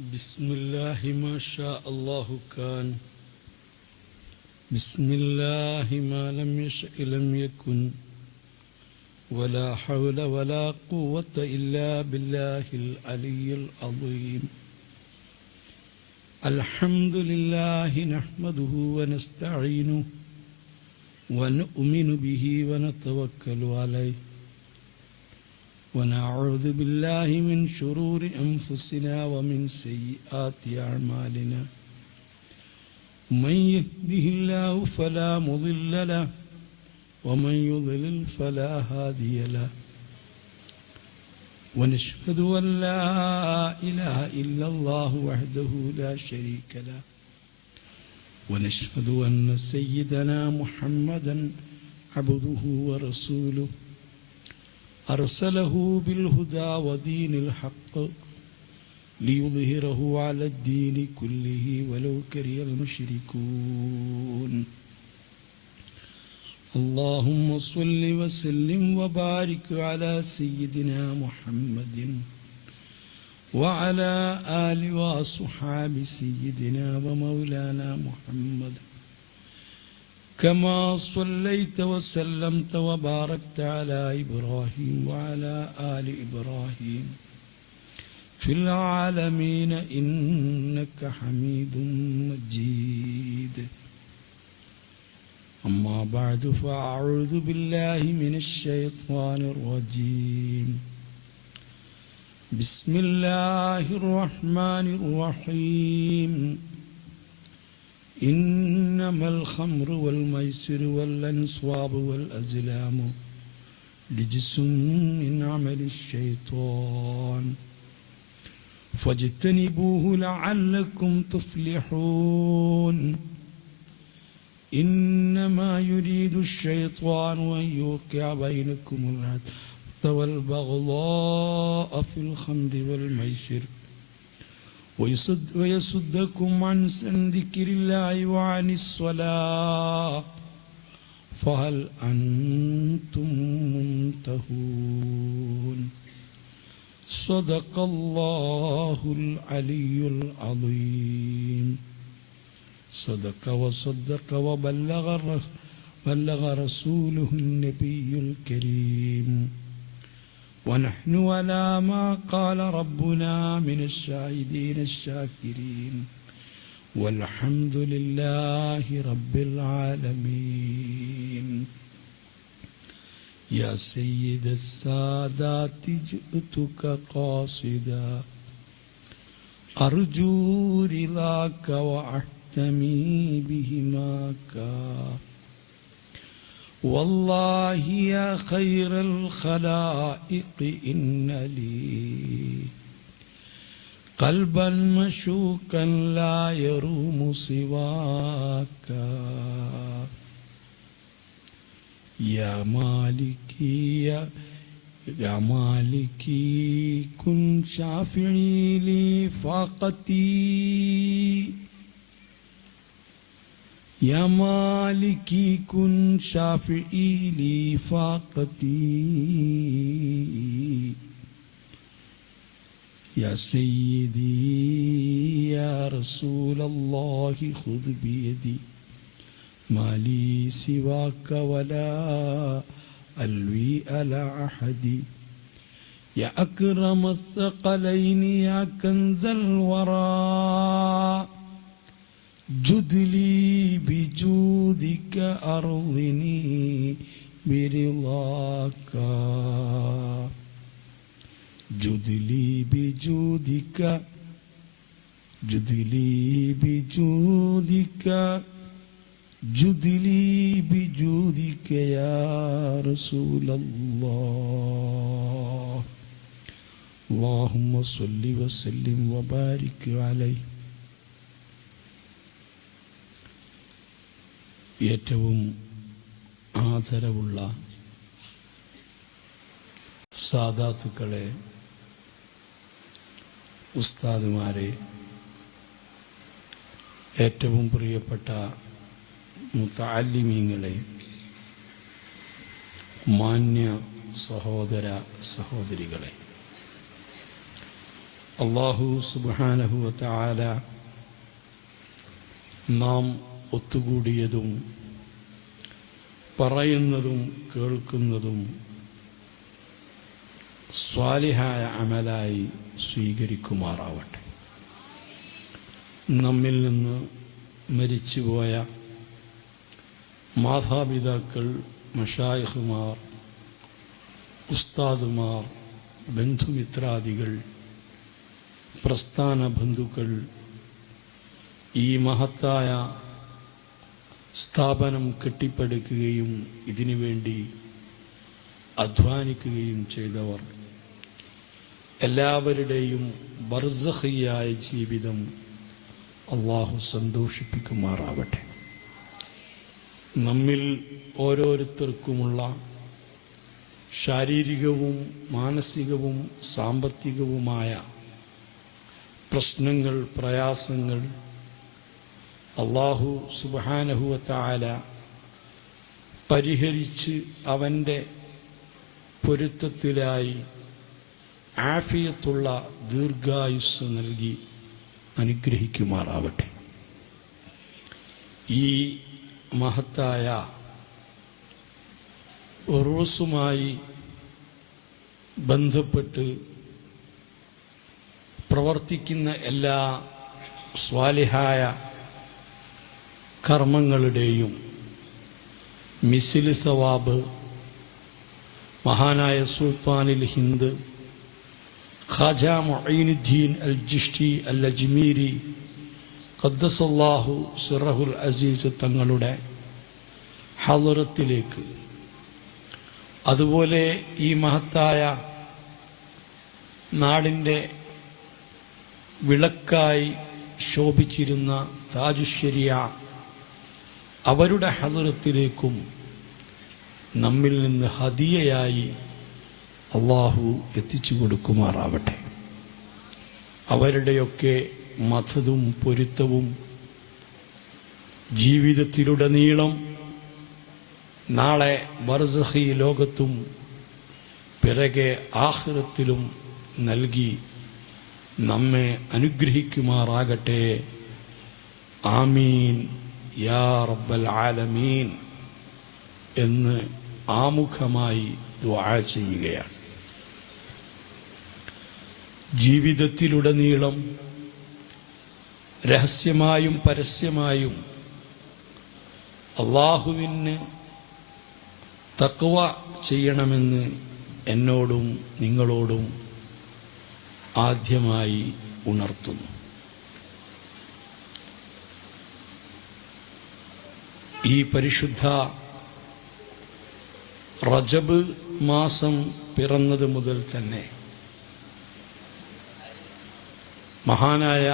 بسم الله ما شاء الله كان بسم الله ما لم يشأ لم يكن ولا حول ولا قوة إلا بالله العلي العظيم الحمد لله نحمده ونستعينه ونؤمن به ونتوكل عليه ونعوذ بالله من شرور أنفسنا ومن سيئات أعمالنا من يهده الله فلا مضل له ومن يضلل فلا هادي له ونشهد أن لا إله إلا الله وحده لا شريك له ونشهد أن سيدنا محمدا عبده ورسوله أرسله بالهدى ودين الحق ليظهره على الدين كله ولو كره المشركون اللهم صل وسلم وبارك على سيدنا محمد وعلى آل وأصحاب سيدنا ومولانا محمد كما صليت وسلمت وباركت على إبراهيم وعلى آل إبراهيم في العالمين إنك حميد مجيد أما بعد فأعوذ بالله من الشيطان الرجيم بسم الله الرحمن الرحيم إنما الخمر والميسر والأنصاب والأزلام رجس من عمل الشيطان فاجتنبوه لعلكم تفلحون إنما يريد الشيطان أن يوقع بينكم العداوة والبغضاء في الخمر والميسر ويصدكم عن ذكر الله وعن الصلاة فهل أنتم منتهون صدق الله العلي العظيم صدق وصدق وبلغ رسوله النبي الكريم ونحن على ما قال ربنا من الشاهدين الشاكرين والحمد لله رب العالمين يا سيد السادات جئتك قاصدا أرجو رضاك وأحتمي بهماك والله يا خير الخلائق إن لي قلبا مشوقا لا يروم سواك يا مالكي كن شافعي لي فاقتي يا مالكي كن شافعي لي فاقتي يا سيدي يا رسول الله خذ بيدي ما لي سواك ولا ألوي على أحد يا أكرم الثقلين يا كنز الورى جد لي بجودك أرضني برضاك جد لي بجودك يا رسول الله اللهم صل وسلم وبارك عليه ഏറ്റവും ആദരവുള്ള സാദാത്തുക്കളെ, ഉസ്താദുമാരെ, ഏറ്റവും പ്രിയപ്പെട്ട മുതഅല്ലിമീങ്ങളെ, മാന്യ സഹോദര സഹോദരികളെ, അല്ലാഹു സുബ്ഹാനഹു വ തആല നാം ഒത്തുകൂടിയതും പറയുന്നതും കേൾക്കുന്നതും സ്വാലിഹായ അമലായി സ്വീകരിക്കുമാറാവട്ടെ. നമ്മിൽ നിന്ന് മരിച്ചുപോയ മാതാപിതാക്കൾ, മശായിഖുമാർ, ഉസ്താദുമാർ, ബന്ധുമിത്രാദികൾ, പ്രസ്ഥാന ബന്ധുക്കൾ, ഈ മഹത്തായ സ്ഥാപനം കെട്ടിപ്പടുക്കുകയും ഇതിനു വേണ്ടി അധ്വാനിക്കുകയും ചെയ്തവർ എല്ലാവരുടെയും ബർസഖിയായ ജീവിതം അള്ളാഹു സന്തോഷിപ്പിക്കുമാറാവട്ടെ. നമ്മിൽ ഓരോരുത്തർക്കുമുള്ള ശാരീരികവും മാനസികവും സാമ്പത്തികവുമായ പ്രശ്നങ്ങൾ, പ്രയാസങ്ങൾ അല്ലാഹു സുബ്ഹാനഹു വ തആല പരിഹരിച്ച് അവൻ്റെ പൊരുത്തത്തിലായി ആഫിയത്തുള്ള ദീർഘായുസ് നൽകി അനുഗ്രഹിക്കുമാറാവട്ടെ. ഈ മഹത്തായ ഉറൂസുമായി ബന്ധപ്പെട്ട് പ്രവർത്തിക്കുന്ന എല്ലാ സ്വാലിഹായ കർമ്മങ്ങളുടെയും മിസ്ലി സവാബ് മഹാനായ സുൽത്താനുൽ ഹിന്ദ് ഖാജ മുഈനുദ്ദീൻ അൽ ജിഷ്ടി അൽ അജ്മീരി ഖദ്ദസല്ലാഹു സിറഹുൽ അസീസ് തങ്ങളുടെ ഹളറത്തിലേക്ക്, അതുപോലെ ഈ മഹത്തായ നാടിൻ്റെ വിളക്കായി ശോഭിച്ചിരുന്ന താജുശ്ശരിയ അവരുടെ ഹളറത്തിലേക്കും നമ്മിൽ നിന്ന് ഹദിയയായി അള്ളാഹു എത്തിച്ചു കൊടുക്കുമാറാവട്ടെ. അവരുടെയൊക്കെ മധുവും പൊരുത്തവും ജീവിതത്തിലുടനീളം നാളെ ബർസഖി ലോകത്തും പിറകെ ആഖിറത്തിലും നൽകി നമ്മെ അനുഗ്രഹിക്കുമാറാകട്ടെ. ആമീൻ യാ റബ്ബൽ ആലമീൻ എന്ന് ആമുഖമായി ദുആ ചെയ്യുകയാണ്. ജീവിതത്തിലുടനീളം രഹസ്യമായും പരസ്യമായും അല്ലാഹുവിന് തഖ്വ ചെയ്യണമെന്ന് എന്നോടും നിങ്ങളോടും ആദ്യമായി ഉണർത്തുന്നു. ഈ പരിശുദ്ധ റജബ് മാസം പിറന്നത് മുതൽ തന്നെ മഹാനായ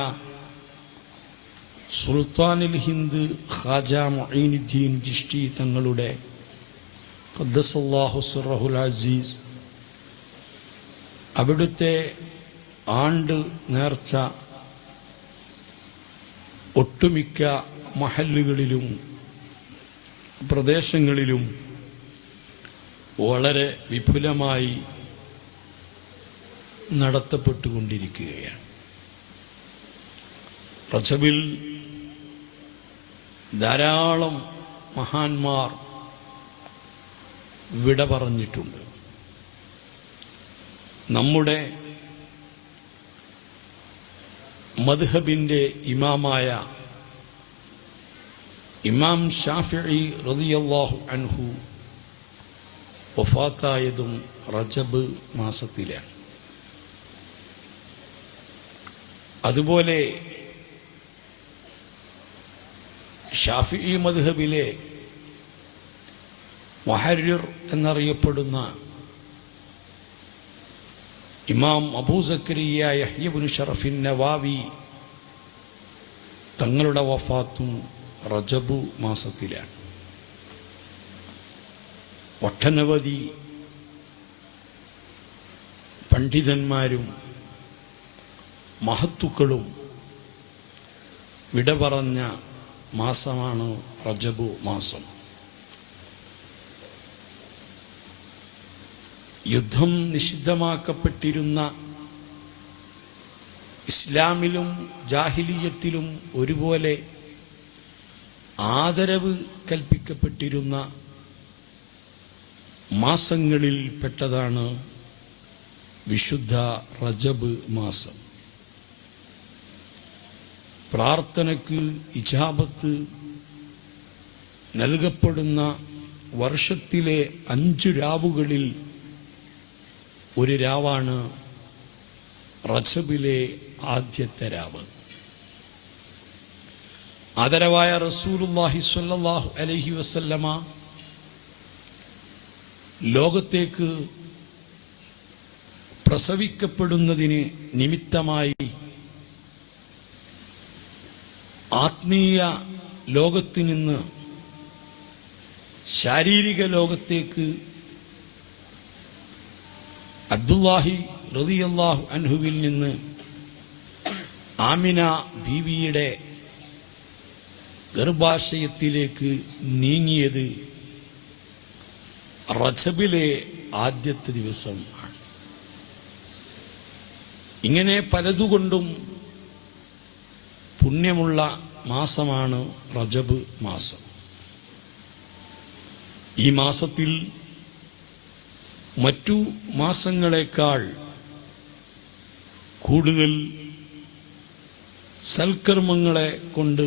സുൽത്താനുൽ ഹിന്ദ് ഖാജ മുഈനുദ്ദീൻ ചിശ്തി തങ്ങളുടെ ഖദ്ദസല്ലാഹു സിറഹുൽ അസീസ് അവിടുത്തെ ആണ്ട് നേർച്ച ഒട്ടുമിക്ക മഹല്ലുകളിലും പ്രദേശങ്ങളിലും വളരെ വിപുലമായി നടത്തപ്പെട്ടുകൊണ്ടിരിക്കുകയാണ്. റജബിൽ ധാരാളം മഹാന്മാർ വിട പറഞ്ഞിട്ടുണ്ട്. നമ്മുടെ മദ്ഹബിൻ്റെ ഇമാമായ ഇമാം ഷാഫിഈ റളിയല്ലാഹു അൻഹു വഫാത്തായതും റജബ് മാസത്തിലാണ്. അതുപോലെ ഷാഫിഈ മദ്ഹബിലെ മുഹർരിർ എന്നറിയപ്പെടുന്ന ഇമാം അബൂ സക്കരിയ യഹ്യ ഇബ്നു ശറഫിൻ നവാവി തങ്ങളുടെ വഫാത്തും റജബ് മാസത്തിലാണ്. ഒട്ടനവധി പണ്ഡിതന്മാരും മഹത്തുക്കളും വിട പറഞ്ഞ മാസമാണ് റജബ് മാസം. യുദ്ധം നിഷിദ്ധമാക്കപ്പെട്ടിരുന്ന ഇസ്ലാമിലും ജാഹിലിയത്തിലും ഒരുപോലെ ആദരവ് കൽപ്പിക്കപ്പെട്ടിരുന്ന മാസങ്ങളിൽ പെട്ടതാണ് വിശുദ്ധ റജബ് മാസം. പ്രാർത്ഥനയ്ക്ക് ഇജാബത്ത് നൽകപ്പെടുന്ന വർഷത്തിലെ 5 രാവുകളിൽ ഒരു രാവാണ് റജബിലെ ആദ്യത്തെ രാവ്. ആദരവായ റസൂലുള്ളാഹി സ്വല്ലല്ലാഹു അലൈഹി വസല്ലമ ലോകത്തേക്ക് പ്രസവിക്കപ്പെടുന്നതിന് നിമിത്തമായി ആത്മീയ ലോകത്തു നിന്ന് ശാരീരിക ലോകത്തേക്ക് അബ്ദുല്ലാഹി റളിയല്ലാഹു അൻഹുവിൽ നിന്ന് ആമിന ബീവിയുടെ ഗർഭാശയത്തിലേക്ക് നീങ്ങിയത് റജബിലെ ആദ്യത്തെ ദിവസം ആണ്. ഇങ്ങനെ പലതുകൊണ്ടും പുണ്യമുള്ള മാസമാണ് റജബ് മാസം. ഈ മാസത്തിൽ മറ്റു മാസങ്ങളെക്കാൾ കൂടുതൽ സൽക്കർമ്മങ്ങളെ കൊണ്ട്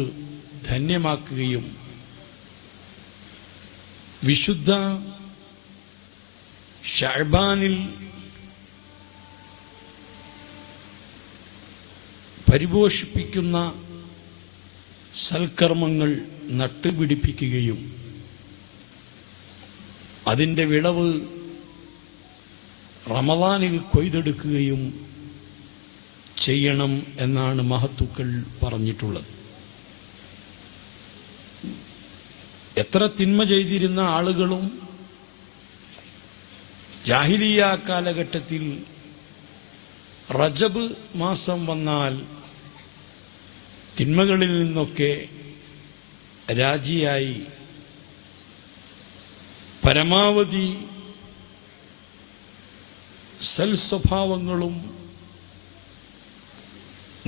ധന്യമാക്കുകയും വിശുദ്ധ ശഅബാനിൽ പരിപോഷിപ്പിക്കുന്ന സൽക്കർമ്മങ്ങൾ നട്ടുപിടിപ്പിക്കുകയും അതിൻ്റെ വിളവ് റമദാനിൽ കൊയ്തെടുക്കുകയും ചെയ്യണം എന്നാണ് മഹത്തുക്കൾ പറഞ്ഞിട്ടുള്ളത്. എത്ര തിന്മ ചെയ്തിരുന്ന ആളുകളും ജാഹിലിയ കാലഘട്ടത്തിൽ റജബ് മാസം വന്നാൽ തിന്മകളിൽ നിന്നൊക്കെ രാജിയായി പരമാവധി സൽസ്വഭാവങ്ങളും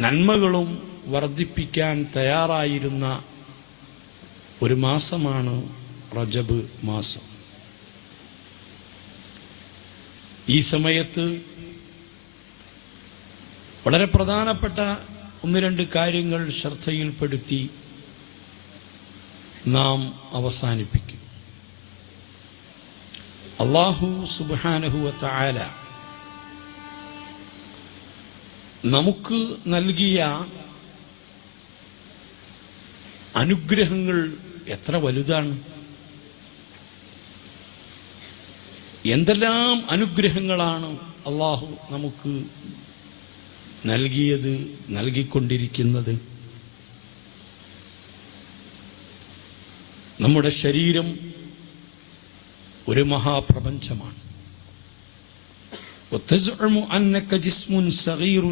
നന്മകളും വർദ്ധിപ്പിക്കാൻ തയ്യാറായിരുന്ന ഒരു മാസമാണ് റജബ് മാസം. ഈ സമയത്ത് വളരെ പ്രധാനപ്പെട്ട 1-2 കാര്യങ്ങൾ ശ്രദ്ധയിൽപ്പെടുത്തി നാം അവസാനിപ്പിക്കും. അല്ലാഹു സുബ്ഹാനഹു വ തആല നമുക്ക് നൽകിയ അനുഗ്രഹങ്ങൾ എത്ര വലുതാണ്! എന്തെല്ലാം അനുഗ്രഹങ്ങളാണ് അല്ലാഹു നമുക്ക് നൽകിയത്, നൽകിക്കൊണ്ടിരിക്കുന്നത്. നമ്മുടെ ശരീരം ഒരു മഹാപ്രപഞ്ചമാണ്. وتزعم أنك جسم صغير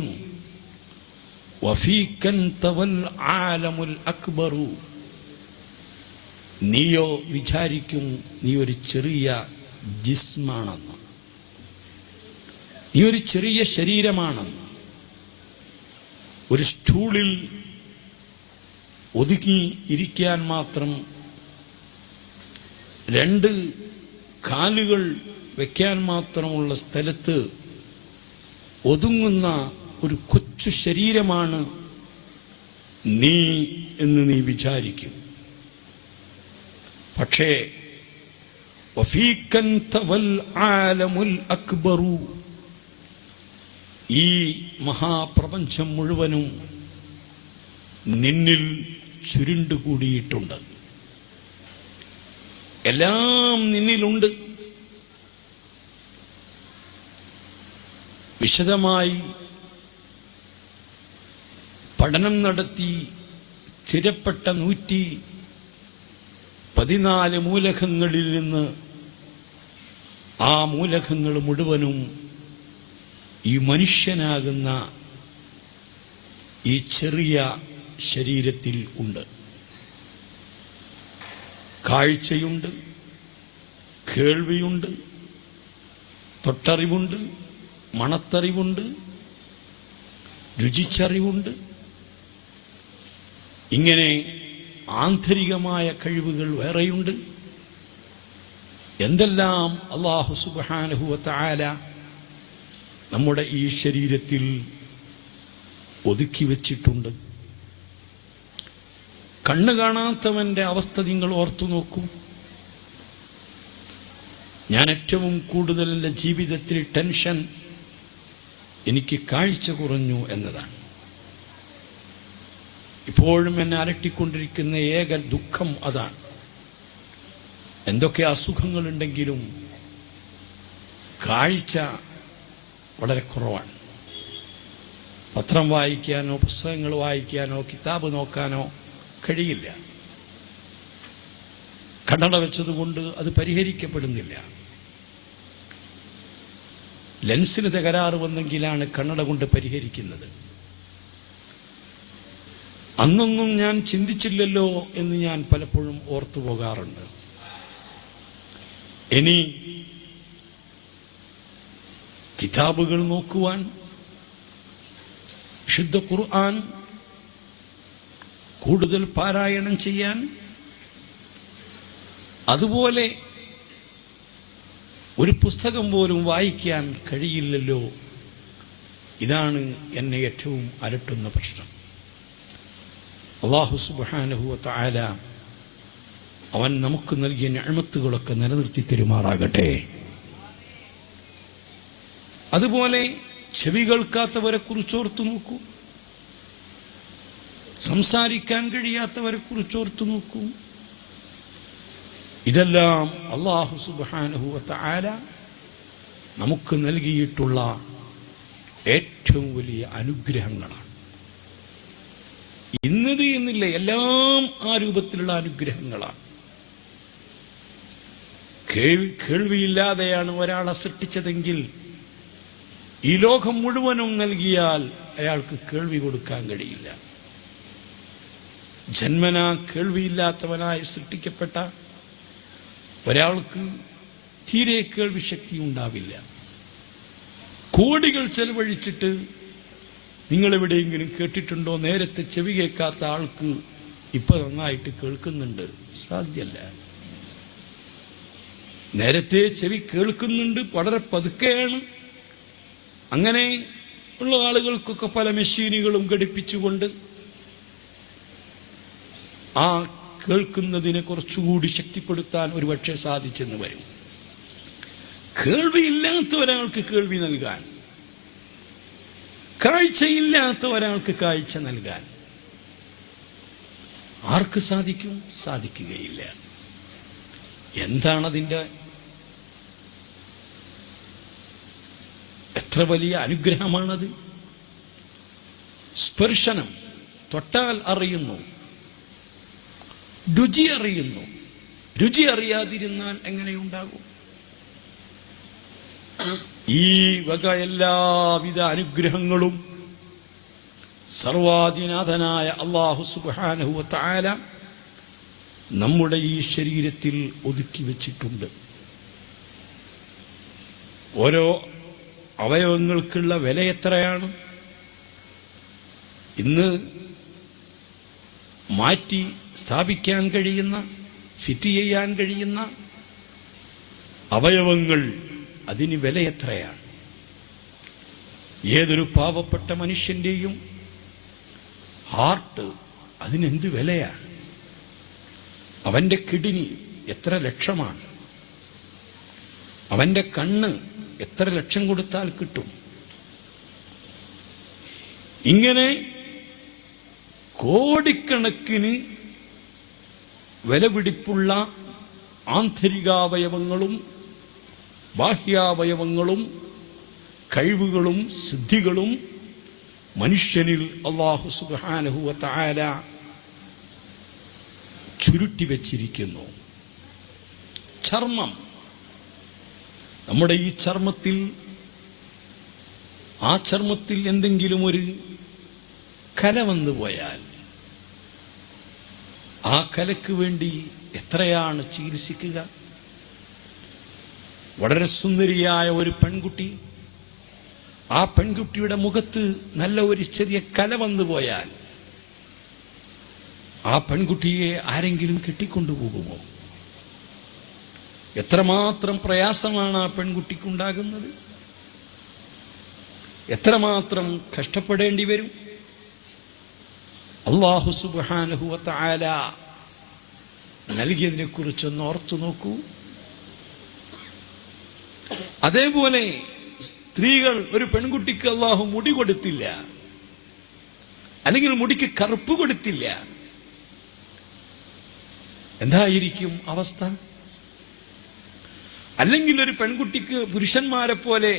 وفيك أنت والعالم الأكبر. നീയോ വിചാരിക്കും നീ ഒരു ചെറിയ ജിസ്മാണെന്ന്, നീ ഒരു ചെറിയ ശരീരമാണെന്ന്. ഒരു സ്റ്റൂളിൽ ഒതുങ്ങി ഇരിക്കാൻ മാത്രം 2 കാലുകൾ വയ്ക്കാൻ മാത്രമുള്ള സ്ഥലത്ത് ഒതുങ്ങുന്ന ഒരു കൊച്ചു ശരീരമാണ് നീ എന്ന് നീ വിചാരിക്കും. പക്ഷേ വഫീകൻത വൽ ആലമുൽ അക്ബറു, ഈ മഹാപ്രപഞ്ചം മുഴുവനും നിന്നിൽ ചുരുണ്ടുകൂടിയിട്ടുണ്ട്. എല്ലാം നിന്നിലുണ്ട്. വിശദമായി പഠനം നടത്തി സ്ഥിരപ്പെട്ട 114 മൂലകങ്ങളിൽ നിന്ന് ആ മൂലകങ്ങൾ മുഴുവനും ഈ മനുഷ്യനാകുന്ന ഈ ചെറിയ ശരീരത്തിൽ ഉണ്ട്. കാഴ്ചയുണ്ട്, കേൾവിയുണ്ട്, തൊട്ടറിവുണ്ട്, മണത്തറിവുണ്ട്, രുചിച്ചറിവുണ്ട്. ഇങ്ങനെ ആന്തരികമായ കഴിവുകൾ വേറെയുണ്ട്. എന്തെല്ലാം അല്ലാഹു സുബ്ഹാനഹു വ തആല നമ്മുടെ ഈ ശരീരത്തിൽ ഒതുക്കി വച്ചിട്ടുണ്ട്. കണ്ണ് കാണാത്തവൻ്റെ അവസ്ഥ നിങ്ങൾ ഓർത്തു നോക്കൂ. ഞാൻ ഏറ്റവും കൂടുതൽ എൻ്റെ ജീവിതത്തിൽ ടെൻഷൻ എനിക്ക് കാഴ്ച കുറഞ്ഞു എന്നതാണ്. ഇപ്പോഴും എന്നെ അലട്ടിക്കൊണ്ടിരിക്കുന്ന ഏക ദുഃഖം അതാണ്. എന്തൊക്കെ അസുഖങ്ങളുണ്ടെങ്കിലും കാഴ്ച വളരെ കുറവാണ്. പത്രം വായിക്കാനോ പുസ്തകങ്ങൾ വായിക്കാനോ കിതാബ് നോക്കാനോ കഴിയില്ല. കണ്ണട വെച്ചതുകൊണ്ട് അത് പരിഹരിക്കപ്പെടുന്നില്ല. ലെൻസിന് തകരാറ് വന്നെങ്കിലാണ് കണ്ണട കൊണ്ട് പരിഹരിക്കുന്നത്. അന്നൊന്നും ഞാൻ ചിന്തിച്ചില്ലല്ലോ എന്ന് ഞാൻ പലപ്പോഴും ഓർത്തു പോകാറുണ്ട്. ഇനി കിതാബുകൾ നോക്കുവാൻ, വിശുദ്ധ ഖുർആൻ കൂടുതൽ പാരായണം ചെയ്യാൻ, അതുപോലെ ഒരു പുസ്തകം പോലും വായിക്കാൻ കഴിയില്ലല്ലോ. ഇതാണ് എന്നെ ഏറ്റവും അലട്ടുന്ന പ്രശ്നം. അല്ലാഹു സുബ്ഹാനഹു വ തആല അവൻ നമുക്ക് നൽകിയ നിഅമത്തുകളൊക്കെ നിലനിർത്തി തരുമാറാകട്ടെ. അതുപോലെ ചെവി കേൾക്കാത്തവരെ കുറിച്ചോർത്തു നോക്കൂ. സംസാരിക്കാൻ കഴിയാത്തവരെ കുറിച്ചോർത്തു നോക്കൂ. ഇതെല്ലാം അല്ലാഹു സുബ്ഹാനഹു വ തആല നമുക്ക് നൽകിയിട്ടുള്ള ഏറ്റവും വലിയ അനുഗ്രഹങ്ങളാണ്. ഇന്നത് എന്നില്ല, എല്ലാം ആ രൂപത്തിലുള്ള അനുഗ്രഹങ്ങളാണ്. കേൾവിയില്ലാതെയാണ് ഒരാളെ സൃഷ്ടിച്ചതെങ്കിൽ ഈ ലോകം മുഴുവനും നൽകിയാൽ അയാൾക്ക് കേൾവി കൊടുക്കാൻ കഴിയില്ല. ജന്മനാ കേൾവിയില്ലാത്തവനായി സൃഷ്ടിക്കപ്പെട്ട ഒരാൾക്ക് തീരെ കേൾവി ശക്തി ഉണ്ടാവില്ല. കോടികൾ ചെലവഴിച്ചിട്ട് നിങ്ങൾ എവിടെയെങ്കിലും കേട്ടിട്ടുണ്ടോ നേരത്തെ ചെവി കേൾക്കാത്ത ആൾക്ക് ഇപ്പൊ നന്നായിട്ട് കേൾക്കുന്നുണ്ട്? സാധ്യമല്ല. നേരത്തെ ചെവി കേൾക്കുന്നുണ്ട്, വളരെ പതുക്കെയാണ്. അങ്ങനെ ഉള്ള ആളുകൾക്കൊക്കെ പല മെഷീനുകളും ഘടിപ്പിച്ചുകൊണ്ട് ആ കേൾക്കുന്നതിനെ കുറച്ചുകൂടി ശക്തിപ്പെടുത്താൻ ഒരുപക്ഷെ സാധിച്ചെന്ന് വരും. കേൾവിയില്ലാത്ത ഒരാൾക്ക് കേൾവി നൽകാൻ, കാഴ്ചയില്ലാത്ത ഒരാൾക്ക് കാഴ്ച നൽകാൻ ആർക്ക് സാധിക്കും? സാധിക്കുകയില്ല. എന്താണതിൻ്റെ എത്ര വലിയ അനുഗ്രഹമാണത്! സ്പർശനം, തൊട്ടാൽ അറിയുന്നു, രുചി അറിയുന്നു. രുചി അറിയാതിരുന്നാൽ എങ്ങനെയുണ്ടാകും? ഈ വക എല്ലാവിധ അനുഗ്രഹങ്ങളും സർവാധിനാഥനായ അല്ലാഹു സുബ്ഹാനഹു വ തആല നമ്മുടെ ഈ ശരീരത്തിൽ ഒതുക്കി വച്ചിട്ടുണ്ട്. ഓരോ അവയവങ്ങൾക്കുള്ള വില എത്രയാണ്! ഇന്ന് മാറ്റി സ്ഥാപിക്കാൻ കഴിയുന്ന, ഫിറ്റ് ചെയ്യാൻ കഴിയുന്ന അവയവങ്ങൾ, അതിന് വില എത്രയാണ്! ഏതൊരു പാവപ്പെട്ട മനുഷ്യൻ്റെയും ഹാർട്ട്, അതിനെന്ത് വിലയാണ്! അവൻ്റെ കിഡ്നി എത്ര ലക്ഷമാണ്! അവൻ്റെ കണ്ണ് എത്ര ലക്ഷം കൊടുത്താൽ കിട്ടും! ഇങ്ങനെ കോടിക്കണക്കിന് വിലപിടിപ്പുള്ള ആന്തരികാവയവങ്ങളും ബാഹ്യാവയവങ്ങളും കഴിവുകളും സിദ്ധികളും മനുഷ്യനിൽ അല്ലാഹു സുബ്ഹാനഹു വ തആല ചുരുട്ടി വച്ചിരിക്കുന്നു. ചർമ്മം, നമ്മുടെ ഈ ചർമ്മത്തിൽ, ആ ചർമ്മത്തിൽ എന്തെങ്കിലും ഒരു കല വന്നു പോയാൽ ആ കലക്ക് വേണ്ടി എത്രയാണ് ചികിത്സിക്കുക! വളരെ സുന്ദരിയായ ഒരു പെൺകുട്ടി ആ പെൺകുട്ടിയുടെ മുഖത്ത് നല്ല ഒരു ചെറിയ കല വന്നു പോയാൽ ആ പെൺകുട്ടിയെ ആരെങ്കിലും കെട്ടിക്കൊണ്ടുപോകുമോ? എത്രമാത്രം പ്രയാസമാണ് ആ പെൺകുട്ടിക്കുണ്ടാകുന്നത്, എത്രമാത്രം കഷ്ടപ്പെടേണ്ടി വരും. അല്ലാഹു സുബ്ഹാനഹു വ തആല നൽകിയതിനെ കുറിച്ചൊന്ന് ഓർത്തു നോക്കൂ. അതേപോലെ സ്ത്രീകൾ, ഒരു പെൺകുട്ടിക്ക് അല്ലാഹു മുടി കൊടുത്തില്ല, അല്ലെങ്കിൽ മുടിക്ക് കറുപ്പ് കൊടുത്തില്ല, എന്തായിരിക്കും അവസ്ഥ? അല്ലെങ്കിൽ ഒരു പെൺകുട്ടിക്ക് പുരുഷന്മാരെ പോലെ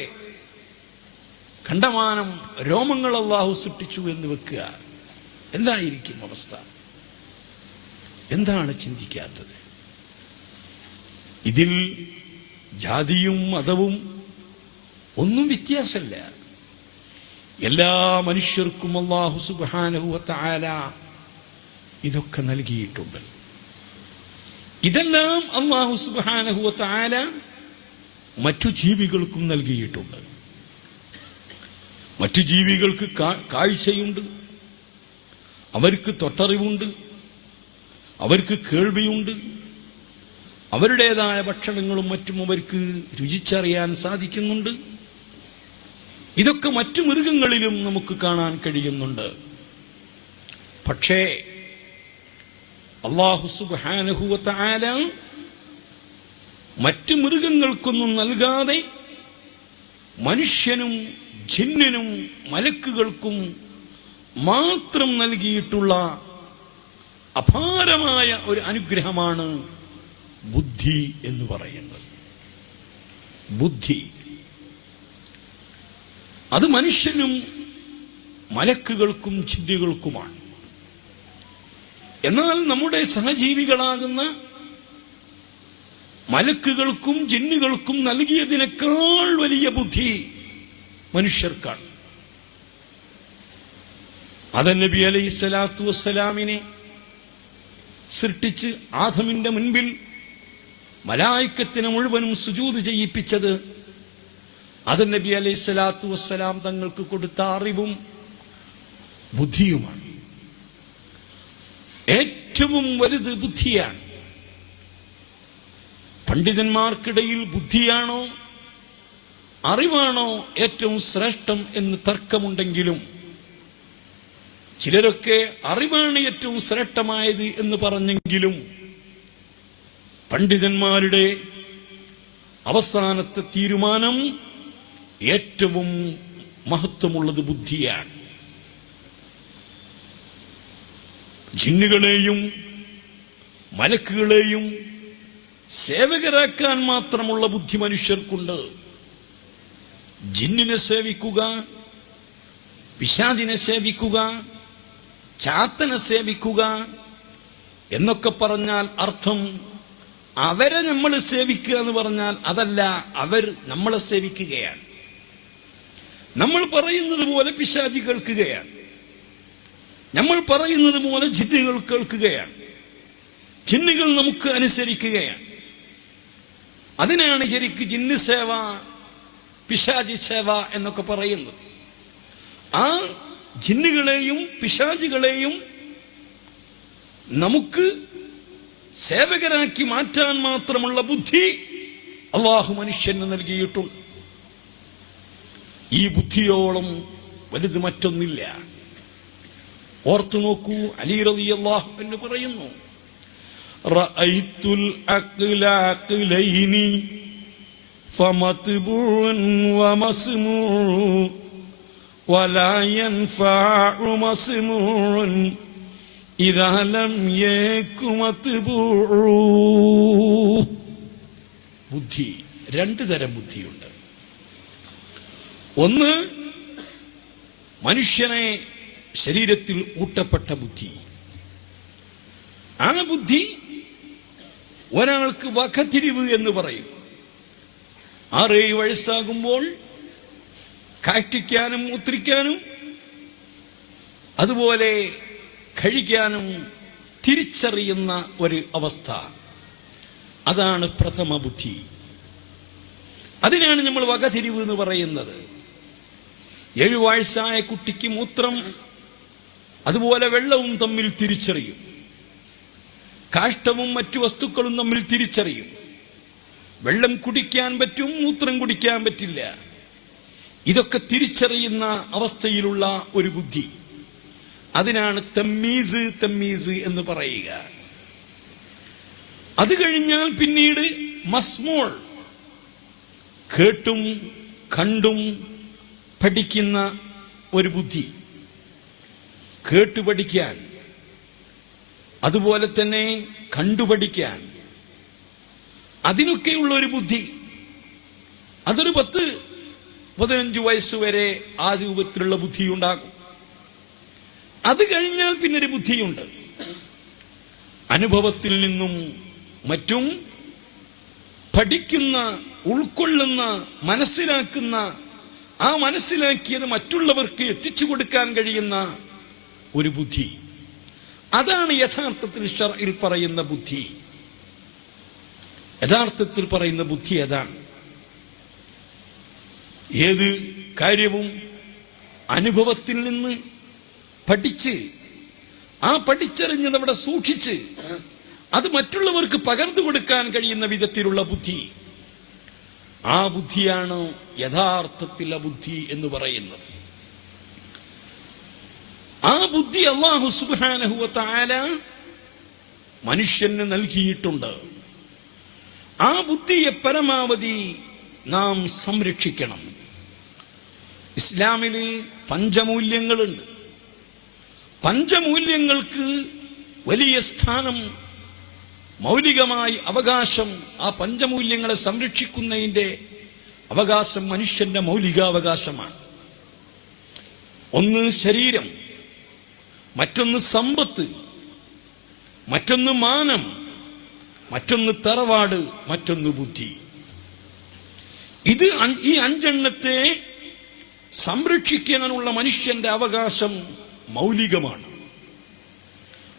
കണ്ടമാനം രോമങ്ങൾ അല്ലാഹു സൃഷ്ടിച്ചു എന്ന് വെക്കുക, എന്തായിരിക്കും അവസ്ഥ? എന്താണ് ചിന്തിക്കാത്തത്? ഇതിൽ ജാതിയും മതവും ഒന്നും വ്യത്യാസമില്ല. എല്ലാ മനുഷ്യർക്കും അല്ലാഹു സുബ്ഹാനഹു വ തആല ഇതൊക്കെ നൽകിയിട്ടുണ്ട്. ഇതെല്ലാം അല്ലാഹു സുബ്ഹാനഹു വ തആല മറ്റു ജീവികൾക്കും നൽകിയിട്ടുണ്ട്. മറ്റു ജീവികൾക്ക് കാഴ്ചയുണ്ട്, അവർക്ക് തൊട്ടറിവുണ്ട്, അവർക്ക് കേൾവിയുണ്ട്, അവരുടേതായ ഭക്ഷണങ്ങളും മറ്റും അവർക്ക് രുചിച്ചറിയാൻ സാധിക്കുന്നുണ്ട്. ഇതൊക്കെ മറ്റു മൃഗങ്ങളിലും നമുക്ക് കാണാൻ കഴിയുന്നുണ്ട്. പക്ഷേ അല്ലാഹു സുബ്ഹാനഹു വ തആല മറ്റു മൃഗങ്ങൾക്കൊന്നും നൽകാതെ മനുഷ്യനും ജിന്നിനും മലക്കുകൾക്കും മാത്രം നൽകിയിട്ടുള്ള അപാരമായ ഒരു അനുഗ്രഹമാണ് ബുദ്ധി എന്ന് പറയുന്നത്. ബുദ്ധി അത് മനുഷ്യനും മലക്കുകൾക്കും ജിന്നുകൾക്കുമാണ്. എന്നാൽ നമ്മുടെ സഹജീവികളാകുന്ന മലക്കുകൾക്കും ജിന്നുകൾക്കും നൽകിയതിനേക്കാൾ വലിയ ബുദ്ധി മനുഷ്യർക്കാണ്. ആദം നബി അലൈഹിസ്സലാത്തു വസ്സലാമിനെ സൃഷ്ടിച്ച് ആദമിന്റെ മുൻപിൽ മലായിക്കത്തിനെ മുഴുവനും സുജൂദ് ചെയ്യിപ്പിച്ചത് ആദം നബി അലൈഹിസ്സലാത്തു വസ്സലാം തങ്ങൾക്ക് കൊടുത്ത അറിവും ബുദ്ധിയുമാണ്. ഏറ്റവും വലുത് ബുദ്ധിയാണ്. പണ്ഡിതന്മാർക്കിടയിൽ ബുദ്ധിയാണോ അറിവാണോ ഏറ്റവും ശ്രേഷ്ഠം എന്ന് തർക്കമുണ്ടെങ്കിലും ചിലരൊക്കെ അറിവാണ് ഏറ്റവും ശ്രേഷ്ഠമായത് എന്ന് പറഞ്ഞെങ്കിലും പണ്ഡിതന്മാരുടെ അവസാനത്തെ തീരുമാനം ഏറ്റവും മഹത്വമുള്ളത് ബുദ്ധിയാണ്. ജിന്നുകളെയും മലക്കുകളെയും സേവകരാക്കാൻ മാത്രമുള്ള ബുദ്ധി മനുഷ്യർക്കുണ്ട്. ജിന്നിനെ സേവിക്കുക, പിശാചിനെ സേവിക്കുക, ചാത്തനെ സേവിക്കുക എന്നൊക്കെ പറഞ്ഞാൽ അർത്ഥം അവരെ നമ്മൾ സേവിക്കുക എന്ന് പറഞ്ഞാൽ അതല്ല, അവർ നമ്മളെ സേവിക്കുകയാണ്. നമ്മൾ പറയുന്നത് പോലെ പിശാചി കേൾക്കുകയാണ്, നമ്മൾ പറയുന്നത് പോലെ ജിന്നുകൾ കേൾക്കുകയാണ്, ജിന്നുകൾ നമുക്ക് അനുസരിക്കുകയാണ്. അതിനാണ് ശരിക്ക് ജിന്ന് സേവ, പിശാചി സേവ എന്നൊക്കെ പറയുന്നത്. ആ ജിന്നുകളെയും പിശാചികളെയും നമുക്ക് സേവകരാക്കി മാറ്റാൻ മാത്രമുള്ള ബുദ്ധി അല്ലാഹു മനുഷ്യന് നൽകിയിട്ടുണ്ട്. ഈ ബുദ്ധിയോളം വലുത് മറ്റൊന്നില്ല. ഓർത്തു നോക്കൂ, അലി റളിയല്ലാഹു അൻഹു പറയുന്നു, റഅയ്തുൽ അഖ്ല അഖ്ലൈനി ഫമത്ബൂൻ വമസ്മൂഉ വലാ യൻഫഉ മസ്മൂഉൻ ഇദാ ലം യകും മത്ബൂഉ. ബുദ്ധി രണ്ട് തരം ബുദ്ധിയുണ്ട്. ഒന്ന് മനുഷ്യനെ ശരീരത്തിൽ ഊട്ടപ്പെട്ട ബുദ്ധി. ആ ബുദ്ധി ഒരാൾക്ക് വകതിരിവ് എന്ന് പറയും. 6-7 വയസ്സാകുമ്പോൾ കാഷ്ടിക്കാനും മൂത്രിക്കാനും അതുപോലെ കഴിക്കാനും തിരിച്ചറിയുന്ന ഒരു അവസ്ഥ, അതാണ് പ്രഥമ ബുദ്ധി. അതിനാണ് നമ്മൾ വകതിരിവ് എന്ന് പറയുന്നത്. 7 വയസ്സായ കുട്ടിക്ക് മൂത്രം അതുപോലെ വെള്ളവും തമ്മിൽ തിരിച്ചറിയും. കാഷ്ടവും മറ്റു വസ്തുക്കളും തമ്മിൽ തിരിച്ചറിയും. വെള്ളം കുടിക്കാൻ പറ്റും, മൂത്രം കുടിക്കാൻ പറ്റില്ല. ഇതൊക്കെ തിരിച്ചറിയുന്ന അവസ്ഥയിലുള്ള ഒരു ബുദ്ധി, അതിനാണ് തമ്മീസ് എന്ന് പറയുക. അത് കഴിഞ്ഞാൽ പിന്നീട് മസ്മൂൾ, കേട്ടും കണ്ടും പഠിക്കുന്ന ഒരു ബുദ്ധി, കേട്ടുപഠിക്കാൻ അതുപോലെ തന്നെ കണ്ടുപഠിക്കാൻ അതിനൊക്കെയുള്ള ഒരു ബുദ്ധി. അതൊരു 10-15 വയസ്സുവരെ ആ രൂപത്തിലുള്ള ബുദ്ധി ഉണ്ടാകും. അത് കഴിഞ്ഞാൽ പിന്നൊരു ബുദ്ധിയുണ്ട്, അനുഭവത്തിൽ നിന്നും മറ്റും പഠിക്കുന്ന, ഉൾക്കൊള്ളുന്ന, മനസ്സിലാക്കുന്ന, ആ മനസ്സിലാക്കിയത് മറ്റുള്ളവർക്ക് എത്തിച്ചു കൊടുക്കാൻ കഴിയുന്ന ഒരു ബുദ്ധി. അതാണ് യഥാർത്ഥത്തിൽ ശർഇൽ പറയുന്ന ബുദ്ധി. യഥാർത്ഥത്തിൽ പറയുന്ന ബുദ്ധി അതാണ്. ഏത് കാര്യവും അനുഭവത്തിൽ നിന്ന് പഠിച്ച്, ആ പഠിച്ചറിഞ്ഞത് അവിടെ സൂക്ഷിച്ച് അത് മറ്റുള്ളവർക്ക് പകർന്നു കൊടുക്കാൻ കഴിയുന്ന വിധത്തിലുള്ള ബുദ്ധി, ആ ബുദ്ധിയാണ് യഥാർത്ഥത്തിൽ ബുദ്ധി എന്ന് പറയുന്നത്. ആ ബുദ്ധി അല്ലാഹു സുബ്ഹാനഹു വ തആല മനുഷ്യന് നൽകിയിട്ടുണ്ട്. ആ ബുദ്ധിയെ പരമാവധി നാം സംരക്ഷിക്കണം. ഇസ്ലാമില് പഞ്ചമൂല്യങ്ങളുണ്ട്. പഞ്ചമൂല്യങ്ങൾക്ക് വലിയ സ്ഥാനം, മൗലികമായി അവകാശം, ആ പഞ്ചമൂല്യങ്ങളെ സംരക്ഷിക്കുന്നതിന്റെ അവകാശം മനുഷ്യന്റെ മൗലികാവകാശമാണ്. ഒന്ന് ശരീരം, മറ്റൊന്ന് സമ്പത്ത്, മറ്റൊന്ന് മാനം, മറ്റൊന്ന് തറവാട്, മറ്റൊന്ന് ബുദ്ധി. ഇത് ഈ 5 എണ്ണത്തെ സംരക്ഷിക്കാനുള്ള മനുഷ്യന്റെ അവകാശം മൗലികമാണ്.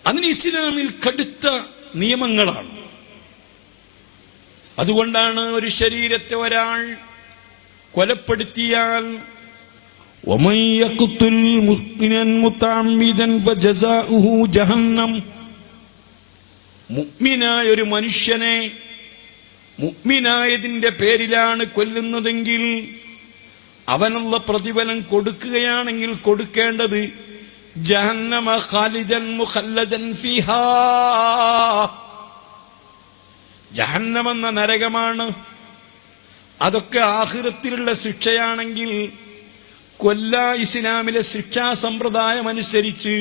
അതിന് ഇസ്ലാമിൽ കടുത്ത നിയമങ്ങളാണ്. അതുകൊണ്ടാണ് ഒരു ശരീരത്തെ ഒരാൾ കൊലപ്പെടുത്തിയാൽ وَمَنْ يَقْتُلْ مُؤْمِنًا مُتَعَمِّدًا فَجَزَاؤُهُ جَهَنَّمُ, മുഅ്മിനായ ഒരു മനുഷ്യനെ മുഅ്മിനായതിന്റെ പേരിലാണ് കൊല്ലുന്നതെങ്കിൽ അവനുള്ള പ്രതിഫലം കൊടുക്കുകയാണെങ്കിൽ കൊടുക്കേണ്ടത് ജഹന്നമ ഖാലിദൻ മുഖല്ലദൻ ഫീഹാ, ജഹന്നം എന്ന നരകമാണ്. അതൊക്കെ ആഖിറത്തിലുള്ള ശിക്ഷയാണെങ്കിൽ ഇസ്ലാമിലെ ശിക്ഷാ സമ്പ്രദായം അനുസരിച്ച്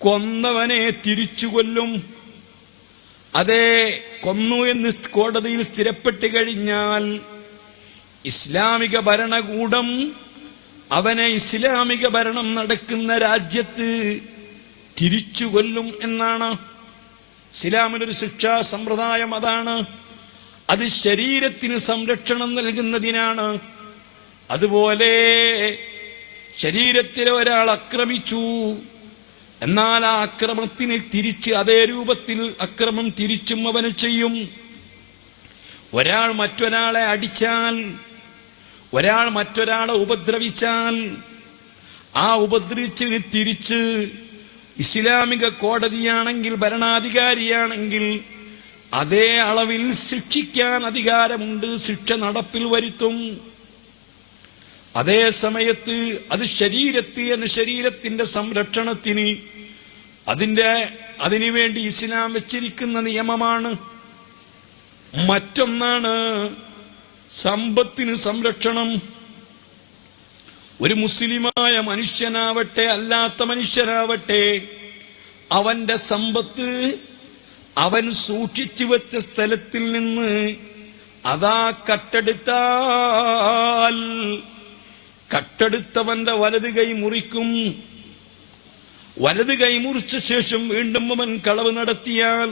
കൊന്നവനെ തിരിച്ചു കൊല്ലും. അതേ, കൊന്നു എന്ന് കോടതിയിൽ സ്ഥിരപ്പെട്ട് കഴിഞ്ഞാൽ ഇസ്ലാമിക ഭരണകൂടം അവനെ ഇസ്ലാമിക ഭരണം നടക്കുന്ന രാജ്യത്ത് തിരിച്ചു കൊല്ലും എന്നാണ് ഇസ്ലാമിലൊരു ശിക്ഷാ സമ്പ്രദായം. അതാണ്. അത് ശരീരത്തിന് സംരക്ഷണം നൽകുന്നതിനാണ്. അതുപോലെ ശരീരത്തിലെ ഒരാൾ ആക്രമിച്ചു, എന്നാൽ ആ അക്രമത്തിന് തിരിച്ച് അതേ രൂപത്തിൽ അക്രമം തിരിച്ചും അവന് ചെയ്യും. ഒരാൾ മറ്റൊരാളെ അടിച്ചാൽ, ഒരാൾ മറ്റൊരാളെ ഉപദ്രവിച്ചാൽ, ആ ഉപദ്രവിച്ചതിന് തിരിച്ച് ഇസ്ലാമിക കോടതിയാണെങ്കിൽ, ഭരണാധികാരിയാണെങ്കിൽ അതേ അളവിൽ ശിക്ഷിക്കാൻ അധികാരമുണ്ട്, ശിക്ഷ നടപ്പിൽ വരുത്തും. അതേ സമയത്ത് അത് ശരീരത്തിന്റെ സംരക്ഷണത്തിന് അതിനുവേണ്ടി ഇസ്ലാം വെച്ചിരിക്കുന്ന നിയമമാണ്. മറ്റൊന്നാണ് സമ്പത്തിന് സംരക്ഷണം. ഒരു മുസ്ലിമായ മനുഷ്യനാവട്ടെ അല്ലാത്ത മനുഷ്യനാവട്ടെ, അവന്റെ സമ്പത്ത് അവൻ സൂക്ഷിച്ചു വെച്ച സ്ഥലത്തിൽ നിന്ന് അതാ കട്ടെടുത്താൽ കട്ടെടുത്തവന്റെ വലത് കൈ മുറിക്കും. വലത് കൈ മുറിച്ച ശേഷം വീണ്ടും അവൻ കളവ് നടത്തിയാൽ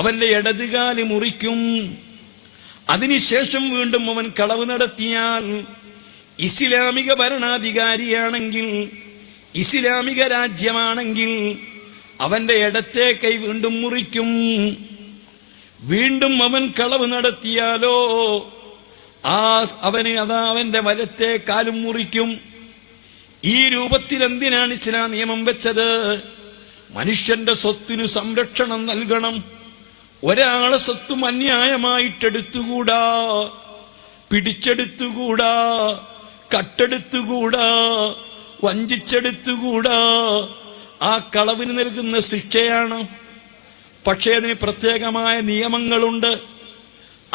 അവന്റെ ഇടതുകാല് മുറിക്കും. അതിനുശേഷം വീണ്ടും അവൻ കളവ് നടത്തിയാൽ ഇസ്ലാമിക ഭരണാധികാരിയാണെങ്കിൽ, ഇസ്ലാമിക രാജ്യമാണെങ്കിൽ അവന്റെ ഇടത്തെ കൈ വീണ്ടും മുറിക്കും. വീണ്ടും അവൻ കളവ് നടത്തിയാലോ അവന്റെ വലത്തെ കാലും മുറിക്കും. ഈ രൂപത്തിൽ എന്തിനാണ് ഇസ്ലാം നിയമം വെച്ചത്? മനുഷ്യന്റെ സ്വത്തിനു സംരക്ഷണം നൽകണം. ഒരാളെ സ്വത്തും അന്യായമായിട്ടെടുത്തുകൂടാ, പിടിച്ചെടുത്തുകൂടാ, കട്ടെടുത്തുകൂടാ, വഞ്ചിച്ചെടുത്തുകൂടാ. ആ കളവിന് നൽകുന്ന ശിക്ഷയാണ്. പക്ഷേ അതിന് പ്രത്യേകമായ നിയമങ്ങളുണ്ട്.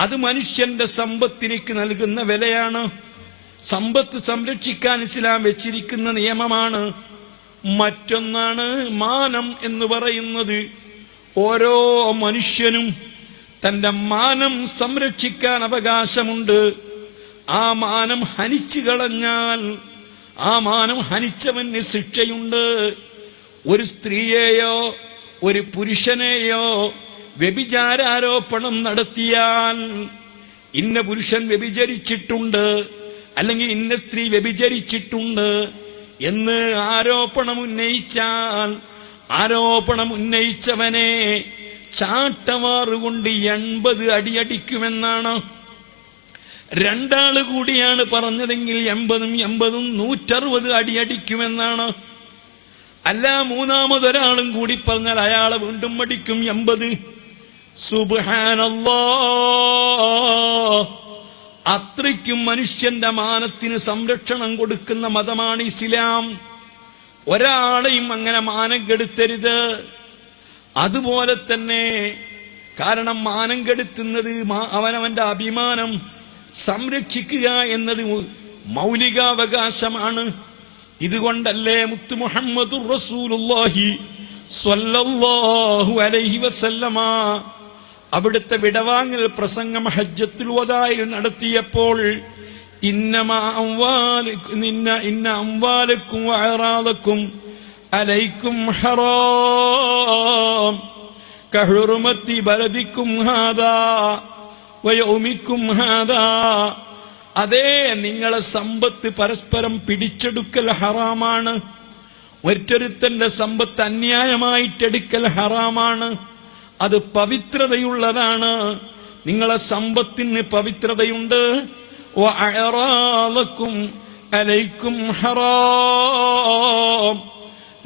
അത് മനുഷ്യന്റെ സമ്പത്തിനിക്ക് നൽകുന്ന വിലയാണ്. സമ്പത്ത് സംരക്ഷിക്കാൻ ഇസ്ലാം വെച്ചിരിക്കുന്ന നിയമമാണ്. മറ്റൊന്നാണ് മാനം എന്ന് പറയുന്നത്. ഓരോ മനുഷ്യനും തന്റെ മാനം സംരക്ഷിക്കാൻ അവകാശമുണ്ട്. ആ മാനം ഹനിച്ചു കളഞ്ഞാൽ ആ മാനം ഹനിച്ചവന് ശിക്ഷയുണ്ട്. ഒരു സ്ത്രീയെയോ ഒരു പുരുഷനെയോ വ്യഭിചാരോപണം നടത്തിയാൽ, ഇന്ന പുരുഷൻ വ്യഭിചരിച്ചിട്ടുണ്ട് അല്ലെങ്കിൽ ഇന്ന സ്ത്രീ വ്യഭിചരിച്ചിട്ടുണ്ട് എന്ന് ആരോപണം ഉന്നയിച്ചാൽ, ആരോപണം ഉന്നയിച്ചവനെ ചാട്ടവാറുകൊണ്ട് 80 അടിയടിക്കുമെന്നാണ്. രണ്ടാള് കൂടിയാണ് പറഞ്ഞതെങ്കിൽ 80 160 അടിയടിക്കുമെന്നാണ്. അല്ല, മൂന്നാമതൊരാളും കൂടി പറഞ്ഞാൽ അയാളെ വീണ്ടും അടിക്കും 80. സുബ്ഹാനല്ലാഹ്! അത്രയ്ക്കും മനുഷ്യന്റെ മാനത്തിന് സംരക്ഷണം കൊടുക്കുന്ന മതമാണ് ഇസ്ലാം. ഒരാളെയും അങ്ങനെ മാനം കെടുത്തരുത്. അതുപോലെ തന്നെ, കാരണം മാനം കെടുത്തുന്നത് അവനവന്റെ അഭിമാനം സംരക്ഷിക്കുക എന്നത് മൗലികാവകാശമാണ്. ഇതുകൊണ്ടല്ലേ മുത്ത് മുഹമ്മദുർ റസൂലുള്ളാഹി സ്വല്ലല്ലാഹു അലൈഹി വസല്ലമ അവിടുത്തെ വിടവാങ്ങൽ പ്രസംഗം ഹജ്ജത്തുൽ വദായിൽ നടത്തിയപ്പോൾ ഇന്ന അംവാലക്കും വഅറാദക്കും അലൈക്കും ഹറാം കഹുറുമത്തി ബലദിക്കും ഹാദാ വയൗമിക്കും ഹാദാ. അതേ, നിങ്ങളെ സമ്പത്ത് പരസ്പരം പിടിച്ചെടുക്കൽ ഹറാമാണ്. ഒറ്റൊരുത്തന്റെ സമ്പത്ത് അന്യായമായിട്ടെടുക്കൽ ഹറാമാണ്. അത് പവിത്രതയുള്ളതാണ്. നിങ്ങളെ സമ്പത്തിന് പവിത്രതയുണ്ട്. വഅറാദക്കും അലൈക്കും ഹറാം.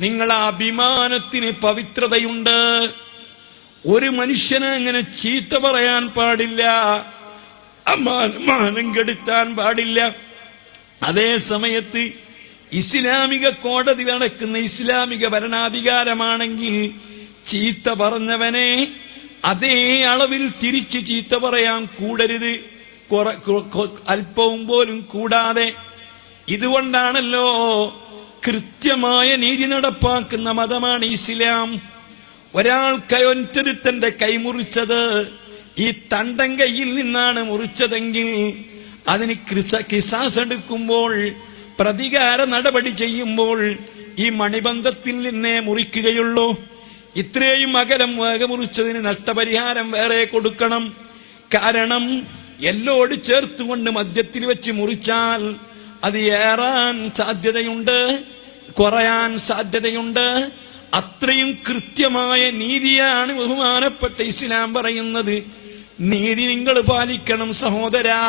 നിങ്ങളെ അഭിമാനത്തിന് പവിത്രതയുണ്ട്. ഒരു മനുഷ്യനെ അങ്ങനെ ചീത്ത പറയാൻ പാടില്ല, മാനം കെടുത്താൻ പാടില്ല. അതേ സമയത്ത് ഇസ്ലാമിക കോടതി നടക്കുന്ന ഇസ്ലാമിക ഭരണാധികാരമാണെങ്കിൽ ചീത്ത പറഞ്ഞവനെ അതേ അളവിൽ തിരിച്ച് ചീത്ത പറയാൻ കൂടരുത്, അല്പവും പോലും കൂടാതെ. ഇതുകൊണ്ടാണല്ലോ കൃത്യമായ നീതി നടപ്പാക്കുന്ന മതമാണ് ഇസ്ലാം. ഒരാൾ ഒറ്റൊരുത്തന്റെ കൈ മുറിച്ചത് ഈ തണ്ടൻ കൈയിൽ നിന്നാണ് മുറിച്ചതെങ്കിൽ അതിന് കിസാസ് എടുക്കുമ്പോൾ, പ്രതികാര നടപടി ചെയ്യുമ്പോൾ ഈ മണിബന്ധത്തിൽ നിന്നേ മുറിക്കുകയുള്ളൂ. ഇത്രയും അകലം മുറിച്ചതിന് നഷ്ടപരിഹാരം വേറെ കൊടുക്കണം. കാരണം എല്ലോട് ചേർത്തുകൊണ്ട് മധ്യത്തിൽ വെച്ച് മുറിച്ചാൽ അത് ഏറാൻ സാധ്യതയുണ്ട്, കുറയാൻ സാധ്യതയുണ്ട്. അത്രയും കൃത്യമായ നീതിയാണ് ബഹുമാനപ്പെട്ട ഇസ്ലാം പറയുന്നത്. നീതി നിങ്ങൾ പാലിക്കണം സഹോദരാ.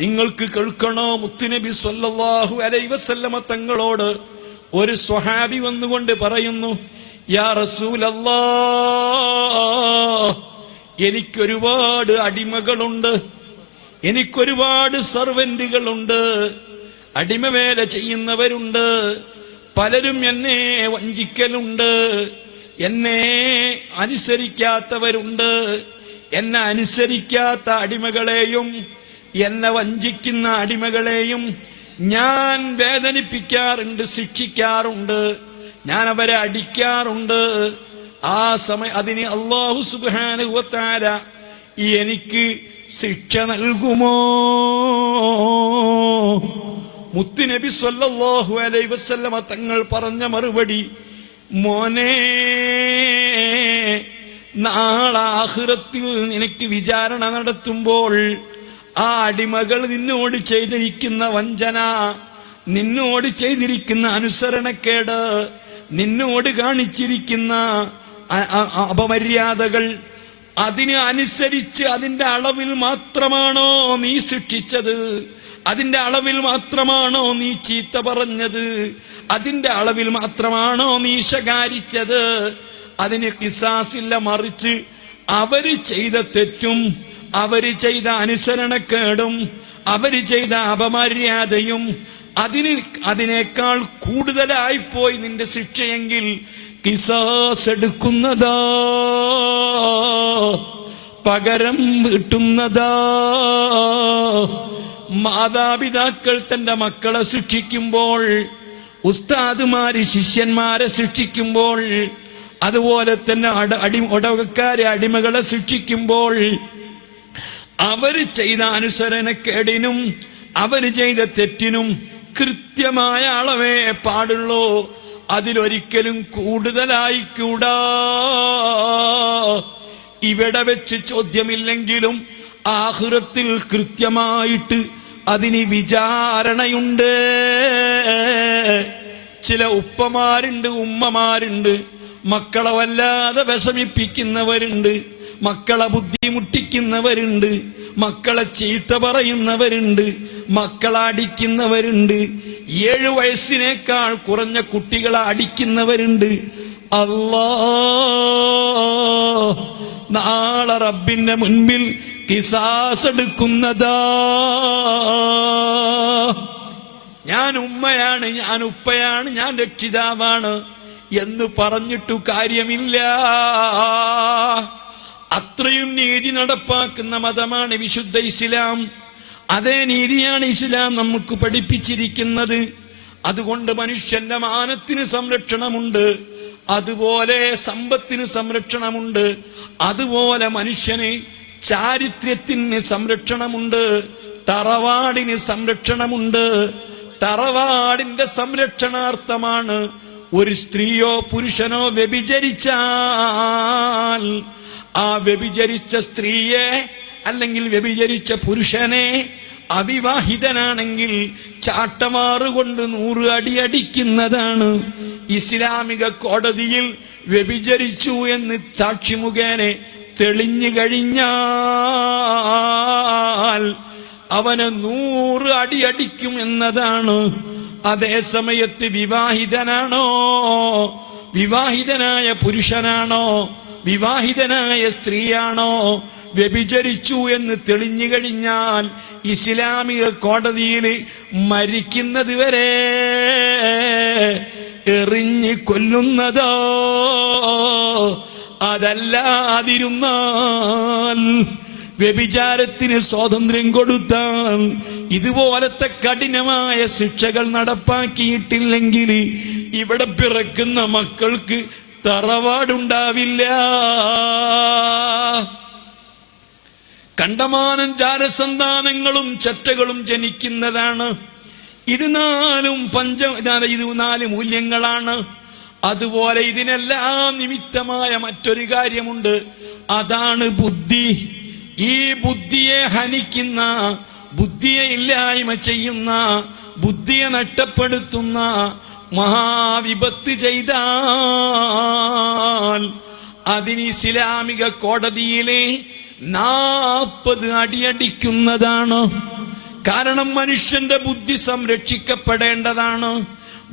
നിങ്ങൾക്ക് കേൾക്കണോ? മുത്തുനബി സ്വല്ലല്ലാഹു അലൈഹി വസല്ലമ തങ്ങളോട് ഒരു സ്വഹാബി വന്നുകൊണ്ട് പറയുന്നു, യാ റസൂലല്ലാഹ്, എനിക്കൊരുപാട് അടിമകളുണ്ട്, എനിക്കൊരുപാട് സർവന്റുകളുണ്ട്, അടിമവേല ചെയ്യുന്നവരുണ്ട്. പലരും എന്നെ വഞ്ചിക്കലുണ്ട്, എന്നെ അനുസരിക്കാത്തവരുണ്ട്. എന്നെ അനുസരിക്കാത്ത അടിമകളെയും എന്നെ വഞ്ചിക്കുന്ന അടിമകളെയും ഞാൻ വേദനിപ്പിക്കാറുണ്ട്, ശിക്ഷിക്കാറുണ്ട്, ഞാൻ അവരെ അടിക്കാറുണ്ട്. ആ സമയം അതിന് അല്ലാഹു സുബ്ഹാനഹു വ തആല എനിക്ക് ശിക്ഷ നൽകുമോ? മുത്തുനബി സ്വല്ലല്ലാഹു അലൈഹി വസല്ലമ തങ്ങൾ പറഞ്ഞ മറുപടി, മോനെ, നാളെ ആഖിറത്തിൽ നിനക്ക് വിചാരണ നടത്തുമ്പോൾ ആ അടിമകൾ നിന്നോട് ചെയ്തിരിക്കുന്ന വഞ്ചന, നിന്നോട് ചെയ്തിരിക്കുന്ന അനുസരണക്കേട്, നിന്നോട് കാണിച്ചിരിക്കുന്ന അപമര്യാദകൾ, അതിന് അനുസരിച്ച് അതിന്റെ അളവിൽ മാത്രമാണോ നീ ശിക്ഷിച്ചത്? അതിന്റെ അളവിൽ മാത്രമാണോ നീ ചീത്ത പറഞ്ഞത്? അതിന്റെ അളവിൽ മാത്രമാണോ നീ ശകാരിച്ചത്? അതിന് ഖിസാസില്ല. മറിച്ച് അവര് ചെയ്ത തെറ്റും അവര് ചെയ്ത അനുസരണക്കേടും അവര് ചെയ്ത അപമര്യാദയും അതിനേക്കാൾ കൂടുതലായി പോയി നിന്റെ ശിക്ഷയെങ്കിൽ ഖിസാസ് എടുക്കുന്നതാ, പകരം വീട്ടുന്നതാ. മാതാപിതാക്കൾ തന്റെ മക്കളെ ശിക്ഷിക്കുമ്പോൾ, ഉസ്താദുമാര് ശിഷ്യന്മാരെ ശിക്ഷിക്കുമ്പോൾ, അതുപോലെ തന്നെ ഒടവക്കാരെ അടിമകളെ ശിക്ഷിക്കുമ്പോൾ, അവര് ചെയ്ത അനുസരണക്കേടിനും അവര് ചെയ്ത തെറ്റിനും കൃത്യമായ അളവേ പാടുള്ളൂ. അതിലൊരിക്കലും കൂടുതലായിക്കൂടാ. ഇവിടെ വെച്ച് ചോദ്യമില്ലെങ്കിലും ആഖിറത്തിൽ കൃത്യമായിട്ട് അതിന് വിചാരണയുണ്ട്. ചില ഉപ്പമാരുണ്ട്, ഉമ്മമാരുണ്ട്, മക്കളെ വല്ലാതെ വിഷമിപ്പിക്കുന്നവരുണ്ട്, മക്കളെ ബുദ്ധിമുട്ടിക്കുന്നവരുണ്ട്, മക്കളെ ചീത്ത പറയുന്നവരുണ്ട്, മക്കളെ അടിക്കുന്നവരുണ്ട്, 7 വയസ്സിനേക്കാൾ കുറഞ്ഞ കുട്ടികളെ അടിക്കുന്നവരുണ്ട്. അല്ലാഹ് നാളെ റബ്ബിന്റെ മുൻപിൽ ഖിസാസ് എടുക്കുന്നതാ. ഞാൻ ഉമ്മയാണ്, ഞാൻ ഉപ്പയാണ്, ഞാൻ രക്ഷിതാവാണ് എന്ന് പറഞ്ഞിട്ടു കാര്യമില്ല. അത്രയും നീതി നടപ്പാക്കുന്ന മതമാണ് വിശുദ്ധ ഇസ്ലാം. അതേ നീതിയാണ് ഇസ്ലാം നമുക്ക് പഠിപ്പിച്ചിരിക്കുന്നത്. അതുകൊണ്ട് മനുഷ്യന്റെ മാനത്തിന് സംരക്ഷണമുണ്ട്, അതുപോലെ സമ്പത്തിന് സംരക്ഷണമുണ്ട്, അതുപോലെ മനുഷ്യന് ചാരിത്രത്തിന് സംരക്ഷണമുണ്ട്, തറവാടിന് സംരക്ഷണമുണ്ട്. തറവാടിന്റെ സംരക്ഷണാർത്ഥമാണ് ഒരു സ്ത്രീയോ പുരുഷനോ വ്യഭിചരിച്ചാൽ ആ വ്യഭിചരിച്ച സ്ത്രീയെ അല്ലെങ്കിൽ വ്യഭിചരിച്ച പുരുഷനെ അവിവാഹിതനാണെങ്കിൽ ചാട്ടമാറുകൊണ്ട് 100 അടി അടിക്കുന്നതാണ്. ഇസ്ലാമിക കോടതിയിൽ വ്യഭിചരിച്ചു എന്ന് സാക്ഷി മുഖേന തെളിഞ്ഞു കഴിഞ്ഞാൽ അവനെ 100 അടി അടിക്കും എന്നതാണ്. അതേ സമയത്ത് വിവാഹിതനാണോ, വിവാഹിതനായ പുരുഷനാണോ, വിവാഹിതനായ സ്ത്രീയാണോ വ്യഭിചരിച്ചു എന്ന് തെളിഞ്ഞു കഴിഞ്ഞാൽ ഇസ്ലാമിക കോടതിയിൽ മരിക്കുന്നത് വരെ എറിഞ്ഞു കൊല്ലുന്നതോ. അതല്ലാതിരുന്നാൽ, വ്യഭിചാരത്തിന് സ്വാതന്ത്ര്യം കൊടുത്താൽ, ഇതുപോലത്തെ കഠിനമായ ശിക്ഷകൾ നടപ്പാക്കിയിട്ടില്ലെങ്കിൽ ഇവിടെ പിറക്കുന്ന മക്കൾക്ക് തറവാടുണ്ടാവില്ല. കണ്ടമാനം ജാരസന്താനങ്ങളും ചെറ്റകളും ജനിക്കുന്നതാണ്. ഇത് 4 മൂല്യങ്ങളാണ്. അതുപോലെ ഇതിനെല്ലാം നിമിത്തമായ മറ്റൊരു കാര്യമുണ്ട്, അതാണ് ബുദ്ധി. ഈ ബുദ്ധിയെ ഹനിക്കുന്ന, ബുദ്ധിയെ ഇല്ലായ്മ ചെയ്യുന്ന, ബുദ്ധിയെ നഷ്ടപ്പെടുത്തുന്ന മഹാവിപത്ത് ചെയ്താൽ അതിന് ഇസ്ലാമിക കോടതിയിലെ 40 അടിയടിക്കുന്നതാണ്. കാരണം മനുഷ്യന്റെ ബുദ്ധി സംരക്ഷിക്കപ്പെടേണ്ടതാണ്.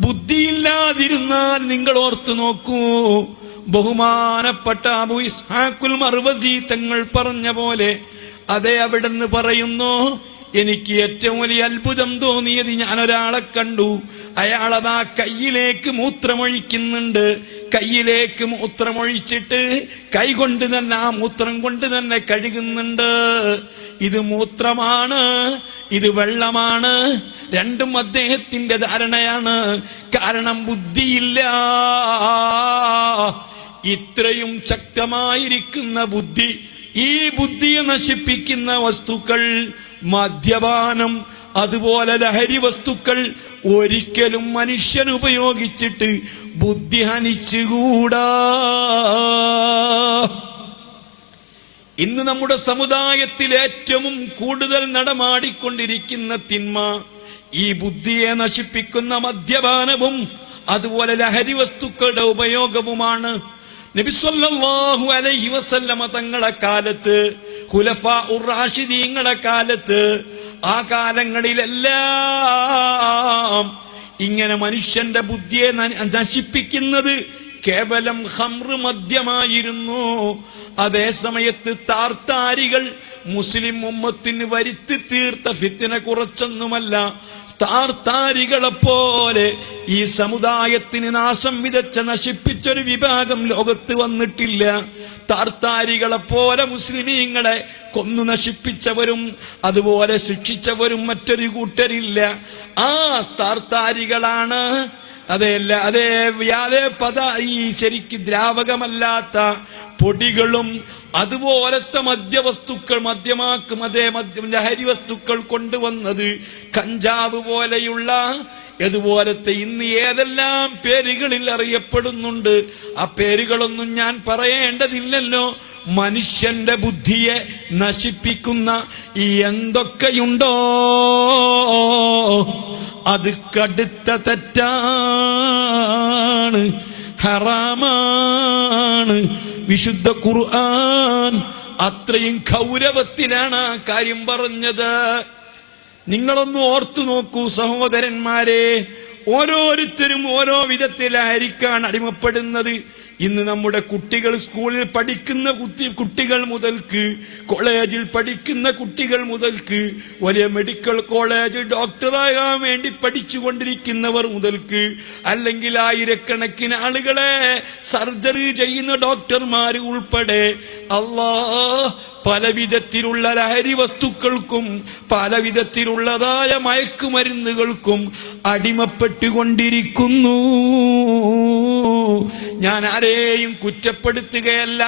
ബുദ്ധിയില്ലാതിരുന്നാൽ നിങ്ങൾ ഓർത്തു നോക്കൂ, ബഹുമാനപ്പെട്ട അബൂ ഇസ്ഹാഖുൽ മർവസി തങ്ങൾ പറഞ്ഞ പോലെ, അതേ അവിടുന്ന് പറയുന്നു, എനിക്ക് ഏറ്റവും വലിയ അത്ഭുതം തോന്നിയത്, ഞാൻ ഒരാളെ കണ്ടു, അയാളതാ കയ്യിലേക്ക് മൂത്രമൊഴിക്കുന്നുണ്ട്. കയ്യിലേക്ക് മൂത്രമൊഴിച്ചിട്ട് കൈ കൊണ്ട് തന്നെ ആ മൂത്രം കൊണ്ട് തന്നെ കഴുകുന്നുണ്ട്. ഇത് മൂത്രമാണ്, ഇത് വെള്ളമാണ്, രണ്ടും അദ്ദേഹത്തിന്റെ ധാരണയാണ്. കാരണം ബുദ്ധിയില്ല. ഇത്രയും ശക്തമായിരിക്കുന്ന ബുദ്ധി, ഈ ബുദ്ധിയെ നശിപ്പിക്കുന്ന വസ്തുക്കൾ, മദ്യപാനം, അതുപോലെ ലഹരി വസ്തുക്കൾ ഒരിക്കലും മനുഷ്യൻ ഉപയോഗിച്ചിട്ട് ബുദ്ധി ഹനിച്ചുകൂടാ. ഇന്ന് നമ്മുടെ സമുദായത്തിൽ ഏറ്റവും കൂടുതൽ നടമാടിക്കൊണ്ടിരിക്കുന്ന തിന്മ ഈ ബുദ്ധിയെ നശിപ്പിക്കുന്ന മദ്യപാനവും അതുപോലെ ലഹരി വസ്തുക്കളുടെ ഉപയോഗവുമാണ്. നബി സല്ലല്ലാഹു അലൈഹി വസല്ലമ തങ്ങളെ കാലത്ത്, ഖുലഫാഉർ റാഷിദീങ്ങളുടെ കാലത്ത്, ആ കാലങ്ങളിലെല്ലാം ഇങ്ങനെ മനുഷ്യന്റെ ബുദ്ധിയെ നശിപ്പിക്കുന്നത് കേവലം ഖംറ് മദ്യമായിരുന്നു. അതേ സമയത്ത് താർത്താരികൾ മുസ്ലിം ഉമ്മത്തിന് വരുത്തി തീർത്ത ഫിത്ന കുറച്ചൊന്നുമല്ല. താർത്താരികളെ പോലെ ഈ സമുദായത്തിന് നാശം വിതച്ച നശിപ്പിച്ചൊരു വിഭാഗം ലോകത്ത് വന്നിട്ടില്ല. താർത്താരികളെ പോലെ മുസ്ലിമീങ്ങളെ കൊന്നു നശിപ്പിച്ചവരും അതുപോലെ ശിക്ഷിച്ചവരും മറ്റൊരു കൂട്ടരില്ല. ആ താർത്താരികളാണ് അതേ ഈ ശരിക്ക് ദ്രാവകമല്ലാത്ത പൊടികളും അതുപോലത്തെ ലഹരി വസ്തുക്കൾ കൊണ്ടുവന്നത്. കഞ്ചാവ് പോലെയുള്ള അതുപോലത്തെ ഇന്ന് ഏതെല്ലാം പേരുകളിൽ അറിയപ്പെടുന്നുണ്ട്. ആ പേരുകളൊന്നും ഞാൻ പറയേണ്ടതില്ലല്ലോ. മനുഷ്യന്റെ ബുദ്ധിയെ നശിപ്പിക്കുന്ന ഈ എന്തൊക്കെയുണ്ടോ അത് കടുത്ത തെറ്റാണ്, ഹറാമാണ്. വിശുദ്ധ ഖുർആൻ അത്രയും ഗൗരവത്തിലാണ് ആ കാര്യം പറഞ്ഞത്. നിങ്ങളൊന്ന് ഓർത്തു നോക്കൂ സഹോദരന്മാരെ, ഓരോരുത്തരും ഓരോ വിധത്തിലായിരിക്കാൻ അടിമപ്പെടുന്നത്. ഇന്ന് നമ്മുടെ കുട്ടികൾ സ്കൂളിൽ പഠിക്കുന്ന കുട്ടികൾ മുതൽക്ക് കോളേജിൽ പഠിക്കുന്ന കുട്ടികൾ മുതൽക്ക് വലിയ മെഡിക്കൽ കോളേജിൽ ഡോക്ടറാകാൻ വേണ്ടി പഠിച്ചുകൊണ്ടിരിക്കുന്നവർ മുതൽക്ക് അല്ലെങ്കിൽ ആയിരക്കണക്കിന് ആളുകളെ സർജറി ചെയ്യുന്ന ഡോക്ടർമാർ ഉൾപ്പെടെ പല വിധത്തിലുള്ള ലഹരി വസ്തുക്കൾക്കും പല വിധത്തിലുള്ളതായ മയക്കുമരുന്നുകൾക്കും അടിമപ്പെട്ടുകൊണ്ടിരിക്കുന്നു. ഞാൻ ആരെയും കുറ്റപ്പെടുത്തുകയല്ല,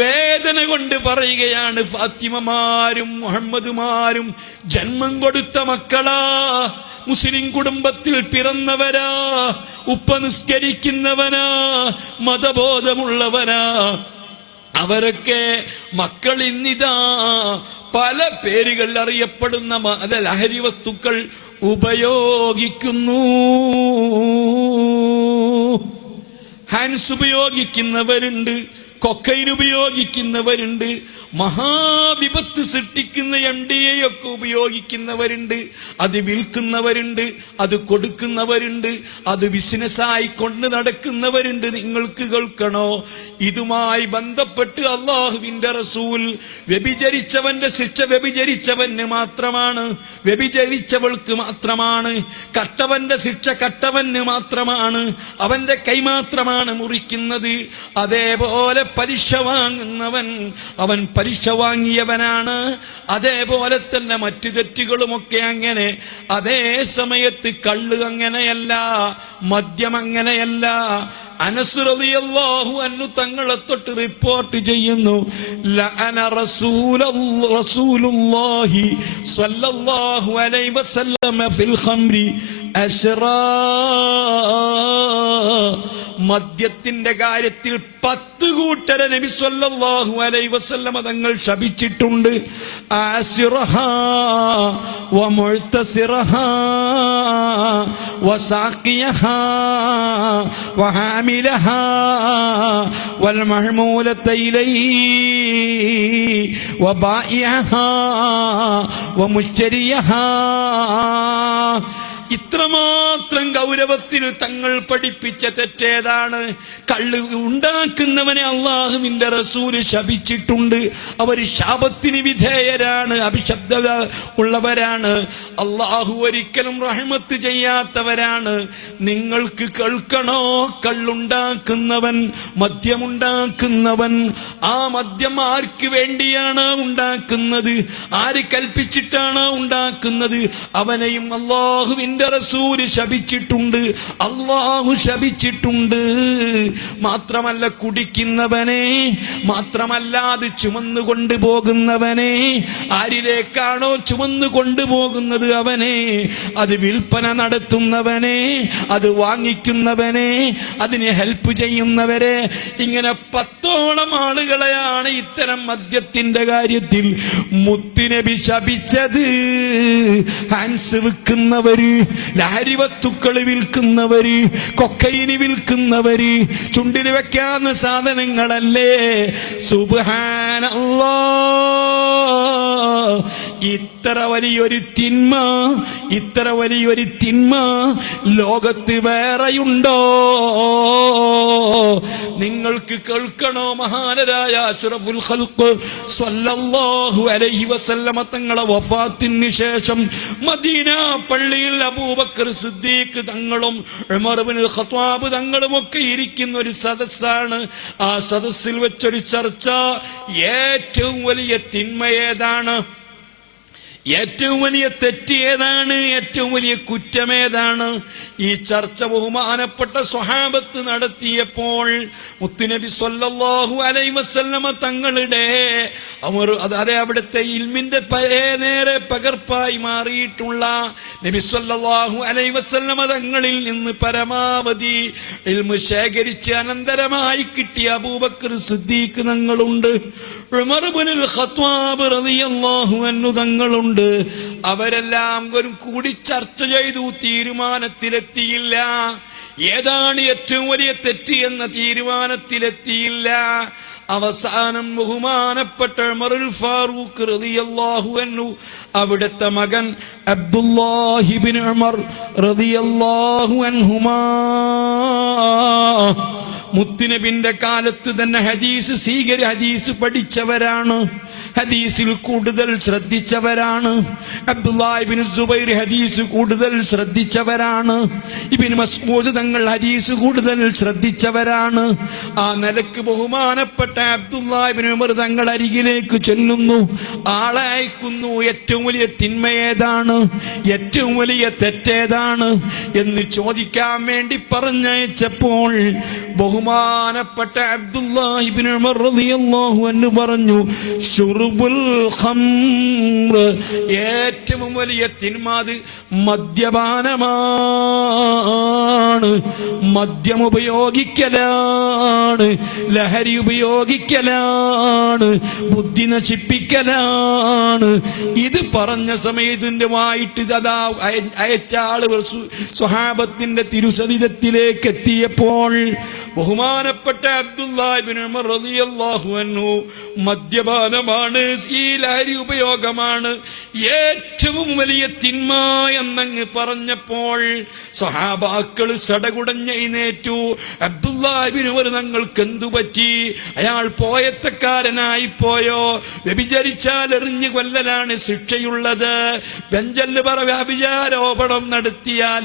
വേദന കൊണ്ട് പറയുകയാണ്. ഫാത്തിമമാരും മുഹമ്മദുമാരും ജന്മം കൊടുത്ത മക്കളാ, മുസ്ലിം കുടുംബത്തിൽ പിറന്നവരാ, ഉപ്പ നിസ്കരിക്കുന്നവനാ, മതബോധമുള്ളവനാ. അവരൊക്കെ മക്കൾ ഇന്നിതാ പല പേരുകൾ അറിയപ്പെടുന്ന ലഹരി വസ്തുക്കൾ ഉപയോഗിക്കുന്നു. ഹാൻസ് ഉപയോഗിക്കുന്നവരുണ്ട്, കൊക്കൈൻ ഉപയോഗിക്കുന്നവരുണ്ട്, മഹാവിപത്ത് സൃഷ്ടിക്കുന്ന MDA ഒക്കെ ഉപയോഗിക്കുന്നവരുണ്ട്, അത് വിൽക്കുന്നവരുണ്ട്, അത് കൊടുക്കുന്നവരുണ്ട്, അത് ബിസിനസ്സായി കൊണ്ട് നടക്കുന്നവരുണ്ട്. നിങ്ങൾക്ക് കേൾക്കണോ? ഇതുമായി ബന്ധപ്പെട്ട് അള്ളാഹുവിന്റെ റസൂൽ വ്യഭിചരിച്ചവന്റെ ശിക്ഷ വ്യഭിചരിച്ചവന് മാത്രമാണ്, വ്യഭിചരിച്ചവൾക്ക് മാത്രമാണ്. കട്ടവന്റെ ശിക്ഷ കട്ടവന് മാത്രമാണ്, അവന്റെ കൈ മാത്രമാണ് മുറിക്കുന്നത്. അതേപോലെ പലിശ വാങ്ങുന്നവൻ അവൻ പലിശ വാങ്ങിയവനാണ്. അതേപോലെ തന്നെ മറ്റു തെറ്റുകളുമൊക്കെ അങ്ങനെ. അതേ സമയത്ത് കള്ള് അങ്ങനെയല്ല, മദ്യം അങ്ങനെയല്ല. അനസ് റളിയല്ലാഹു അൻഹു തങ്ങളെ തൊട്ട് റിപ്പോർട്ട് ചെയ്യുന്നു, ലഅന റസൂലുള്ളാഹി സ്വല്ലല്ലാഹു അലൈഹി വസല്ലം ഫിൽ ഖംരി അശ്റാ. മദ്യത്തിന്റെ കാര്യത്തിൽ 10 കൂട്ടരെ നബി സല്ലല്ലാഹു അലൈഹി വസല്ലം തങ്ങൾ ശപിച്ചിട്ടുണ്ട്. ആസിറഹാ വമുഅ്തസിറഹാ വസാഖിയഹാ വഹാമിലഹാ വൽമഹ്മൂലത ഇലൈഹി വബായിഅഹാ വമുശ്തരിയഹാ. ഇത്രമാത്രം ഗൗരവത്തിൽ തങ്ങൾ പഠിപ്പിച്ച തെറ്റേതാണ്? കള്ള് ഉണ്ടാക്കുന്നവനെ അള്ളാഹുവിന്റെ റസൂല് ശപിച്ചിട്ടുണ്ട്. അവർ ശാപത്തിന് വിധേയരാണ്, അഭിശബ്ദത ഉള്ളവരാണ്. അള്ളാഹു ഒരിക്കലും റഹ്മത്ത് ചെയ്യാത്തവരാണ്. നിങ്ങൾക്ക് കേൾക്കണോ? കള്ളുണ്ടാക്കുന്നവൻ, മദ്യമുണ്ടാക്കുന്നവൻ, ആ മദ്യം ആർക്ക് വേണ്ടിയാണ് ഉണ്ടാക്കുന്നത്? ആര് കൽപ്പിച്ചിട്ടാണ് ഉണ്ടാക്കുന്നത്? അവനെയും അള്ളാഹുവിന്റെ റസൂൽ ശപിച്ചിട്ടുണ്ട്, അല്ലാഹു ശപിച്ചിട്ടുണ്ട്. മാത്രമല്ല കുടിക്കുന്നവനെ, മാത്രമല്ല അത് ചുമന്നു കൊണ്ടുപോകുന്നവനെ, ആരിലേക്കാണോ ചുമന്നു കൊണ്ടുപോകുന്നത് അവനെ, അത് വിൽപ്പന നടത്തുന്നവനെ, അത് വാങ്ങിക്കുന്നവനെ, അതിനെ ഹെൽപ്പ് ചെയ്യുന്നവരെ, ഇങ്ങനെ 10ഓളം ആളുകളെയാണ് ഇത്തരം മദ്യത്തിന്റെ കാര്യത്തിൽ മുത്തുനബി ശപിച്ചത്. ഹാൻസ് വിൽക്കുന്നവര്, ലഹരി വസ്തുക്കൾ വിൽക്കുന്നവര്, കൊക്കൈന് വിൽക്കുന്നവര്, ചുണ്ടിൽ വെക്കാവുന്ന സാധനങ്ങളല്ലേ. സുബ്ഹാനല്ലാഹ്, ഇത്ര വലിയൊരു തിന്മ ലോകത്ത് വേറെയുണ്ടോ? നിങ്ങൾക്ക് കേൾക്കണോ? മഹാനരായ അഷ്റഫുൽ ഖൽഖ് സ്വല്ലല്ലാഹു അലൈഹി വസല്ലമ തങ്ങളെ വഫാത്തിന് ശേഷം മദീന പള്ളിയിൽ അബൂബക്കർ സിദ്ദീഖ് തങ്ങളും ഉമർ ഇബ്നുൽ ഖത്താബ് തങ്ങളും ഒക്കെ ഇരിക്കുന്ന ഒരു സദസ്സാണ്. ആ സദസ്സിൽ വെച്ചൊരു ചർച്ച, ഏറ്റവും വലിയ തിന്മ ഏതാണ്, ഏറ്റവും വലിയ തെറ്റ് ഏതാണ്, ഏറ്റവും വലിയ കുറ്റമേതാണ്? ഈ ചർച്ച ബഹുമാനപ്പെട്ട സ്വഹാബത്ത് നടത്തിയപ്പോൾ മുത്തുനബി സ്വല്ലല്ലാഹു അലൈഹി വസല്ലമ തങ്ങളുടെ അവിടുത്തെ ഇൽമിന്റെ നേരെ പകർപ്പായി മാറിയിട്ടുള്ള നബി സ്വല്ലല്ലാഹു അലൈഹി വസല്ലമ തങ്ങളിൽ നിന്ന് പരമാവധി ഇൽമ് ശേഖരിച്ച് അനന്തരമായി കിട്ടിയ അബൂബക്കർ സിദ്ദീഖ് തങ്ങളുണ്ട്, ഉമർ ഇബ്നുൽ ഖത്താബ് റളിയല്ലാഹു അൻഹു തങ്ങളുണ്ട്. അവരെല്ലാം കൂടി ചർച്ച ചെയ്തു, തീരുമാനത്തിലെത്തിയില്ല. ഏതാണ് ഏറ്റവും വലിയ തെറ്റ് എന്ന തീരുമാനത്തിലെത്തിയില്ല. അവസാനം ബഹുമാനപ്പെട്ട ഉമറുൽ ഫാറൂഖ് റളിയല്ലാഹു അൻഹു അവിടുത്തെ മകൻ അബ്ദുല്ലാഹി ഇബ്നു ഉമർ റളിയല്ലാഹു അൻഹുമാ മുത്തുനബിന്റെ കാലത്ത് തന്നെ ഹദീസ് പഠിച്ചവരാണ്, ഹദീസിൽ കൂടുതൽ ശ്രദ്ധിച്ചവരാണ്. അബ്ദുല്ലാഹ് ഇബ്നു സുബൈർ ഹദീസ് കൂടുതൽ ശ്രദ്ധിച്ചവരാണ്. ഇബ്നു മസ്ഊദ് തങ്ങൾ ഹദീസ് കൂടുതൽ ശ്രദ്ധിച്ചവരാണ്. ആ നിലക്ക് ബഹുമാനപ്പെട്ട അബ്ദുല്ലാഹ് ഇബ്നു ഉമർ തങ്ങൾ അരികിലേക്ക് ചെല്ലുന്നു, ആളെ അയക്കുന്നു. ഏറ്റവും വലിയ തിന്മ ഏതാണ്, ഏറ്റവും വലിയ തെറ്റേതാണ് എന്ന് ചോദിക്കാൻ വേണ്ടി പറഞ്ഞയച്ചപ്പോൾ ബഹുമാനപ്പെട്ട അബ്ദുല്ലാഹ് ഇബ്നു ഉമർ റളിയല്ലാഹു അൻഹു പറഞ്ഞു, ഏറ്റവും വലിയ തിന്മ അത് മദ്യപാനമാണ്, മദ്യം ഉപയോഗിക്കലാണ്, ലഹരി ഉപയോഗിക്കലാണ്, ബുദ്ധി നശിപ്പിക്കലാണ്. ഇത് പറഞ്ഞ സമയത്തിന്റെ വായിട്ട് അതാ അയച്ച ആളുകൾ സ്വഹാബത്തിന്റെ തിരുസവിധത്തിലേക്ക് എത്തിയപ്പോൾ ബഹുമാനപ്പെട്ട അബ്ദുല്ലാഹ് ഇബ്നു ഉമർ റളിയല്ലാഹു അൻഹു മദ്യപാനമാണ്, ഈ ലഹരി ഉപയോഗമാണ് ഏറ്റവും വലിയ തിന്മ എന്നങ്ങ് പറഞ്ഞപ്പോൾ സ്വഹാബാക്കൾ സടകുടഞ്ഞെഴുന്നേറ്റു. അബ്ദുല്ലാഹ് ഇബ്നു ഉമർ തങ്ങൾക്ക് എന്തു പറ്റി? അയാൾ പോയത്തക്കാരനായി പോയോ? വ്യഭിചരിച്ചാൽ എറിഞ്ഞു കൊല്ലലാണ് ശിക്ഷയുള്ളത്. ബെഞ്ചല് വ്യഭിചാരോപണം നടത്തിയാൽ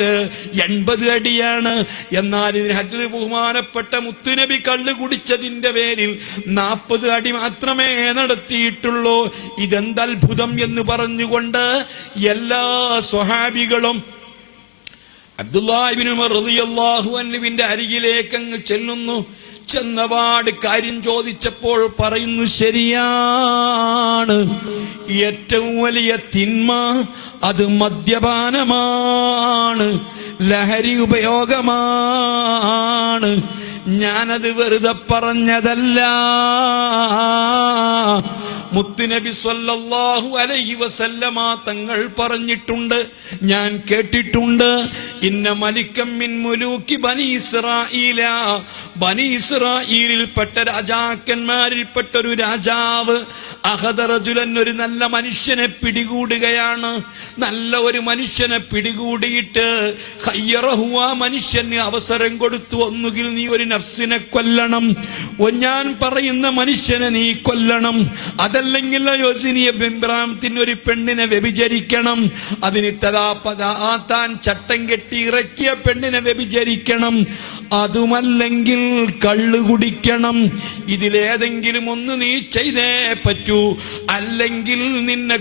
80 അടിയാണ്. എന്നാൽ ഇതിന് ഹദ്ദിൽ ബഹുമാനപ്പെട്ട മുത്തുനബി കള്ളു കുടിച്ചതിന്റെ പേരിൽ 40 അടി മാത്രമേ നടത്തിയിട്ടുള്ളൂ. ഇതെന്തത്ഭുതം എന്ന് പറഞ്ഞുകൊണ്ട് എല്ലാ സ്വഹാബികളും അബ്ദുല്ലാഹ് ഇബ്നു ഉമർ റളിയല്ലാഹു അൻഹുവിന്റെ അരികിലേക്ക് അങ്ങ് ചെല്ലുന്നു. ചെന്നപാട് കാര്യം ചോദിച്ചപ്പോൾ പറയുന്നു, ശരിയാണ്, ഏറ്റവും വലിയ തിന്മ അത് മദ്യപാനമാണ്, ലഹരി ഉപയോഗമാണ്. ഞാനത് വെറുതെ പറഞ്ഞതല്ല. മുത്തുനബി സ്വല്ലല്ലാഹു അലൈഹി വസല്ലമ തങ്ങൾ പറഞ്ഞിട്ടുണ്ട്, ഞാൻ കേട്ടിട്ടുണ്ട്. ഇന്ന മലികം മിൻ മുലൂക്കി ബനി ഇസ്രായീല, ബനി ഇസ്രായീലിൽപ്പെട്ട രാജാക്കന്മാരിൽപ്പെട്ട ഒരു രാജാവ് അഖദ റജുലൻ, ഒരു നല്ല മനുഷ്യനെ പിടികൂടുകയാണ്. നല്ല ഒരു മനുഷ്യനെ പിടികൂടിയിട്ട് ഖയ്യറഹു, ആ മനുഷ്യന് അവസരം കൊടുത്തു, ഒന്നുകിൽ നീ ഒരു നഫ്സിനെ കൊല്ലണം, ഞാൻ പറയുന്ന മനുഷ്യനെ നീ കൊല്ലണം, അതല്ലെങ്കിൽ യോസിനിയബ്രാഹത്തിന് ഒരു പെണ്ണിനെ വ്യഭിചരിക്കണം, അതിന് താൻ ചട്ടം കെട്ടി ഇറക്കിയ പെണ്ണിനെ വ്യഭിചരിക്കണം, അതുമല്ലെങ്കിൽ കള്ളു കുടിക്കണം. ഇതിലേതെങ്കിലും ഒന്ന് നീ ചെയ്തേ പറ്റൂ, അല്ലെങ്കിൽ നിന്നെ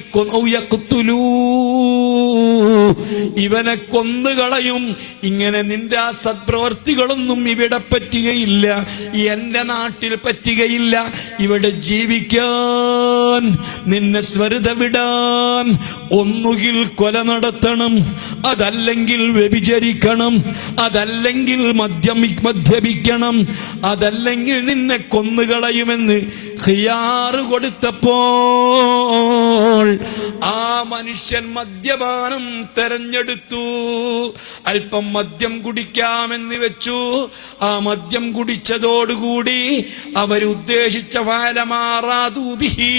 ഇവനെ കൊന്നുകളയും. ഇങ്ങനെ നിന്റെ ആ സത്പ്രവർത്തികളൊന്നും ഇവിടെ പറ്റുകയില്ല, എന്റെ നാട്ടിൽ പറ്റുകയില്ല. ഇവിടെ ജീവിക്കാൻ, നിന്നെ സ്വരുത വിടാൻ ഒന്നുകിൽ കൊല നടത്തണം, അതല്ലെങ്കിൽ വ്യഭിചരിക്കണം, അതല്ലെങ്കിൽ മദ്യപിക്കണം, അതല്ലെങ്കിൽ നിന്നെ കൊന്നുകളയുമെന്ന് ഖിയാറ് കൊടുത്തപ്പോൾ ആ മനുഷ്യൻ മദ്യപാനം തെരഞ്ഞെടുത്തു. അല്പം മദ്യം കുടിക്കാമെന്ന് വെച്ചു. ആ മദ്യം കുടിച്ചതോടുകൂടി അവരുദ്ദേശിച്ച ഫഅലമാറാദൂബിഹി,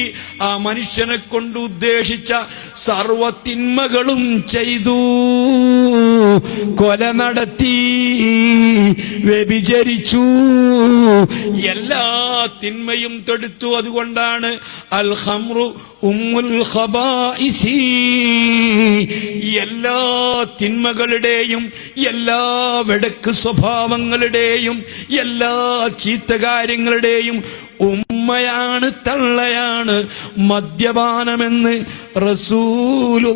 ആ മനുഷ്യനെ കൊണ്ട് ഉദ്ദേശിച്ച സർവ തിന്മകളും ചെയ്തു. കൊല നടത്തി, വ്യഭിചരിച്ചു, എല്ലാ തിന്മയും തൊടുത്തു. അതുകൊണ്ടാണ് അൽ ഖംറു ഉമ്മുൽ ഖബായിസി, എല്ലാ തിന്മകളുടെയും എല്ലാ വെടക്ക് സ്വഭാവങ്ങളുടെയും എല്ലാ ചീത്ത കാര്യങ്ങളുടെയും ഉമ്മയാണ്, തള്ളയാണ് മദ്യപാനമെന്ന് റസൂലുള്ളാഹ്.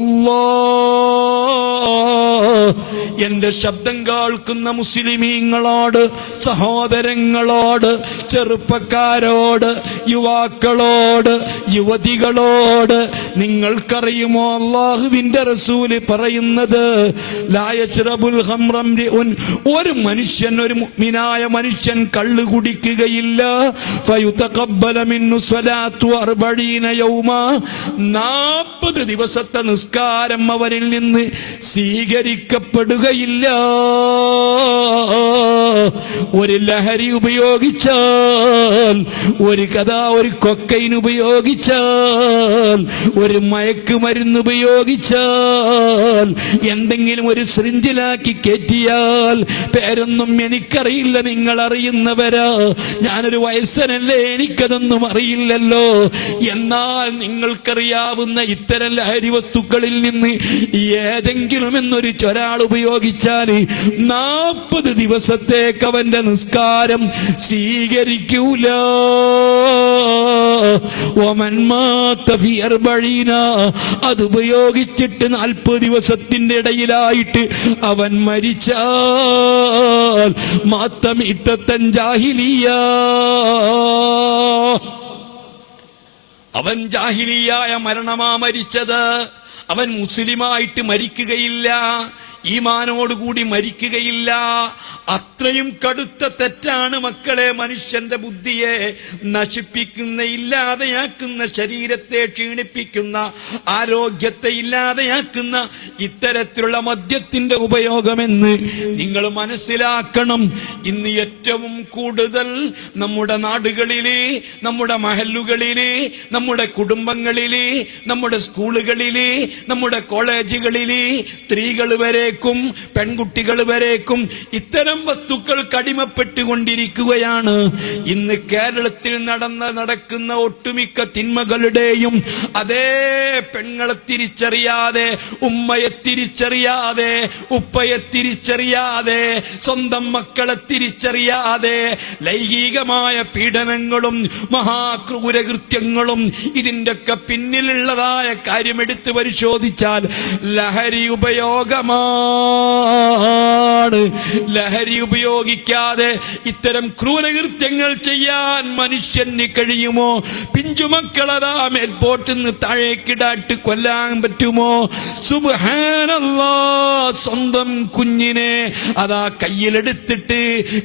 എന്റെ ശബ്ദം കേൾക്കുന്ന മുസ്ലിമീങ്ങളോട്, സഹോദരങ്ങളോട്, ചെറുപ്പക്കാരോട്, യുവാക്കളോട്, യുവതികളോട്, നിങ്ങൾക്കറിയുമോ അല്ലാഹുവിന്റെ റസൂല് പറയുന്നത്, ലാ യശ്റബുൽ ഖംറ ഇംറിഉൻ, ഒരു മനുഷ്യൻ, ഒരു മുഅ്മിനായ മനുഷ്യൻ കള്ള് കുടിക്കുകയില്ല. ഫയുതഖബ്ബല മിന്നു സ്വലാത്തു 40 യൗമ, 40 ദിവസത്തെ നിസ്കാരം അവരിൽ നിന്ന് സ്വീകരിക്കപ്പെടുകയില്ല. ഒരു ലഹരി ഉപയോഗിച്ചാൽ, ഒരു കൊക്കൈൻ ഉപയോഗിച്ചാൽ, ഒരു മയക്കുമരുന്ന് ഉപയോഗിച്ചാൽ, എന്തെങ്കിലും ഒരു സിറിഞ്ചിലാക്കി കയറ്റിയാൽ, പേരൊന്നും എനിക്കറിയില്ല, നിങ്ങൾ അറിയുന്നവരാ, ഞാനൊരു വയസ്സനല്ലേ, എനിക്കതൊന്നും അറിയില്ലല്ലോ. എന്നാൽ നിങ്ങൾക്കറിയാവുന്ന ഇത്തരം ലഹരി വസ്തുക്കളിൽ നിന്ന് ഏതെങ്കിലും എന്നൊരു ഒരാൾ ഉപയോഗിച്ചാൽ 40 ദിവസത്തേക്ക് അവന്റെ നിസ്കാരം സ്വീകരിക്കൂല. അത് ഉപയോഗിച്ചിട്ട് 40 ദിവസത്തിന്റെ ഇടയിലായിട്ട് അവൻ മരിച്ചാൽ മാത്തമിത്തൻ ജാഹിലിയ, അവൻ ജാഹിലിയായ മരണമാ മരിച്ചത്. അവൻ മുസ്ലിമായിട്ട് മരിക്കുകയില്ല, ഈമാനോടുകൂടി മരിക്കുകയില്ല. അത്രയും കടുത്ത തെറ്റാണ് മക്കളെ മനുഷ്യന്റെ ബുദ്ധിയെ നശിപ്പിക്കുന്ന, ഇല്ലാതെയാക്കുന്ന, ശരീരത്തെ ക്ഷീണിപ്പിക്കുന്ന, ആരോഗ്യത്തെ ഇല്ലാതെയാക്കുന്ന ഇത്തരത്തിലുള്ള മദ്യത്തിന്റെ ഉപയോഗമെന്ന് നിങ്ങൾ മനസ്സിലാക്കണം. ഇന്ന് ഏറ്റവും കൂടുതൽ നമ്മുടെ നാടുകളിലെ, നമ്മുടെ മഹല്ലുകളിലെ, നമ്മുടെ കുടുംബങ്ങളിലെ, നമ്മുടെ സ്കൂളുകളിലെ, നമ്മുടെ കോളേജുകളിലെ സ്ത്രീകൾ വരേക്കും പെൺകുട്ടികൾ വരേക്കും ഇത്തരം വസ്തുക്കൾ കടിമപ്പെട്ടുകൊണ്ടിരിക്കുകയാണ്. ഇന്ന് കേരളത്തിൽ നടക്കുന്ന ഒട്ടുമിക്ക തിന്മകളുടെയും അതേ പെണ്ണുങ്ങളെ തിരിച്ചറിയാതെ, ഉമ്മയെ തിരിച്ചറിയാതെ, ഉപ്പയെ തിരിച്ചറിയാതെ, സ്വന്തം മക്കളെ തിരിച്ചറിയാതെ ലൈംഗികമായ പീഡനങ്ങളും മഹാക്രൂരകൃത്യങ്ങളും ഇതിൻ്റെയൊക്കെ പിന്നിലുള്ളതായ കാര്യം എടുത്ത് പരിശോധിച്ചാൽ ലഹരി ഉപയോഗമാണ്. ലഹരി ഉപയോഗിക്കാതെ ഇത്തരം ക്രൂരകൃത്യങ്ങൾ ചെയ്യാൻ മനുഷ്യന് കഴിയുമോ? പിഞ്ചുമക്കളതാ മേൽപോട്ടുന്ന് താഴേക്കിടാട്ട് കൊല്ലാൻ പറ്റുമോ? സുബ്ഹാനല്ലാഹ്, സ്വന്തം കുഞ്ഞിനെ അതാ കയ്യിലെടുത്തിട്ട്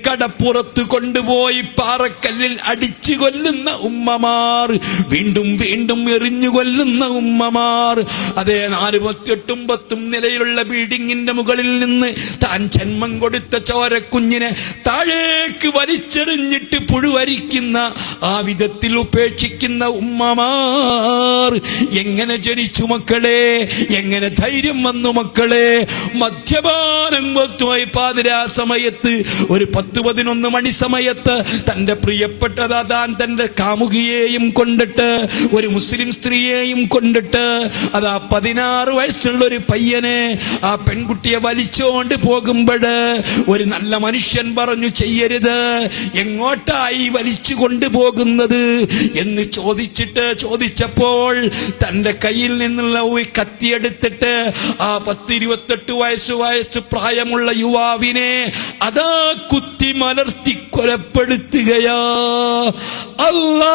കടപ്പുറത്ത് കൊണ്ടുപോയി പാറക്കല്ലിൽ അടിച്ചു കൊല്ലുന്ന ഉമ്മമാർ, വീണ്ടും വീണ്ടും എറിഞ്ഞു കൊല്ലുന്ന ഉമ്മമാർ. അതേ 48 10 നിലയിലുള്ള ബിൽഡിങ്ങിന്റെ മുകളിൽ നിന്ന് താൻ ജന്മം കൊടുത്ത ചോരക്കുഞ്ഞിനെ താഴേക്ക് വലിച്ചെറിഞ്ഞിട്ട് പുഴുവരിക്കുന്ന, ആ വിധത്തിൽ ഉപേക്ഷിക്കുന്ന ഉമ്മമാർ. എങ്ങനെ ജനിച്ചു മക്കളെ? എങ്ങനെ ധൈര്യം വന്നു മക്കളെ? മദ്യപാനം വത്തുമായി പാതിരാ സമയത്ത്, ഒരു 10-11 മണി സമയത്ത് തന്റെ പ്രിയപ്പെട്ടതാ താൻ തന്റെ കാമുകിയെയും കൊണ്ടിട്ട്, ഒരു മുസ്ലിം സ്ത്രീയെയും കൊണ്ടിട്ട്, അതാ 16 വയസ്സുള്ള ഒരു പയ്യനെ, ആ പെൺകുട്ടിയെ വലിച്ചോണ്ട് പോകുമ്പോൾ ഒരു നല്ല മനുഷ്യൻ പറഞ്ഞു, ചെയ്യരുത്, എങ്ങോട്ടായി വലിച്ചു കൊണ്ടുപോകുന്നത് എന്ന് ചോദിച്ചപ്പോൾ തന്റെ കയ്യിൽ നിന്നുള്ള ഒരു കത്തിയെടുത്തിട്ട് ആ 10-28 വയസ്സ് പ്രായമുള്ള യുവാവിനെ അതാ കുത്തി മലർത്തി കൊലപ്പെടുത്തുകയാ. അല്ലാ,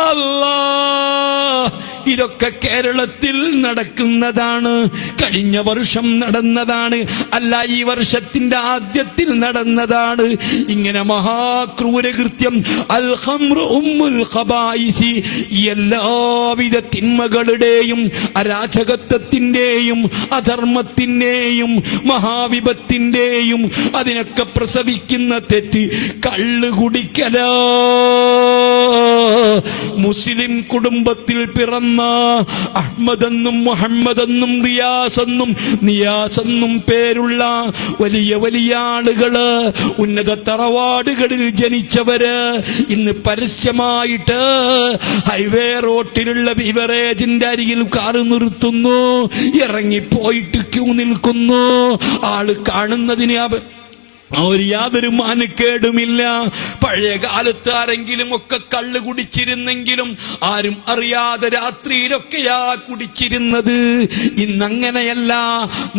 ഇതൊക്കെ കേരളത്തിൽ നടക്കുന്നതാണ്. കഴിഞ്ഞ വർഷം നടന്നതാണ്, അല്ല ഈ വർഷത്തിന്റെ ആദ്യത്തിൽ നടന്നതാണ്. ഇങ്ങനെ മഹാക്രൂരകൃത്യം അൽ ഖംറു ഉമ്മുൽ ഖബായിസി, എല്ലാവിധ തിന്മകളുടെയും അരാജകത്വത്തിന്റെയും അധർമ്മത്തിന്റെയും മഹാവിപത്തിന്റെയും അതിനൊക്കെ പ്രസവിക്കുന്ന തെറ്റ് കള്ള് കുടിക്കല. മുസ്ലിം കുടുംബത്തിൽ പിറന്ന അഹ്മദെന്നും മുഹമ്മദെന്നും റിയാസെന്നും നിയാസെന്നും പേരുള്ള വലിയ വലിയ ആളുകള്, ഉന്നത തറവാടുകളിൽ ജനിച്ചവര് ഇന്ന് പരസ്യമായിട്ട് ഹൈവേ റോട്ടിലുള്ള ബിവറേജിന്റെ അരികിൽ കാറ് നിർത്തുന്നു, ഇറങ്ങിപ്പോയിട്ട് ക്യൂ നിൽക്കുന്നു. ആള് കാണുന്നതിന് യാതൊരു മാനക്കേടുമില്ല. പഴയ കാലത്ത് ആരെങ്കിലും ഒക്കെ കള്ള് കുടിച്ചിരുന്നെങ്കിലും ആരും അറിയാതെ രാത്രിയിലൊക്കെയാ കുടിച്ചിരുന്നത്. ഇന്നങ്ങനെയല്ല.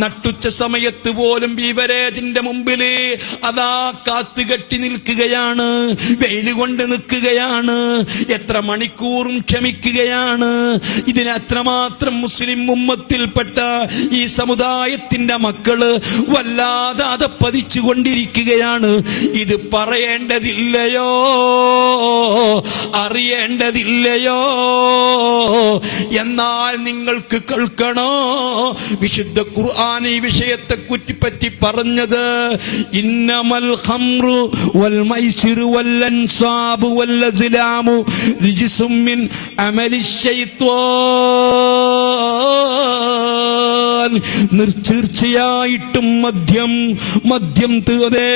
നട്ടുച്ച സമയത്ത് പോലും ബീവറേജിന്റെ മുമ്പില് അതാ കാത്തുകെട്ടി നിൽക്കുകയാണ്, വെയിൽ കൊണ്ട് നിൽക്കുകയാണ്, എത്ര മണിക്കൂറും ക്ഷമിക്കുകയാണ്. ഇതിന് അത്രമാത്രം മുസ്ലിം ഉമ്മത്തിൽപ്പെട്ട ഈ സമുദായത്തിന്റെ മക്കള് വല്ലാതെ അതപ്പതിച്ചുകൊണ്ടിരിക്കുകയാണ്. ഇത് പറയേണ്ടതില്ലയോ, അറിയേണ്ടതില്ലയോ? എന്നാൽ നിങ്ങൾക്ക് കേൾക്കണോ, വിശുദ്ധ ഖുർആൻ ഈ വിഷയത്തെ പറ്റി പറഞ്ഞത് ഇന്നമൽ ഖംറു വൽ മൈസിറു വൽ അൻസാബു വൽ അസ്ലാമു റിജ്സും മിൻ അമലി ശൈത്വാൻ. തീർച്ചയായിട്ടും മദ്യം തീർന്നേ.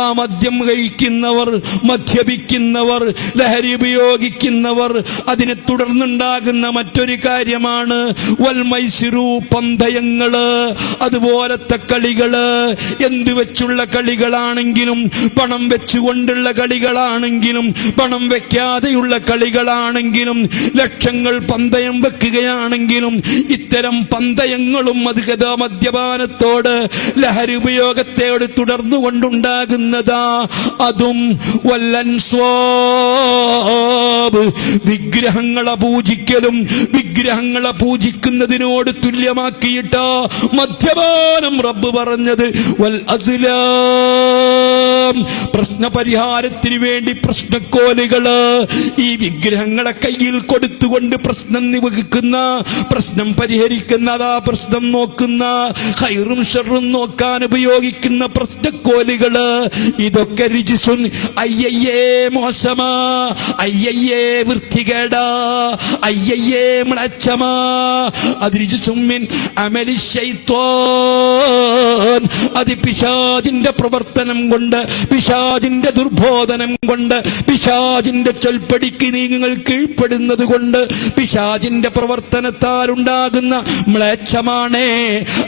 ആ മദ്യം കഴിക്കുന്നവർ, മദ്യപിക്കുന്നവർ, ലഹരി ഉപയോഗിക്കുന്നവർ, അതിനെ തുടർന്നുണ്ടാകുന്ന മറ്റൊരു കാര്യമാണ് വൽമൈസിറു, പന്തയങ്ങള്, അതുപോലത്തെ കളികള്. എന്ത് വെച്ചുള്ള കളികളാണെങ്കിലും, പണം വെച്ചുകൊണ്ടുള്ള കളികളാണെങ്കിലും, പണം വെക്കാതെയുള്ള കളികളാണെങ്കിലും, ലക്ഷങ്ങൾ പന്തയം വെക്കുകയാണെങ്കിലും, ഇത്തരം പന്തയങ്ങളും മദ്യപാനത്തോട്, ലഹരി ഉപയോഗത്തോട് തുടർന്നുകൊണ്ടുണ്ടാകുന്നതാ. അതും വല്ലൻസ്വാബ്, വിഗ്രഹങ്ങളെ പൂജിക്കലും വിഗ്രഹങ്ങളെ പൂജിക്കുന്നതിനോട് തുല്യമാക്കിയിട്ട് മദ്യപാനം റബ്ബ് പറഞ്ഞത് വൽ അസ്ലാം. പ്രശ്നപരിഹാരത്തിന് വേണ്ടി പ്രശ്നക്കോലുകള്, ഈ വിഗ്രഹങ്ങളെ കയ്യിൽ കൊടുത്തുകൊണ്ട് പ്രശ്നം നിവഹിക്കുന്ന, പ്രശ്നം പരിഹരിക്കുന്നതാ, പ്രശ്നം നോക്കുന്ന, ഖൈറും ഷർറും നോക്കാൻ ഉപയോഗിക്കുന്ന പ്രശ്നക്കോലുകള്, ഇതൊക്കെ റിജ്സുൻ. അയ്യയ്യേ മോശമാ, അയ്യയ്യേ വൃത്തികേടാ, അയ്യയ്യേ മ്ലേച്ഛമാ. അത് റിജ്സും മിൻ അമലി ശൈത്വാൻ. അത് പിശാചിന്റെ പ്രവർത്തനം കൊണ്ട്, പിശാചിന്റെ ദുർബോധനം കൊണ്ട്, പിശാചിന്റെ ചൊൽപ്പടിക്ക് നിങ്ങൾ കീഴ്പ്പെടുന്നത് കൊണ്ട്, പിശാചിന്റെ പ്രവർത്തനത്താൽ ഉണ്ടാകുന്ന മ്ലേച്ഛമാണേ,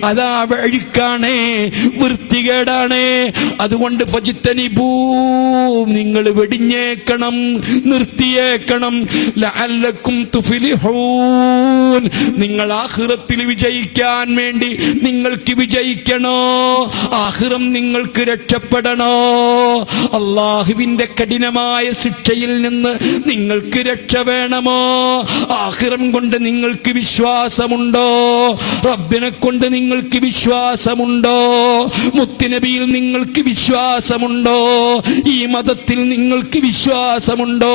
അതാ വഴിക്കാണേ, വൃത്തികേടാണേ. അതുകൊണ്ട് ഫജ്തനിബൂ, നിങ്ങൾ വെടിഞ്ഞേക്കണം, നിർത്തിയേക്കണം. ലഅല്ലക്കും തുഫ്ലിഹൂൻ, നിങ്ങൾ ആഖിറത്തിൽ വിജയിക്കാൻ വേണ്ടി നിങ്ങൾക്ക് വിജയിക്കണോ, ആഖിറം നിങ്ങൾക്ക് രക്ഷപ്പെടണോ, അല്ലാഹുവിന്റെ കഠിനമായ ശിക്ഷയിൽ നിന്ന് നിങ്ങൾക്ക് രക്ഷ വേണമോ, ആഖിറം കൊണ്ട് നിങ്ങൾക്ക് വിശ്വാസമുണ്ടോ, റബ്ബിനെ കൊണ്ട് നിങ്ങൾക്ക് വിശ്വാസമുണ്ടോ, മുത്തുനബിയിൽ നിങ്ങൾക്ക് വിശ്വാസമുണ്ടോ, ഈ മതത്തിൽ നിങ്ങൾക്ക് വിശ്വാസമുണ്ടോ,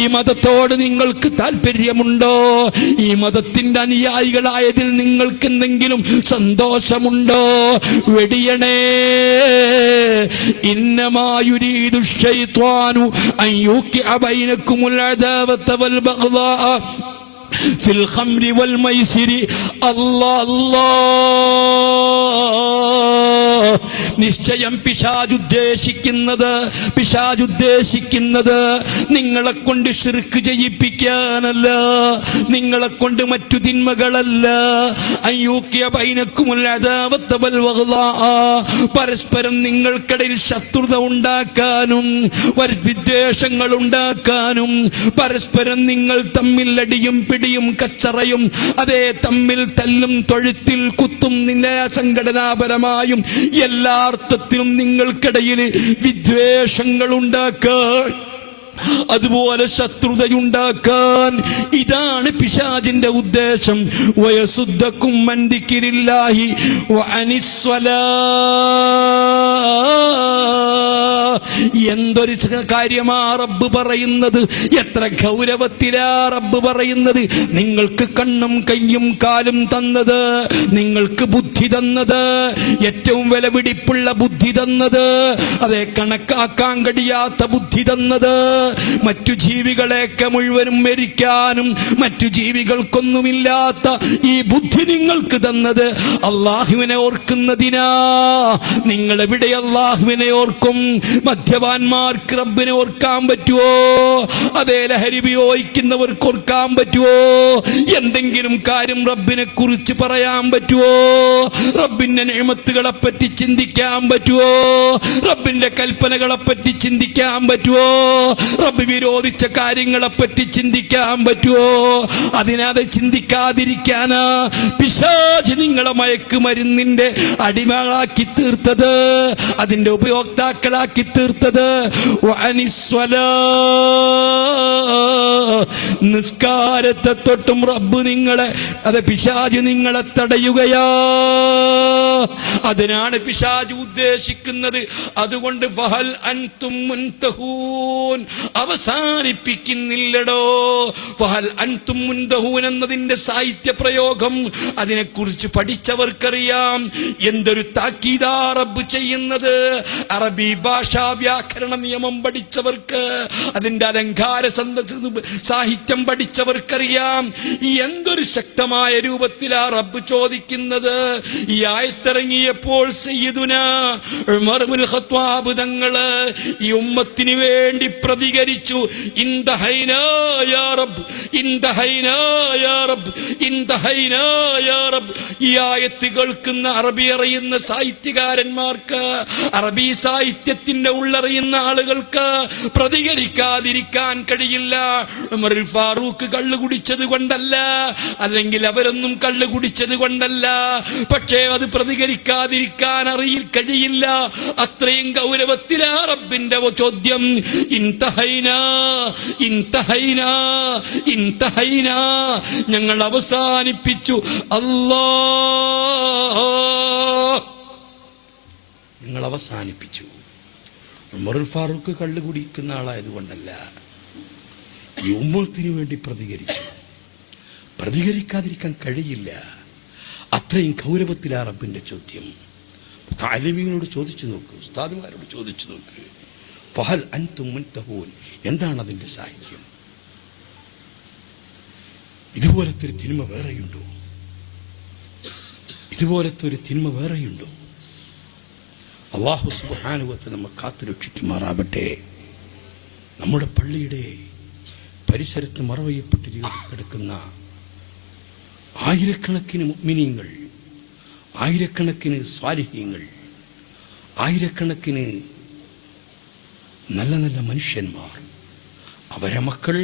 ഈ മതത്തോട് നിങ്ങൾക്ക് താല്പര്യമുണ്ടോ, ഈ മതത്തിന്റെ അനുയായികളായതിൽ നിങ്ങൾക്ക് എന്തെങ്കിലും സന്തോഷമുണ്ടോ? വെടിയണേ. ഇന്നമാ യുരീദു ശൈത്വാനു അൻ യുഖിഅ ബൈനകുമുൽ അദാവത വൽ ബഗ്ദാ ഫിൽ ഖംരി വൽ മൈസിരി. അല്ലാഹ്, നിശ്ചയം പിശാചുദ്ദേശിക്കുന്നത് നിങ്ങളെ കൊണ്ട് ശിർക്ക് ചെയ്യിപ്പിക്കാനല്ല, നിങ്ങളെ കൊണ്ട് മറ്റു തിന്മകളല്ല. അയ്യൂക്കിയ ബൈനക്കുമുൽ അദാവത വൽ ബഗ്ദാ, പരസ്പരം നിങ്ങൾക്കിടയിൽ ശത്രുത ഉണ്ടാക്കാനും വിദ്വേഷങ്ങൾ ഉണ്ടാക്കാനും, പരസ്പരം നിങ്ങൾ തമ്മിൽ അടിയും പിടിയും കച്ചറയും, അതേ തമ്മിൽ തല്ലും തൊഴുത്തിൽ കുത്തും, സംഘടനാപരമായും എല്ലാ അർത്ഥത്തിലും നിങ്ങൾക്കിടയിൽ വിദ്വേഷങ്ങൾ ഉണ്ടാക്കാൻ അതുപോലെ ശത്രുതയുണ്ടാക്കാൻ. ഇതാണ് പിശാചിന്റെ ഉദ്ദേശം. വയസുദ്ദക്കും അൻ ദിക്രില്ലാഹി വഅനിസ്സലാ. എന്തൊരു കാര്യമാ റബ്ബ് പറയുന്നത്, എത്ര ഗൗരവത്തിലാ റബ്ബ് പറയുന്നത്. നിങ്ങൾക്ക് കണ്ണും കയ്യും കാലും തന്നത്, നിങ്ങൾക്ക് ബുദ്ധി തന്നത്, ഏറ്റവും വിലപിടിപ്പുള്ള ബുദ്ധി തന്നത്, അതേ കണക്കാക്കാൻ കഴിയാത്ത ബുദ്ധി തന്നത്, മറ്റു ജീവികളെയൊക്കെ മുഴുവനും മരിക്കാനും മറ്റു ജീവികൾക്കൊന്നുമില്ലാത്ത ഈ ബുദ്ധി നിങ്ങൾക്ക് തന്നത് അള്ളാഹുവിനെ ഓർക്കുന്നതിനാ. നിങ്ങൾ എവിടെ അള്ളാഹുവിനെ ഓർക്കും? മദ്യപാന്മാർക്ക് റബ്ബിനെ ഓർക്കാൻ പറ്റുമോ? അതേ ലഹരി ഉപയോഗിക്കുന്നവർക്ക് ഓർക്കാൻ പറ്റുമോ? എന്തെങ്കിലും കാര്യം റബ്ബിനെ കുറിച്ച് പറയാൻ പറ്റുമോ? റബ്ബിന്റെ നിഅമത്തുകളെ പറ്റി ചിന്തിക്കാൻ പറ്റുമോ? റബ്ബിന്റെ കൽപ്പനകളെ പറ്റി ചിന്തിക്കാൻ പറ്റുമോ? റബ്ബ് വിരോധിച്ച കാര്യങ്ങളെ പറ്റി ചിന്തിക്കാൻ പറ്റുമോ? അതിനത് ചിന്തിക്കാതിരിക്കാനാ പിശാച് നിങ്ങളെ മയക്കുമരുന്നിന്റെ അടിമകളാക്കി തീർത്തത്, അതിന്റെ ഉപയോക്താക്കളാക്കി തീർത്തത്. നിസ്കാരത്തെ തൊട്ടും റബ്ബ് നിങ്ങളെ, അത് പിശാച് നിങ്ങളെ തടയുകയാ. അതിനാണ് പിശാച് ഉദ്ദേശിക്കുന്നത്. അതുകൊണ്ട് ഫഹൽ അൻതും മുൻതഹൂൻ, അവസാനിപ്പിക്കുന്നില്ലടോ. ഫഹൽ അൻതും മുൻതഹൂൻ എന്നതിന്റെ സാഹിത്യ പ്രയോഗം അതിനെക്കുറിച്ച് പഠിച്ചവർക്കറിയാം. എന്തൊരു താക്കീതാ റബ്ബ് ചെയ്യുന്നത്. അറബി ഭാഷാ വ്യാകരണ നിയമം പഠിച്ചവർക്ക്, അതിന്റെ അലങ്കാര സാഹിത്യം പഠിച്ചവർക്കറിയാം എന്തൊരു ശക്തമായ രൂപത്തിലാ റബ്ബ് ചോദിക്കുന്നത്. ഈ ആയത്തിറങ്ങിയപ്പോൾ സയ്യിദുനാ ഉമർ ഇബ്നുൽ ഖത്താബ് തങ്ങള് ഈ ഉമ്മത്തിന് വേണ്ടി പ്രതികരിച്ചു. ഇൻതഹൈനാ യാ റബ്ബ്, ഇൻതഹൈനാ യാ റബ്ബ്, ഇൻതഹൈനാ യാ റബ്ബ്. ഈ ആയത്ത് കേൾക്കുന്ന അറബി അറിയുന്ന സാഹിത്യകാരന്മാർക്ക്, അറബി സാഹിത്യത്തിന്റെ ഉള്ളറിയുന്ന ആളുകൾക്ക് പ്രതികരിക്കാതിരിക്കാൻ കഴിയില്ല. ഉമറുൽ ഫാറൂഖ് കള്ളു കുടിച്ചത് കൊണ്ടല്ല, അല്ലെങ്കിൽ അവരൊന്നും കള്ളു കുടിച്ചത് കൊണ്ടല്ല, പക്ഷേ അത് പ്രതികരിക്കാതിരിക്കാൻ കഴിയില്ല. അത്രയും ഗൗരവത്തിലാ റബ്ബിന്റെ ചോദ്യം. ഇൻതഹൈനാ, ഇൻതഹൈനാ, ഇൻതഹൈനാ, ഞങ്ങൾ അവസാനിപ്പിച്ചു. അല്ലാഹ്, ഞങ്ങൾ അവസാനിപ്പിച്ചു. ഉമറുൽ ഫാറൂഖ് കള്ളു കുടിക്കുന്ന ആളായതുകൊണ്ടല്ല, ഈ ഉമ്മത്തിന് വേണ്ടി പ്രതികരിച്ചു. പ്രതികരിക്കാതിരിക്കാൻ കഴിയില്ല. അത്രയും ഗൗരവത്തിലാ റബ്ബിന്റെ ചോദ്യം. താലിമീങ്ങളോട് ചോദിച്ചു നോക്ക്, ഉസ്താദുമാരോട് ചോദിച്ചു നോക്ക്. ഫഹൽ അൻതും മുൻതഹൂൻ, എന്താണ് അതിന്റെ സാഹിത്യം? ഇതുപോലത്തെ ഒരു തിന്മ വേറെയുണ്ടോ? ഇതുപോലത്തെ ഒരു തിന്മ വേറെയുണ്ടോ? അല്ലാഹു സുബ്ഹാനഹു വ തആല നമ്മെ കാത്തുരക്ഷിക്കുമാറാവട്ടെ. നമ്മുടെ പള്ളിയുടെ പരിസരത്ത് മറവയ്യപ്പെട്ട് കിടക്കുന്ന ആയിരക്കണക്കിന് മുഅ്മിനീങ്ങൾ, ആയിരക്കണക്കിന് സ്വാലിഹീങ്ങൾ, ആയിരക്കണക്കിന് നല്ല നല്ല മനുഷ്യന്മാർ, അവരെ മക്കൾ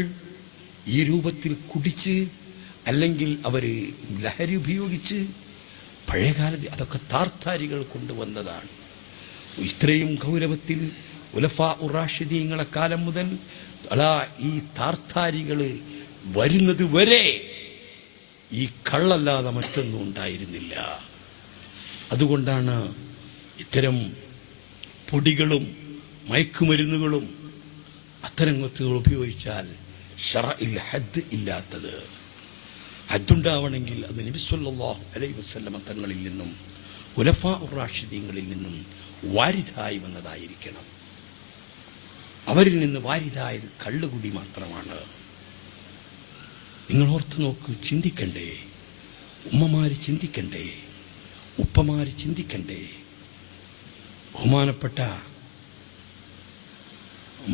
ഈ രൂപത്തിൽ കുടിച്ച്, അല്ലെങ്കിൽ അവർ ലഹരി ഉപയോഗിച്ച്, പഴയകാലത്ത് അതൊക്കെ താർത്താരികൾ കൊണ്ടുവന്നതാണ്. ഇത്രയും ഗൗരവത്തിൽ ഉലഫാ ഉറാഷിദീങ്ങളെ കാലം മുതൽ ഈ താർത്താരികൾ വരുന്നത് വരെ ഈ കള്ളല്ലാതെ മറ്റൊന്നും ഉണ്ടായിരുന്നില്ല. അതുകൊണ്ടാണ് ഇത്തരം പൊടികളും മയക്കുമരുന്നുകളും അത്തരം കൊത്തുകൾ ഉപയോഗിച്ചാൽ ശറഇൽ ഹദ് ഇല്ലാത്തത്. ഹദ്ദുണ്ടാവണമെങ്കിൽ അത് നബി സല്ലല്ലാഹു അലൈഹി വസല്ലമ തങ്ങളിൽ നിന്നും ഉലഫാ ഉറാഷിദീങ്ങളിൽ നിന്നും വാരിദായി വന്നതായിരിക്കണം. അവരിൽ നിന്ന് വാരിദായത് കള്ളുകുടി മാത്രമാണ്. നിങ്ങൾ ഓർത്ത് നോക്ക്, ചിന്തിക്കണ്ടേ? ഉമ്മമാര് ചിന്തിക്കണ്ടേ? ഉപ്പമാര് ചിന്തിക്കണ്ടേ? ബഹുമാനപ്പെട്ട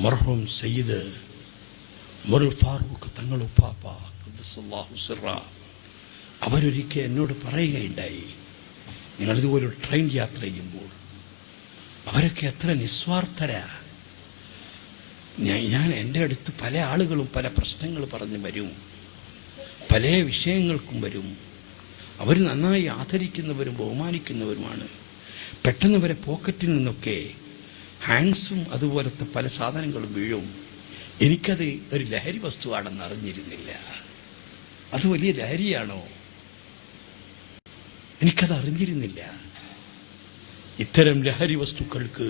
മർഹൂം സയ്യിദ് ഉമറുൽ ഫാറൂഖ് തങ്ങൾ ഉപ്പാപ്പ ഖദ്ദസല്ലാഹു സിറ അവരൊരിക്കൽ എന്നോട് പറയുകയുണ്ടായി, നിങ്ങളിതുപോലെ ട്രെയിൻ യാത്ര ചെയ്യുമ്പോൾ അവരൊക്കെ എത്ര നിസ്വാർത്ഥരാ. ഞാൻ എൻ്റെ അടുത്ത് പല ആളുകളും പല പ്രശ്നങ്ങൾ പറഞ്ഞ് വരും, പല വിഷയങ്ങൾക്കും വരും. അവർ നന്നായി ആദരിക്കുന്നവരും ബഹുമാനിക്കുന്നവരുമാണ്. പെട്ടെന്ന് വരെ പോക്കറ്റിൽ നിന്നൊക്കെ ഹാൻഡ്സും അതുപോലത്തെ പല സാധനങ്ങളും വീഴും. എനിക്കത് ഒരു ലഹരി വസ്തുവാണെന്ന് അറിഞ്ഞിരുന്നില്ല. അത് വലിയ ലഹരിയാണോ? എനിക്കത് അറിഞ്ഞിരുന്നില്ല. ഇത്തരം ലഹരി വസ്തുക്കൾക്ക്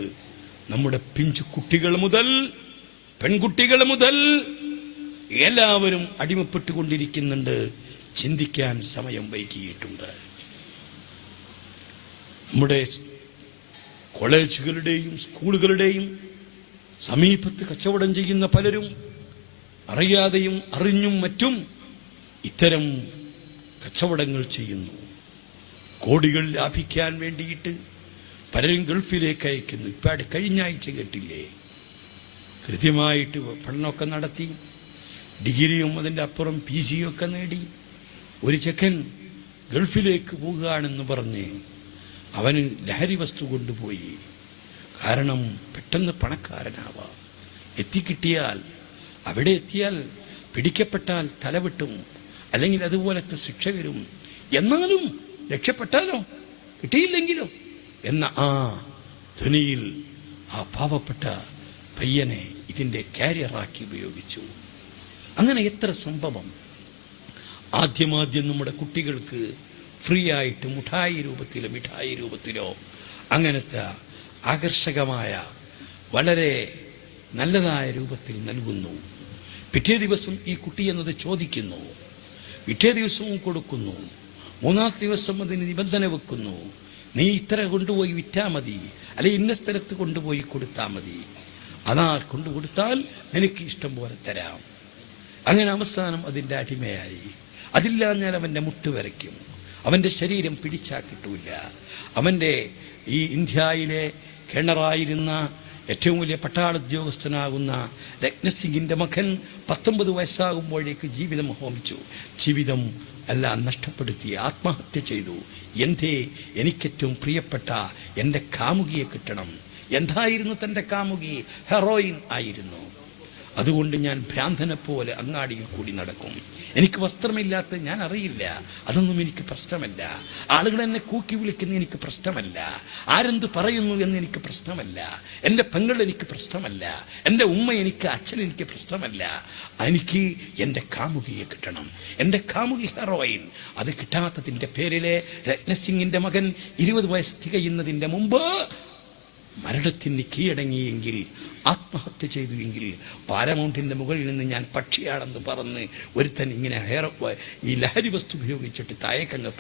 നമ്മുടെ പിഞ്ചു കുട്ടികൾ മുതൽ പെൺകുട്ടികൾ മുതൽ എല്ലാവരും അടിമപ്പെട്ടുകൊണ്ടിരിക്കുന്നുണ്ട്. ചിന്തിക്കാൻ സമയം വൈകിയിട്ടുണ്ട്. നമ്മുടെ കോളേജുകളുടെയും സ്കൂളുകളുടെയും സമീപത്ത് കച്ചവടം ചെയ്യുന്ന പലരും അറിയാതെയും അറിഞ്ഞും മറ്റും ഇത്തരം കച്ചവടങ്ങൾ ചെയ്യുന്നു. കോടികൾ ലാഭിക്കാൻ വേണ്ടിയിട്ട് പലരും ഗൾഫിലേക്ക് അയക്കുന്നു. ഇപ്പം കഴിഞ്ഞ ആഴ്ച കേട്ടില്ലേ, കൃത്യമായിട്ട് പഠനമൊക്കെ നടത്തി ഡിഗ്രിയും അതിൻ്റെ അപ്പുറം PG ഒക്കെ നേടി ഒരു ചെക്കൻ ഗൾഫിലേക്ക് പോകുകയാണെന്ന് പറഞ്ഞ് അവന് ലഹരി വസ്തു കൊണ്ടുപോയി. കാരണം പെട്ടെന്ന് പണക്കാരനാവാം, എത്തിക്കിട്ടിയാൽ അവിടെ എത്തിയാൽ പിടിക്കപ്പെട്ടാൽ തലവെട്ടും, അല്ലെങ്കിൽ അതുപോലത്തെ ശിക്ഷ വരും. എന്നാലും രക്ഷപ്പെട്ടാലോ കിട്ടിയില്ലെങ്കിലോ എന്ന ആ ധ്വനിയിൽ ആ പാവപ്പെട്ട പയ്യനെ ഇതിൻ്റെ കാരിയറാക്കി ഉപയോഗിച്ചു. അങ്ങനെ എത്ര സംഭവം. ആദ്യം നമ്മുടെ കുട്ടികൾക്ക് ഫ്രീ ആയിട്ട് മിഠായി രൂപത്തിലോ അങ്ങനത്തെ ആകർഷകമായ വളരെ നല്ലതായ രൂപത്തിൽ നൽകുന്നു. പിറ്റേ ദിവസം ഈ കുട്ടി എന്നത് ചോദിക്കുന്നു, പിറ്റേ ദിവസവും കൊടുക്കുന്നു, മൂന്നാമത്തെ ദിവസം അതിന് നിബന്ധന വെക്കുന്നു, നീ ഇത്ര കൊണ്ടുപോയി വിറ്റാൽ മതി, അല്ലെ ഇന്ന സ്ഥലത്ത് കൊണ്ടുപോയി കൊടുത്താൽ മതി, അതാ കൊണ്ടു കൊടുത്താൽ നിനക്ക് ഇഷ്ടം പോലെ തരാം. അങ്ങനെ അവസാനം അതിൻ്റെ അടിമയായി. അതില്ലാഞ്ഞാൽ അവൻ്റെ മുട്ട് വരയ്ക്കും, അവൻ്റെ ശരീരം പിടിച്ചാൽ കിട്ടൂല. അവൻ്റെ ഈ ഇന്ത്യയിലെ കിണറായിരുന്ന ഏറ്റവും വലിയ പട്ടാള ഉദ്യോഗസ്ഥനാകുന്ന രത്നസിംഗിൻ്റെ മകൻ 19 വയസ്സാകുമ്പോഴേക്ക് ജീവിതം ഹോമിച്ചു. ജീവിതം എല്ലാം നഷ്ടപ്പെടുത്തി ആത്മഹത്യ ചെയ്തു. എന്തേ? എനിക്കേറ്റവും പ്രിയപ്പെട്ട എൻ്റെ കാമുകിയെ കിട്ടണം. എന്തായിരുന്നു തൻ്റെ കാമുകി? ഹെറോയിൻ ആയിരുന്നു. അതുകൊണ്ട് ഞാൻ ഭ്രാന്തനെ പോലെ അങ്ങാടിയിൽ കൂടി നടക്കും. എനിക്ക് വസ്ത്രമില്ലാത്ത ഞാൻ അറിയില്ല, അതൊന്നും എനിക്ക് പ്രശ്നമല്ല. ആളുകൾ എന്നെ കൂക്കി വിളിക്കുന്ന എനിക്ക് പ്രശ്നമല്ല, ആരെന്ത് പറയുന്നു എന്ന് എനിക്ക് പ്രശ്നമല്ല, എൻ്റെ പെങ്ങൾ എനിക്ക് പ്രശ്നമല്ല, എൻ്റെ ഉമ്മ എനിക്ക്, അച്ഛൻ എനിക്ക് പ്രശ്നമല്ല. എനിക്ക് എൻ്റെ കാമുകിയെ കിട്ടണം. എൻ്റെ കാമുകി ഹെറോയിൻ. അത് കിട്ടാത്തതിൻ്റെ പേരിലെ രത്നസിംഗിൻ്റെ മകൻ 20 വയസ്സ് തികയുന്നതിൻ്റെ മുമ്പ് മരണത്തിന് കീഴടങ്ങിയെങ്കിൽ, ആത്മഹത്യ ചെയ്തു എങ്കിൽ, പാരമൗണ്ടിൻ്റെ മുകളിൽ നിന്ന് ഞാൻ പക്ഷിയാണെന്ന് പറഞ്ഞ് ഒരുത്തൻ ഇങ്ങനെ ഈ ലഹരി വസ്തു ഉപയോഗിച്ചിട്ട് താഴേക്കങ്ങ്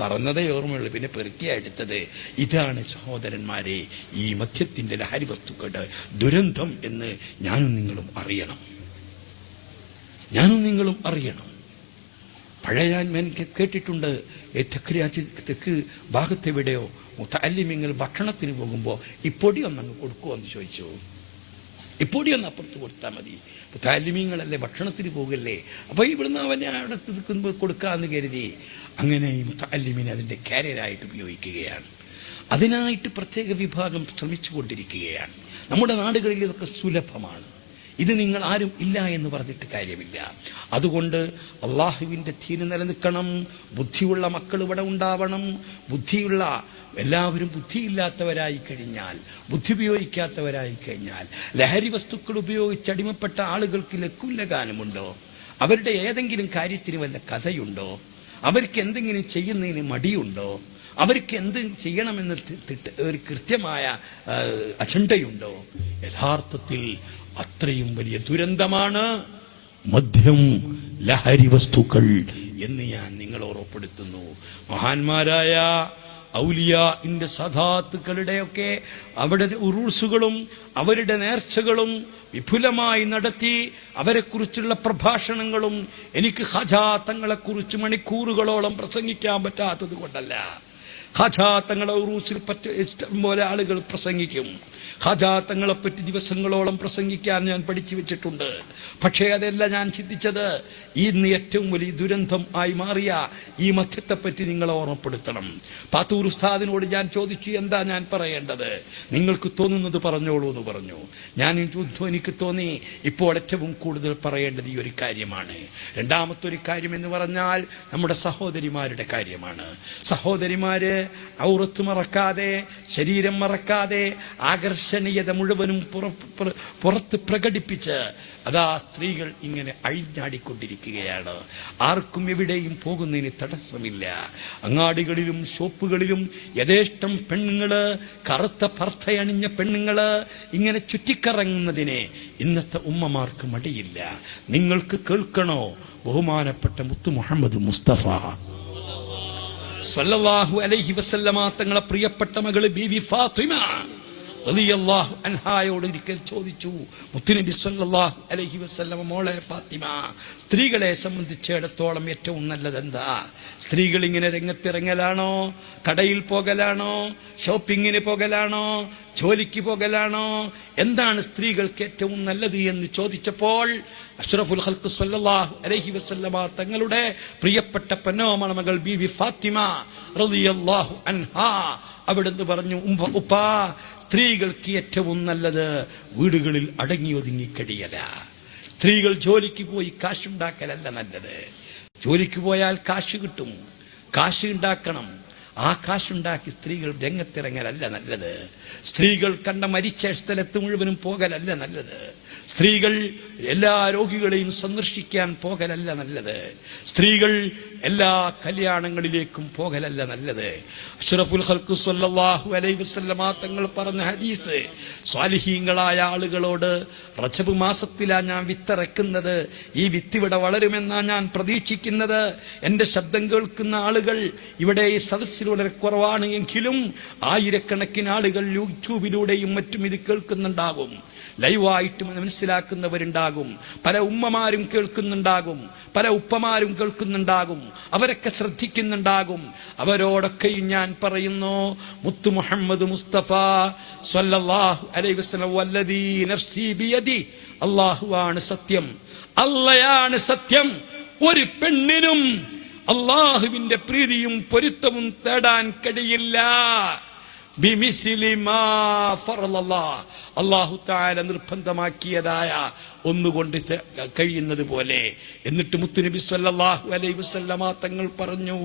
പറന്നതേ ഓർമ്മയുള്ളൂ, പിന്നെ പെറുക്കിയാ എടുത്തത്. ഇതാണ് സഹോദരന്മാരെ ഈ മദ്യത്തിൻ്റെ ലഹരി വസ്തുക്കളുടെ ദുരന്തം എന്ന് ഞാനും നിങ്ങളും അറിയണം. പഴയ ഞാൻ കേട്ടിട്ടുണ്ട്, തെക്ക് ഭാഗത്തെവിടെയോ മുത്തഅല്ലിമീങ്ങൾ ഭക്ഷണത്തിന് പോകുമ്പോൾ ഇപ്പൊടി ഒന്നങ്ങ് കൊടുക്കുമോ എന്ന് ചോദിച്ചു. ഇപ്പൊടി ഒന്ന് അപ്പുറത്ത് കൊടുത്താൽ മതി, മുത്തഅല്ലിമീങ്ങളല്ലേ ഭക്ഷണത്തിന് പോകല്ലേ, അപ്പോൾ ഇവിടുന്ന് അവനെ അവിടെ നിൽക്കുമ്പോൾ കൊടുക്കാമെന്ന് കരുതി. അങ്ങനെ ഈ മുത്തഅല്ലിമീൻ അതിൻ്റെ കാരിയറായിട്ട് ഉപയോഗിക്കുകയാണ്. അതിനായിട്ട് പ്രത്യേക വിഭാഗം ശ്രമിച്ചു കൊണ്ടിരിക്കുകയാണ്. നമ്മുടെ നാടുകളിൽ ഇതൊക്കെ സുലഭമാണ്. ഇത് നിങ്ങൾ ആരും ഇല്ല എന്ന് പറഞ്ഞിട്ട് കാര്യമില്ല. അതുകൊണ്ട് അള്ളാഹുവിൻ്റെ ദീന് നിലനിൽക്കണം. ബുദ്ധിയുള്ള മക്കൾ ഇവിടെ ഉണ്ടാവണം. ബുദ്ധിയുള്ള എല്ലാവരും ബുദ്ധിയില്ലാത്തവരായി കഴിഞ്ഞാൽ, ബുദ്ധി ഉപയോഗിക്കാത്തവരായി കഴിഞ്ഞാൽ, ലഹരി വസ്തുക്കൾ ഉപയോഗിച്ച് അടിമപ്പെട്ട ആളുകൾക്ക് ലക്കുല്ലഗാനമുണ്ടോ? അവരുടെ ഏതെങ്കിലും കാര്യത്തിന് വല്ല കഥയുണ്ടോ? അവർക്ക് എന്തെങ്കിലും ചെയ്യുന്നതിന് മടിയുണ്ടോ? അവർക്ക് എന്ത് ചെയ്യണമെന്ന് ഒരു കൃത്യമായ അജണ്ടയുണ്ടോ? യഥാർത്ഥത്തിൽ അത്രയും വലിയ ദുരന്തമാണ് മദ്യം, ലഹരി വസ്തുക്കൾ എന്ന് ഞാൻ നിങ്ങളെ ഓർമ്മപ്പെടുത്തുന്നു. മഹാന്മാരായ ഔലിയാഇന്റെ സദാത്തുക്കളുടെയൊക്കെ അവരുടെ ഉറൂസുകളും അവരുടെ നേർച്ചകളും വിപുലമായി നടത്തി അവരെക്കുറിച്ചുള്ള പ്രഭാഷണങ്ങളും എനിക്ക് ഖാജാ തങ്ങളെക്കുറിച്ച് മണിക്കൂറുകളോളം പ്രസംഗിക്കാൻ പറ്റാത്തത് കൊണ്ടല്ല. ഖാജാ തങ്ങളെ ഉറൂസിൽ ഇഷ്ടം പോലെ ആളുകൾ പ്രസംഗിക്കും. ഖാജാ തങ്ങളെപ്പറ്റി ദിവസങ്ങളോളം പ്രസംഗിക്കാൻ ഞാൻ പഠിച്ചു വെച്ചിട്ടുണ്ട്. പക്ഷേ അതല്ല ഞാൻ ചിന്തിച്ചത്. ഇന്ന് ഏറ്റവും വലിയ ദുരന്തം ആയി മാറിയ ഈ മദ്യത്തെപ്പറ്റി നിങ്ങളെ ഓർമ്മപ്പെടുത്തണം. പാത്തൂർ ഉസ്താദിനോട് ഞാൻ ചോദിച്ചു, എന്താ ഞാൻ പറയേണ്ടത്? നിങ്ങൾക്ക് തോന്നുന്നത് പറഞ്ഞോളൂ എന്ന് പറഞ്ഞു. എനിക്ക് തോന്നി ഇപ്പോൾ ഏറ്റവും കൂടുതൽ പറയേണ്ടത് ഈ ഒരു കാര്യമാണ്. രണ്ടാമത്തൊരു കാര്യം എന്ന് പറഞ്ഞാൽ നമ്മുടെ സഹോദരിമാരുടെ കാര്യമാണ്. സഹോദരിമാര് ഔറത്ത് മറക്കാതെ, ശരീരം മറക്കാതെ, ആകർഷണീയത മുഴുവനും പുറത്ത് പ്രകടിപ്പിച്ച് അതാ സ്ത്രീകൾ ഇങ്ങനെ അഴിഞ്ഞാടിക്കൊണ്ടിരിക്കുകയാണ്. ആർക്കും എവിടെയും പോകുന്നതിന് തടസ്സമില്ല. അങ്ങാടികളിലും ഷോപ്പുകളിലും യഥേഷ്ടം പെണ്ണുങ്ങള്, കറുത്ത പർദ്ദയണിഞ്ഞ പെണ്ണുങ്ങള് ഇങ്ങനെ ചുറ്റിക്കറങ്ങുന്നതിനെ ഇന്നത്തെ ഉമ്മമാർക്ക് മടിയില്ല. നിങ്ങൾക്ക് കേൾക്കണോ? ബഹുമാനപ്പെട്ട മുത്തു മുഹമ്മദ് മുസ്തഫ സല്ലല്ലാഹു അലൈഹി വസല്ലമ തങ്ങളെ പ്രിയപ്പെട്ട മകള് ബീവി ഫാത്തിമ റളിയല്ലാഹു അൻഹായോട് ഒരിക്കൽ ചോദിച്ചു, മുത്തുനബി സല്ലല്ലാഹു അലൈഹി വസല്ലമ, മോളെ ഫാത്തിമ, സ്ത്രീകളെ സംബന്ധിച്ചിടത്തോളം ഏറ്റവും നല്ലത് എന്താ? സ്ത്രീകൾ ഇങ്ങനെ രംഗത്തിറങ്ങലാണോ, കടയിൽ പോകലാണോ, ഷോപ്പിങ്ങിന് പോകലാണോ, ജോലിക്ക് പോകലാണോ? എന്താണ് സ്ത്രീകൾക്ക് ഏറ്റവും നല്ലത് എന്ന് ചോദിച്ചപ്പോൾ അഷ്റഫുൽ ഖൽഖ് സല്ലല്ലാഹു അലൈഹി വസല്ലമ തങ്ങളുടെ പ്രിയപ്പെട്ട പൊന്നോമള മകൾ ബീവി ഫാത്തിമ റളിയല്ലാഹു അൻഹാ അവിടുന്ന് പറഞ്ഞു, ഉപ്പാ, സ്ത്രീകൾക്ക് ഏറ്റവും നല്ലത് വീടുകളിൽ അടങ്ങി ഒതുങ്ങി കഴിയല. സ്ത്രീകൾ ജോലിക്ക് പോയി കാശുണ്ടാക്കലല്ല നല്ലത്. ജോലിക്ക് പോയാൽ കാശ് കിട്ടും, കാശ് ഉണ്ടാക്കണം. ആ കാശുണ്ടാക്കി സ്ത്രീകൾ രംഗത്തിറങ്ങലല്ല നല്ലത്. സ്ത്രീകൾ കണ്ട മരിച്ച സ്ഥലത്ത് മുഴുവനും പോകലല്ല നല്ലത്. സ്ത്രീകൾ എല്ലാ രോഗികളെയും സന്ദർശിക്കാൻ പോകലല്ല നല്ലത്. സ്ത്രീകൾ എല്ലാ കല്യാണങ്ങളിലേക്കും പോകലല്ല നല്ലത്. അഷ്റഫുൽ ഖൽഖ് സ്വല്ലല്ലാഹു അലൈഹി വസല്ലമ തങ്ങൾ പറഞ്ഞ ഹദീസ്, സ്വാലിഹീങ്ങളായ ആളുകളോട് റജബ് മാസത്തിലാ ഞാൻ വിത്തിറക്കുന്നത്, ഈ വിത്തിവിടെ വളരുമെന്നാ ഞാൻ പ്രതീക്ഷിക്കുന്നത്. എൻ്റെ ശബ്ദം കേൾക്കുന്ന ആളുകൾ ഇവിടെ ഈ സദസ്സിൽ വളരെ കുറവാണ് എങ്കിലും ആയിരക്കണക്കിന് ആളുകൾ യൂട്യൂബിലൂടെയും മറ്റും ഇത് കേൾക്കുന്നുണ്ടാകും. ലൈവായിട്ട് മനസ്സിലാക്കുന്നവരുണ്ടാകും. പല ഉമ്മമാരും കേൾക്കുന്നുണ്ടാകും, പല ഉപ്പമാരും കേൾക്കുന്നുണ്ടാകും. അവരൊക്കെ ശ്രദ്ധിക്കുന്നുണ്ടാകും. അവരോടൊക്കെയും ഞാൻ പറയുന്നു, മുത്തു മുഹമ്മദ് മുസ്തഫ സ്വല്ലല്ലാഹു അലൈഹി വസല്ലം, വല്ലദീ നഫ്സി ബിയദി, അല്ലാഹുവാണ് സത്യം, അല്ലാഹയാണ് സത്യം. ഒരു പെണ്ണിനും അല്ലാഹുവിന്റെ പ്രീതിയും പൊരുത്തവും തേടാൻ കഴിയില്ല. ബിമിസ്ലി മാ ഫറലല്ലാഹ്, അല്ലാഹു തആല നിർബന്ധമാക്കിയതായ ഒന്നുകൊണ്ട് കഴിയുന്നത് പോലെ. എന്നിട്ട് മുത്തുനബി സല്ലല്ലാഹു അലൈഹി വസല്ലമ തങ്ങൾ പറഞ്ഞു,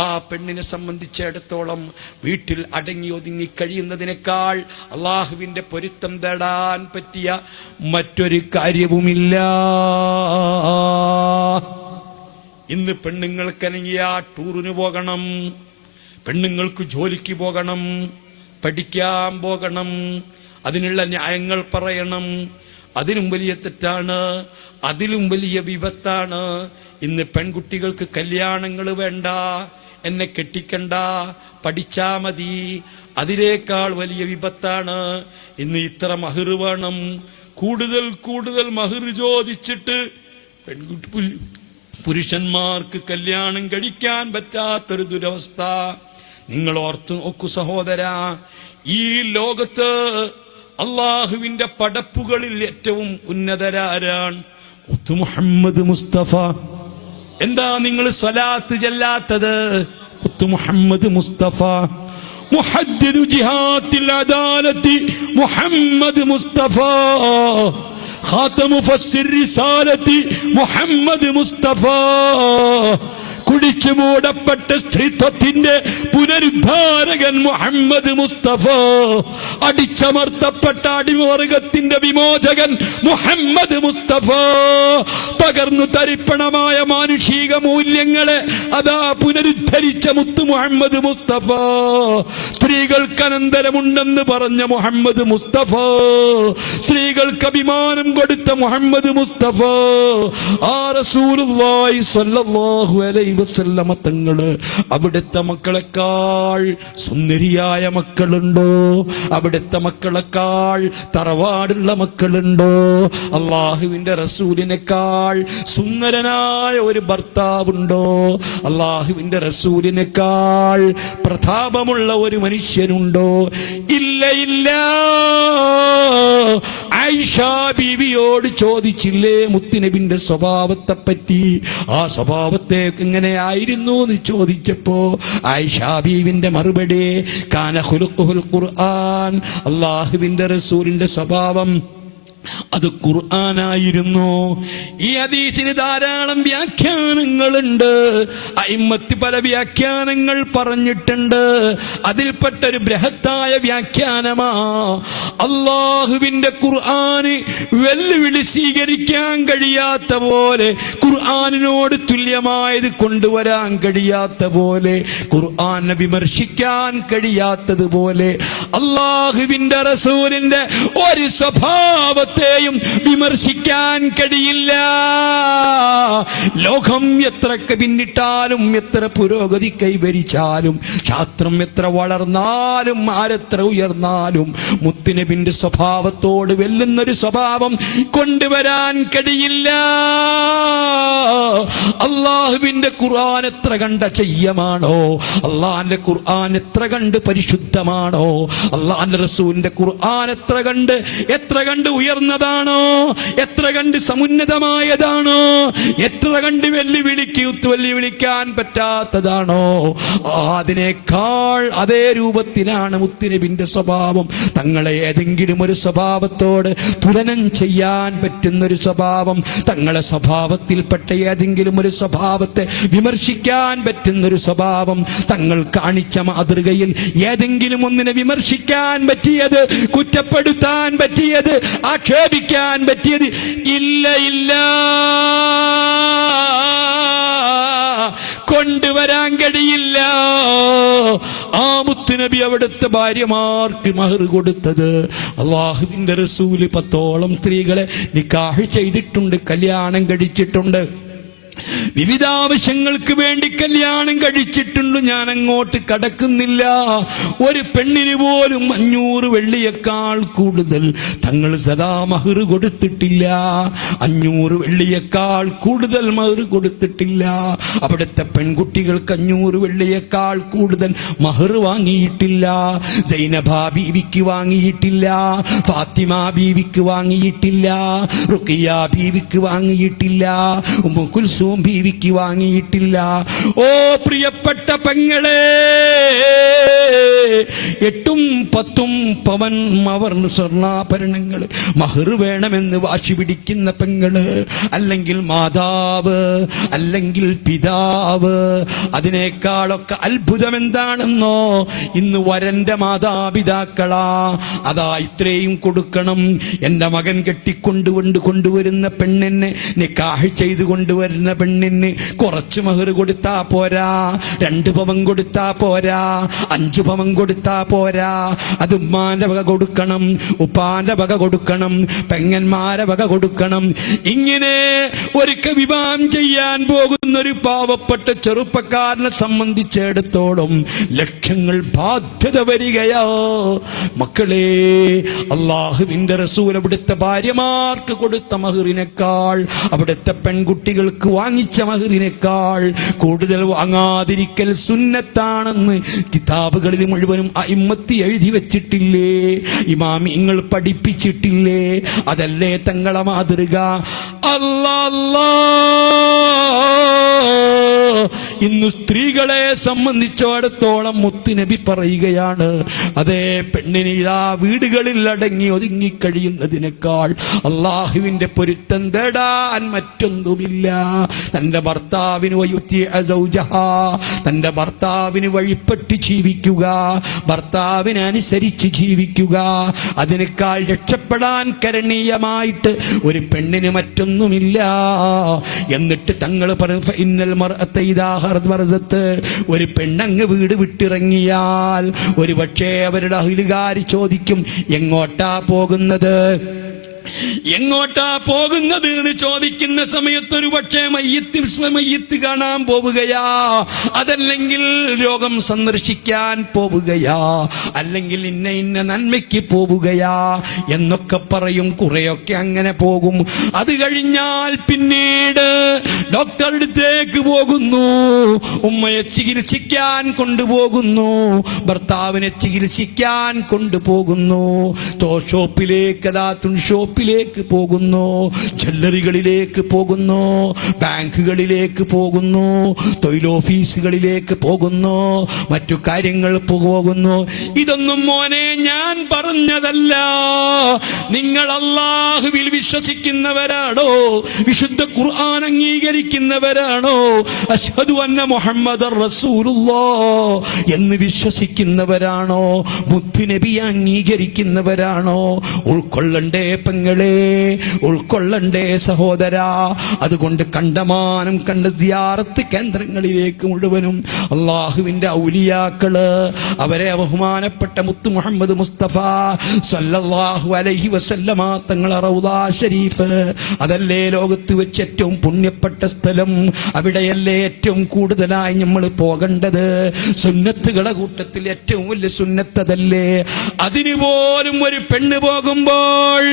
ആ പെണ്ണിനെ സംബന്ധിച്ചിടത്തോളം വീട്ടിൽ അടങ്ങി ഒതുങ്ങി കഴിയുന്നതിനേക്കാൾ അല്ലാഹുവിന്റെ പൊരുത്തം തേടാൻ പറ്റിയ മറ്റൊരു കാര്യവുമില്ല. ഇന്ന് പെണ്ണുങ്ങൾക്കനങ്ങിയ ടൂറിന് പോകണം, പെണ്ണുങ്ങൾക്ക് ജോലിക്ക് പോകണം, പഠിക്കാൻ പോകണം, അതിനുള്ള ന്യായങ്ങൾ പറയണം. അതിലും വലിയ തെറ്റാണ്, അതിലും വലിയ വിപത്താണ്. ഇന്ന് പെൺകുട്ടികൾക്ക് കല്യാണങ്ങൾ വേണ്ട, എന്നെ കെട്ടിക്കണ്ട, പഠിച്ചാ മതി. അതിനേക്കാൾ വലിയ വിപത്താണ് ഇന്ന് ഇത്ര മഹർ വേണം, കൂടുതൽ കൂടുതൽ മഹർ ചോദിച്ചിട്ട് പുരുഷന്മാർക്ക് കല്യാണം കഴിക്കാൻ പറ്റാത്തൊരു ദുരവസ്ഥ. നിങ്ങൾ ഓർത്തു നോക്കൂ സഹോദരാ, ഈ ലോകത്ത് അള്ളാഹുവിന്റെ പടപ്പുകളിൽ ഏറ്റവും ഉന്നതരാരാണ്? മുത്തു മുഹമ്മദ് മുസ്തഫ. എന്താ നിങ്ങൾ സ്വലാത്ത് ചൊല്ലാത്തത്? മുത്തു മുഹമ്മദ് മുസ്തഫ. മുഹദ്ദിദു ജിഹാത്തിൽ അദാലത്തി മുഹമ്മദ് മുസ്തഫ. ഖാതമു ഫസ്സിർ റിസാലത്തി മുഹമ്മദ് മുസ്തഫ. കുടിച്ചു മൂടപ്പെട്ട സ്ത്രീത്വത്തിന്റെ പുനരുദ്ധാരകൻ മുഹമ്മദ് മുസ്തഫ. അടിച്ചമർത്തപ്പെട്ട അടിമവർഗത്തിന്റെ വിമോചകൻ മുഹമ്മദ് മുസ്തഫ. തകർന്നു തരിപ്പണമായ മാനുഷിക മൂല്യങ്ങളെ അതാ പുനരുദ്ധരിച്ച മുത്തു മുഹമ്മദ് മുസ്തഫ. സ്ത്രീകൾക്ക് അനന്തരമുണ്ടെന്ന് പറഞ്ഞ മുഹമ്മദ് മുസ്തഫ. സ്ത്രീകൾക്ക് അഭിമാനം കൊടുത്ത മുഹമ്മദ് മുസ്തഫ. ആ റസൂലുള്ളാഹി സ്വല്ലല്ലാഹു അലൈഹി വസല്ലമ തങ്ങള് അവിടുത്തെ മക്കളെക്കാൾ സുന്ദരിയായ മക്കളുണ്ടോ? അവിടുത്തെ മക്കളെക്കാൾ തറവാടുള്ള മക്കളുണ്ടോ? അള്ളാഹുവിന്റെ റസൂലിനേക്കാൾ സുന്ദരനായ ഒരു ഭർത്താവുണ്ടോ? അള്ളാഹുവിന്റെ റസൂലിനേക്കാൾ പ്രതാപമുള്ള ഒരു മനുഷ്യനുണ്ടോ? ഇല്ല, ഇല്ല. ആയിഷ ബീവിയോട് ചോദിച്ചില്ലേ മുത്തുനബിന്റെ സ്വഭാവത്തെ പറ്റി? ആ സ്വഭാവത്തെ എങ്ങനെയായിരുന്നു എന്ന് ചോദിച്ചപ്പോ ആയിഷ ബീവിന്റെ മറുപടി, കാന ഖുലുഖുൽ ഖുർആൻ, അല്ലാഹുവിന്റെ റസൂലിന്റെ സ്വഭാവം അത് ഖുർആനായിരുന്നു. ഈ ഹദീസിന് ധാരാളം വ്യാഖ്യാനങ്ങളുണ്ട്. അയിമ്മത്ത് പല വ്യാഖ്യാനങ്ങൾ പറഞ്ഞിട്ടുണ്ട്. അതിൽപ്പെട്ട ഒരു ബൃഹത്തായ വ്യാഖ്യാനമാ അല്ലാഹുവിന്റെ ഖുർആന് വെല്ലുവിളി സ്വീകരിക്കാൻ കഴിയാത്ത പോലെ, ഖുർആനിനോട് തുല്യമായത് കൊണ്ടുവരാൻ കഴിയാത്ത പോലെ, ഖുർആനെ വിമർശിക്കാൻ കഴിയാത്തതുപോലെ അല്ലാഹുവിന്റെ റസൂലിന്റെ ഒരു സ്വഭാവത്തെയും വിമർശിക്കാൻ കഴിയില്ല. ലോകം എത്ര പിന്നിട്ടാലും, എത്ര പുരോഗതി കൈവരിച്ചാലും, ശാസ്ത്രം എത്ര വളർന്നാലും, ആരെത്ര ഉയർന്നാലും മുത്തുനബിന്റെ സ്വഭാവത്തോട് വെല്ലുന്നൊരു സ്വഭാവം കൊണ്ടുവരാൻ കഴിയില്ല. അള്ളാഹുവിന്റെ ഖുർആൻ എത്ര കണ്ട ചെയ്യമാണോ, അള്ളാഹിന്റെ ഖുർആൻ എത്ര കണ്ട് പരിശുദ്ധമാണോ, അള്ളാഹിന്റെ റസൂലിന്റെ ഖുർആൻ എത്ര കണ്ട് ഉയർന്നതാണോ, എത്ര കണ്ട് സമുന്നതമായതാണോ, എത്ര കണ്ട് വെല്ലുവിളിക്കാൻ പറ്റാത്തതാണോ, അതിനേക്കാൾ അതേ രൂപത്തിലാണ് മുത്തുനബിന്റെ സ്വഭാവം. തങ്ങളെ ഏതെങ്കിലും ഒരു സ്വഭാവത്തോട് തുലനം ചെയ്യാൻ പറ്റുന്നൊരു സ്വഭാവം, തങ്ങളെ സ്വഭാവത്തിൽപ്പെട്ട ഏതെങ്കിലും ഒരു സ്വഭാവത്തെ വിമർശിക്കാൻ പറ്റുന്നൊരു സ്വഭാവം, തങ്ങൾ കാണിച്ച മാതൃകയിൽ ഏതെങ്കിലും ഒന്നിനെ വിമർശിക്കാൻ പറ്റിയത്, കുറ്റപ്പെടുത്താൻ പറ്റിയത്, ആക്ഷേപിക്കാൻ പറ്റിയത് ഇല്ല, കൊണ്ടുവരാൻ കഴിയില്ല. ആ മുത്തുനബി അവിടുത്തെ ഭാര്യമാർക്ക് മഹർ കൊടുത്തത്, അല്ലാഹുവിന്റെ റസൂല് 10ഓളം സ്ത്രീകളെ നിക്കാഹ് ചെയ്തിട്ടുണ്ട്, കല്യാണം കഴിച്ചിട്ടുണ്ട്, വിവിധ ആവശ്യങ്ങൾക്ക് വേണ്ടി കല്യാണം കഴിച്ചിട്ടുണ്ട്. ഞാൻ അങ്ങോട്ട് കടക്കുന്നില്ല. ഒരു പെണ്ണിന് പോലും 500 വെള്ളിയേക്കാൾ കൂടുതൽ തങ്ങൾ സദാ മഹർ കൊടുത്തിട്ടില്ല. 500 വെള്ളിയേക്കാൾ കൂടുതൽ മഹർ കൊടുത്തിട്ടില്ല. അവിടുത്തെ പെൺകുട്ടികൾക്ക് 500 വെള്ളിയേക്കാൾ കൂടുതൽ മഹർ വാങ്ങിയിട്ടില്ല. സൈനബ ബീവിക്ക് വാങ്ങിയിട്ടില്ല, ഫാത്തിമ ബീവിക്ക് വാങ്ങിയിട്ടില്ല, റുഖിയ ബീവിക്ക് വാങ്ങിയിട്ടില്ല, ഉമ്മു കുൽസൂം ബീവിക്ക് വാങ്ങിയിട്ടില്ല. ഓ പ്രിയപ്പെട്ട പെങ്ങളെ, 8ഉം 10ഉം പവൻ സ്വർണ്ണാഭരണങ്ങൾ മഹർ വേണമെന്ന് വാശി പിടിക്കുന്ന പെങ്ങള്, അല്ലെങ്കിൽ മാതാവ്, അല്ലെങ്കിൽ പിതാവ്. അതിനേക്കാളൊക്കെ അത്ഭുതം എന്താണെന്നോ, ഇന്ന് വരന്റെ മാതാപിതാക്കളാ അതാ ഇത്രയും കൊടുക്കണം. എൻ്റെ മകൻ കൊണ്ടുവരുന്ന പെണ്ണിനെ, നിക്കാഹ് ചെയ്തു കൊണ്ടുവരുന്ന പെണ്ണിന് കുറച്ച് മഹർ കൊടുത്താ പോരാ, 2 പവൻ കൊടുത്താ പോരാ, 5 പവൻ കൊടുത്താ പോരാ. അത് ഉമ്മാന്റെ വക കൊടുക്കണം, ഉപ്പാന്റെ വക കൊടുക്കണം, പെങ്ങന്മാരെ വക കൊടുക്കണം. ഇങ്ങനെ ഒരിക്കൽ വിവാഹം ചെയ്യാൻ പോകുന്ന ഒരു പാവപ്പെട്ട ചെറുപ്പക്കാരനെ സംബന്ധിച്ചിടത്തോളം ലക്ഷങ്ങൾ ബാധ്യത വരികയോ. മക്കളെ, അല്ലാഹുവിന്റെ റസൂൽ അവിടുത്തെ ഭാര്യമാർക്ക് കൊടുത്ത മഹറിനേക്കാൾ, അവിടുത്തെ പെൺകുട്ടികൾക്ക് വാങ്ങിച്ച മഹറിനേക്കാൾ കൂടുതൽ വാങ്ങാതിരിക്കൽ സുന്നത്താണെന്ന് കിതാബുകളിൽ മുഴുവനും അയിമ്മത്തി എഴുതി വെച്ചിട്ടില്ലേ, ഇമാമിങ്ങൾ പഠിപ്പിച്ചിട്ടില്ലേ? അതല്ലേ തങ്ങളെ മാതൃക? അല്ലാ, ഇന്ന് സ്ത്രീകളെ സംബന്ധിച്ചിടത്തോളം മുത്തുനബി പറയുകയാണ്, അതേ പെണ്ണിന് ഇതാ വീടുകളിൽ അടങ്ങി ഒതുങ്ങിക്കഴിയുന്നതിനേക്കാൾ അള്ളാഹുവിന്റെ പൊരുത്തം തേടാൻ മറ്റൊന്നുമില്ല. തന്റെ ഭർത്താവിന് തന്റെ ഭർത്താവിന് വഴിപ്പെട്ട് ജീവിക്കുക, ഭർത്താവിനെ അനുസരിച്ച് ജീവിക്കുക, അതിനേക്കാൾ രക്ഷപ്പെടാൻ കരണീയമായിട്ട് ഒരു പെണ്ണിന് മറ്റൊന്നുമില്ല. എന്നിട്ട് തങ്ങൾ ഒരു പെണ്ണങ്ങ് വീട് വിട്ടിറങ്ങിയാൽ ഒരു പക്ഷേ അവരുടെ അഹിലുകാർ ചോദിക്കും, എങ്ങോട്ടാ പോകുന്നത്, എങ്ങോട്ടാ പോകുന്നത് എന്ന് ചോദിക്കുന്ന സമയത്ത് ഒരു പക്ഷേ മയ്യത്ത് കാണാൻ പോവുകയാ, അതല്ലെങ്കിൽ രോഗം സന്ദർശിക്കാൻ പോവുകയാ, അല്ലെങ്കിൽ ഇന്ന നന്മയ്ക്ക് പോവുകയാ എന്നൊക്കെ പറയും. കുറെയൊക്കെ അങ്ങനെ പോകും. അത് കഴിഞ്ഞ് കഴിഞ്ഞാൽ പിന്നീട് ഡോക്ടറുടെ അടുത്തേക്ക് പോകുന്നു, ഉമ്മയെ ചികിത്സിക്കാൻ കൊണ്ടുപോകുന്നു, ഭർത്താവിനെ ചികിത്സിക്കാൻ കൊണ്ടുപോകുന്നു, ഷോപ്പിലേക്ക് ഷോപ്പിലേക്ക് പോകുന്നു, ജ്വല്ലറികളിലേക്ക് പോകുന്നു, ബാങ്കുകളിലേക്ക് പോകുന്നു, തൊഴിലോഫീസുകളിലേക്ക് പോകുന്നു, മറ്റു കാര്യങ്ങൾ പോകുന്നു. ഇതൊന്നും മോനെ ഞാൻ പറഞ്ഞതല്ല. നിങ്ങൾ അല്ലാഹുവിൽ വിശ്വസിക്കുന്നവരാണോ? വിശുദ്ധ ഖുർആൻ അംഗീകരിക്കുന്നവരാണോ? അശ്ഹദു അന്ന മുഹമ്മദർ റസൂലുള്ളാഹ് എന്ന് വിശ്വസിക്കുന്നവരാണോ? മുത്തുനബിയെ അംഗീകരിക്കുന്നവരാണോ? ഉൾക്കൊള്ളണ്ടേ പെങ്ങളെ, ഉൾക്കൊള്ളണ്ടേ സഹോദരാ. അതുകൊണ്ട് കണ്ടമാനം കണ്ട സിയാറത്ത് കേന്ദ്രങ്ങളിലേക്ക് മുഴുവനും അള്ളാഹുവിന്റെ ഔലിയാക്കള്, അവരെ ബഹുമാനപ്പെട്ട മുത്തു മുഹമ്മദ് മുസ്തഫ സല്ലല്ലാഹു അലൈഹി വസല്ലമ തങ്ങളെ റൗദാ ഷരീഫ്, അതല്ലേ ലോകത്ത് വെച്ച് ഏറ്റവും പുണ്യപ്പെട്ട സ്ഥലം. അവിടെയല്ലേ ഏറ്റവും കൂടുതലായി നമ്മൾ പോകേണ്ടത്. സുന്നത്തുകളെ കൂട്ടത്തിൽ ഏറ്റവും വലിയ സുന്നത്തതല്ലേ. അതിനു പോലും ഒരു പെണ്ണ് പോകുമ്പോൾ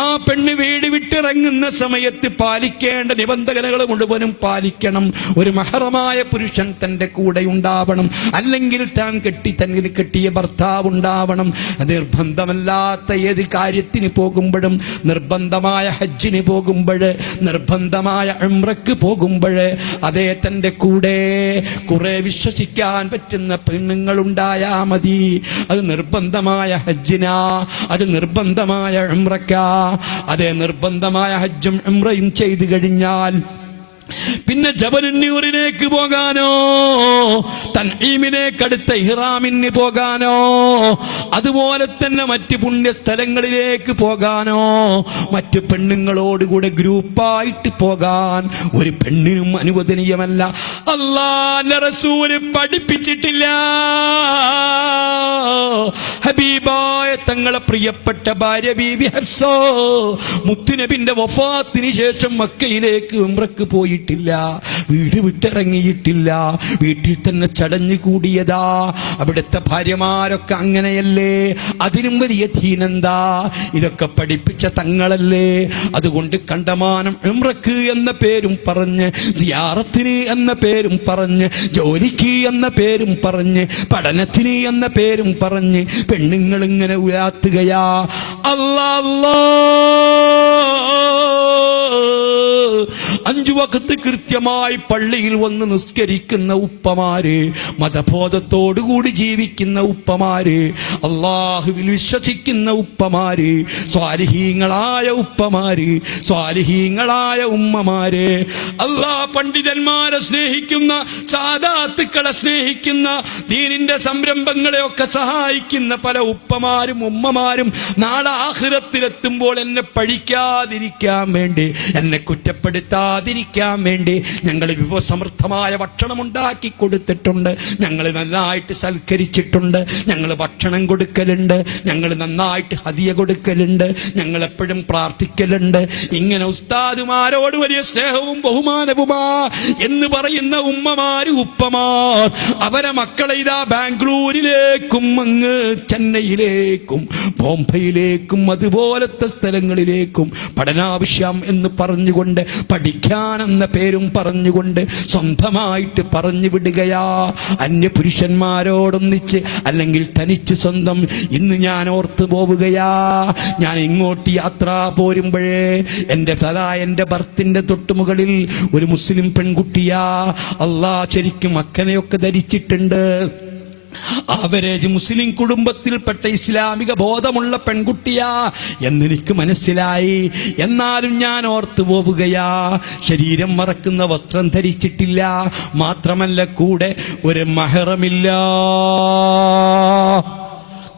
ആ പെണ്ണ് വീട് വിട്ടിറങ്ങുന്ന സമയത്ത് പാലിക്കേണ്ട നിബന്ധനകൾ മുഴുവനും പാലിക്കണം. ഒരു മഹറമായ പുരുഷൻ തന്റെ കൂടെ ഉണ്ടാവണം, അല്ലെങ്കിൽ താൻ കെട്ടിയ ഭർത്താവ് ഉണ്ടാവണം. നിർബന്ധമല്ലാത്ത ഏത് കാര്യത്തിന് പോകുമ്പോഴും, നിർബന്ധമായ ഹജ്ജിന് പോകുമ്പോൾ, നിർബന്ധമായ ഉംറക്ക് പോകുമ്പോൾ, അതേ തന്റെ കൂടെ കുറെ വിശ്വസിക്കാൻ പറ്റുന്ന പെണ്ണുങ്ങൾ ഉണ്ടായാ മതി. അത് നിർബന്ധമായ ഹജ്ജിനാ, അത് നിർബന്ധമായ ഉംറക്കാ. അതേ നിർബന്ധമായ ഹജ്ജും ഉംറയും ചെയ്തു കഴിഞ്ഞാൽ പിന്നെ ജബലുന്നൂറിലേക്ക് പോകാനോ, തൻഈമിലേക്ക് അടുത്ത ഇഹ്റാമിന് പോകാനോ, അതുപോലെ തന്നെ മറ്റ് പുണ്യസ്ഥലങ്ങളിലേക്ക് പോകാനോ, മറ്റ് പെണ്ണുങ്ങളോടുകൂടെ ഗ്രൂപ്പായിട്ട് പോകാൻ ഒരു പെണ്ണിനും അനുവദനീയമല്ല. അല്ലാഹുവിന്റെ റസൂൽ പഠിപ്പിച്ചിട്ടില്ല. ഹബീബായ തങ്ങളെ പ്രിയപ്പെട്ട ഭാര്യ ബീബി ഹഫ്സ മുത്തുനബിന്റെ വഫാത്തിന് ശേഷം മക്കയിലേക്ക് ഉംറക്ക് പോയി വീട് വിട്ടിറങ്ങിയിട്ടില്ല. വീട്ടിൽ തന്നെ ചടഞ്ഞു കൂടിയതാ. അവിടുത്തെ ഭാര്യമാരൊക്കെ അങ്ങനെയല്ലേ. അതിനും വലിയ ദീനെന്താ? ഇതൊക്കെ പഠിപ്പിച്ച തങ്ങളല്ലേ. അതുകൊണ്ട് കണ്ടമാനം ഉംറക്ക് എന്ന പേരും പറഞ്ഞ്, സിയാറത്തിന് എന്ന പേരും പറഞ്ഞ്, ജോലിക്ക് എന്ന പേരും പറഞ്ഞ്, പഠനത്തിന് എന്ന പേരും പറഞ്ഞ് പെണ്ണുങ്ങൾ ഇങ്ങനെ ഉയർത്തുകയാ. അല്ലാഹ് 5 വഖത്ത് കൃത്യമായി പള്ളിയിൽ വന്ന് നിസ്കരിക്കുന്ന ഉപ്പമാര്, മതബോധത്തോടുകൂടി ജീവിക്കുന്ന ഉപ്പമാര്, അല്ലാഹുവിൽ വിശ്വസിക്കുന്ന ഉപ്പമാര്, സ്വാലിഹീങ്ങളായ ഉപ്പമാര്, സ്വാലിഹീങ്ങളായ ഉമ്മമാര്, അല്ലാഹ് പണ്ഡിതന്മാരെ സ്നേഹിക്കുന്ന, സാദാത്തുക്കളെ സ്നേഹിക്കുന്ന, ദീനിന്റെ സംരംഭങ്ങളെ ഒക്കെ സഹായിക്കുന്ന പല ഉപ്പമാരും ഉമ്മമാരും നാളെ ആഖിറത്തിലെത്തുമ്പോൾ എന്നെ പഴിക്കാതിരിക്കാൻ വേണ്ടി, എന്നെ കുറ്റപ്പെടുത്താതിരിക്കാൻ വേണ്ടി ഞങ്ങൾ വിഭവസമൃദ്ധമായ ഭക്ഷണം ഉണ്ടാക്കി കൊടുത്തിട്ടുണ്ട്. ഞങ്ങൾ നന്നായിട്ട് സൽക്കരിച്ചിട്ടുണ്ട്. ഞങ്ങൾ ഭക്ഷണം കൊടുക്കലുണ്ട്. ഞങ്ങൾ നന്നായിട്ട് ഹദിയ കൊടുക്കലുണ്ട്. ഞങ്ങൾ എപ്പോഴും പ്രാർത്ഥിക്കലുണ്ട്. ഇങ്ങനെ ഉസ്താദുമാരോട് വലിയ സ്നേഹവും ബഹുമാനവുമാ എന്ന് പറയുന്ന ഉമ്മമാര്, ഉപ്പമാർ അവരെ മക്കളെ ഇതാ ബാംഗ്ലൂരിലേക്കും അങ്ങ് ചെന്നൈയിലേക്കും ബോംബെയിലേക്കും അതുപോലത്തെ സ്ഥലങ്ങളിലേക്കും പഠനാവശ്യം എന്ന് പറഞ്ഞുകൊണ്ട്, പഠിക്കാനെന്ന പേരും പറഞ്ഞുകൊണ്ട് സ്വന്തമായിട്ട് പറഞ്ഞു വിടുകയാ. അന്യപുരുഷന്മാരോടൊന്നിച്ച് അല്ലെങ്കിൽ തനിച്ച് സ്വന്തം. ഇന്ന് ഞാൻ ഓർത്തു പോവുകയാ. ഞാൻ ഇങ്ങോട്ട് യാത്ര പോരുമ്പോഴേ എൻ്റെ ബർത്തിന്റെ തൊട്ടുമുകളിൽ ഒരു മുസ്ലിം പെൺകുട്ടിയാ. അല്ലാഹ് ശരിക്കും മക്കനെയൊക്കെ ധരിച്ചിട്ടുണ്ട്. ആവറേജ് മുസ്ലിം കുടുംബത്തിൽപ്പെട്ട ഇസ്ലാമിക ബോധമുള്ള പെൺകുട്ടിയാ എന്നെനിക്ക് മനസ്സിലായി. എന്നാലും ഞാൻ ഓർത്തു പോവുകയാ. ശരീരം മറക്കുന്ന വസ്ത്രം ധരിച്ചിട്ടില്ല. മാത്രമല്ല കൂടെ ഒരു മഹറമില്ല.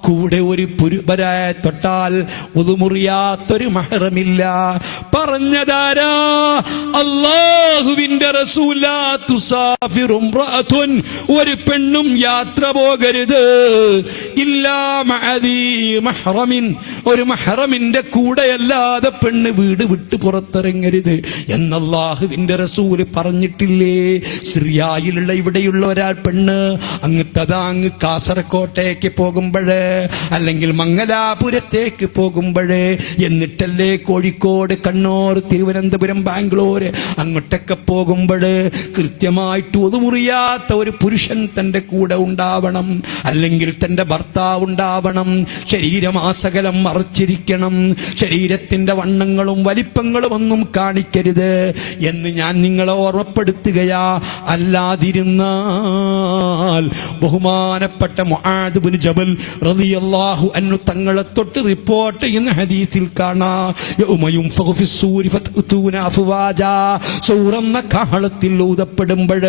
കൂടെ ഒരു പുരുഷനെ തൊട്ടാൽ ഉതുമുറിയാത്തൊരു മഹറമില്ല. പറഞ്ഞതാരാ? അല്ലാഹുവിന്റെ റസൂല. തുസാഫിറു ഇംറഅത്തുൻ, ഒരു പെണ്ണും യാത്ര പോകരുത് ഇല്ലാ മഅദി മഹ്റമിൻ, ഒരു മഹ്റമിന്റെ കൂടെ അല്ലാതെ പെണ്ണ് വീട് വിട്ട് പുറത്തിറങ്ങരുത് എന്ന് അല്ലാഹുവിന്റെ റസൂല് പറഞ്ഞിട്ടില്ലേ? സിറിയയിലുള്ള ഇവിടെയുള്ള ഒരാൾ പെണ്ണ് അങ്ങ് കാസർകോട്ടേക്ക് പോകുമ്പോഴേ അല്ലെങ്കിൽ മംഗലാപുരത്തേക്ക് പോകുമ്പോൾ, എന്നിട്ടല്ലേ കോഴിക്കോട്, കണ്ണൂർ, തിരുവനന്തപുരം, ബാംഗ്ലൂർ അങ്ങോട്ടൊക്കെ പോകുമ്പോൾ കൃത്യമായിട്ട് ഒതുമുറിയാത്ത ഒരു പുരുഷൻ തൻ്റെ കൂടെ ഉണ്ടാവണം, അല്ലെങ്കിൽ തൻ്റെ ഭർത്താവ് ഉണ്ടാവണം. ശരീരമാസകലം മറച്ചിരിക്കണം, ശരീരത്തിൻ്റെ വണ്ണങ്ങളും വലിപ്പങ്ങളും ഒന്നും കാണിക്കരുത് എന്ന് ഞാൻ നിങ്ങളെ ഓർമ്മപ്പെടുത്തുകയാ. അല്ലാതിരുന്നാൽ ബഹുമാനപ്പെട്ട മുആദ് ഇബ്നു ജബൽ റളിയല്ലാഹു അൻഹു തങ്ങളെ തൊട്ട് റിപ്പോർട്ട് ചെയ്യുന്ന ഹദീസിൽ കാണാം, യൗമയും ഫിസ്സൂരി ഫതൂന അഫ്വാജാ, സൂറന്ന കാഹളത്തിൽ ഊതപ്പെടുമ്പോൾ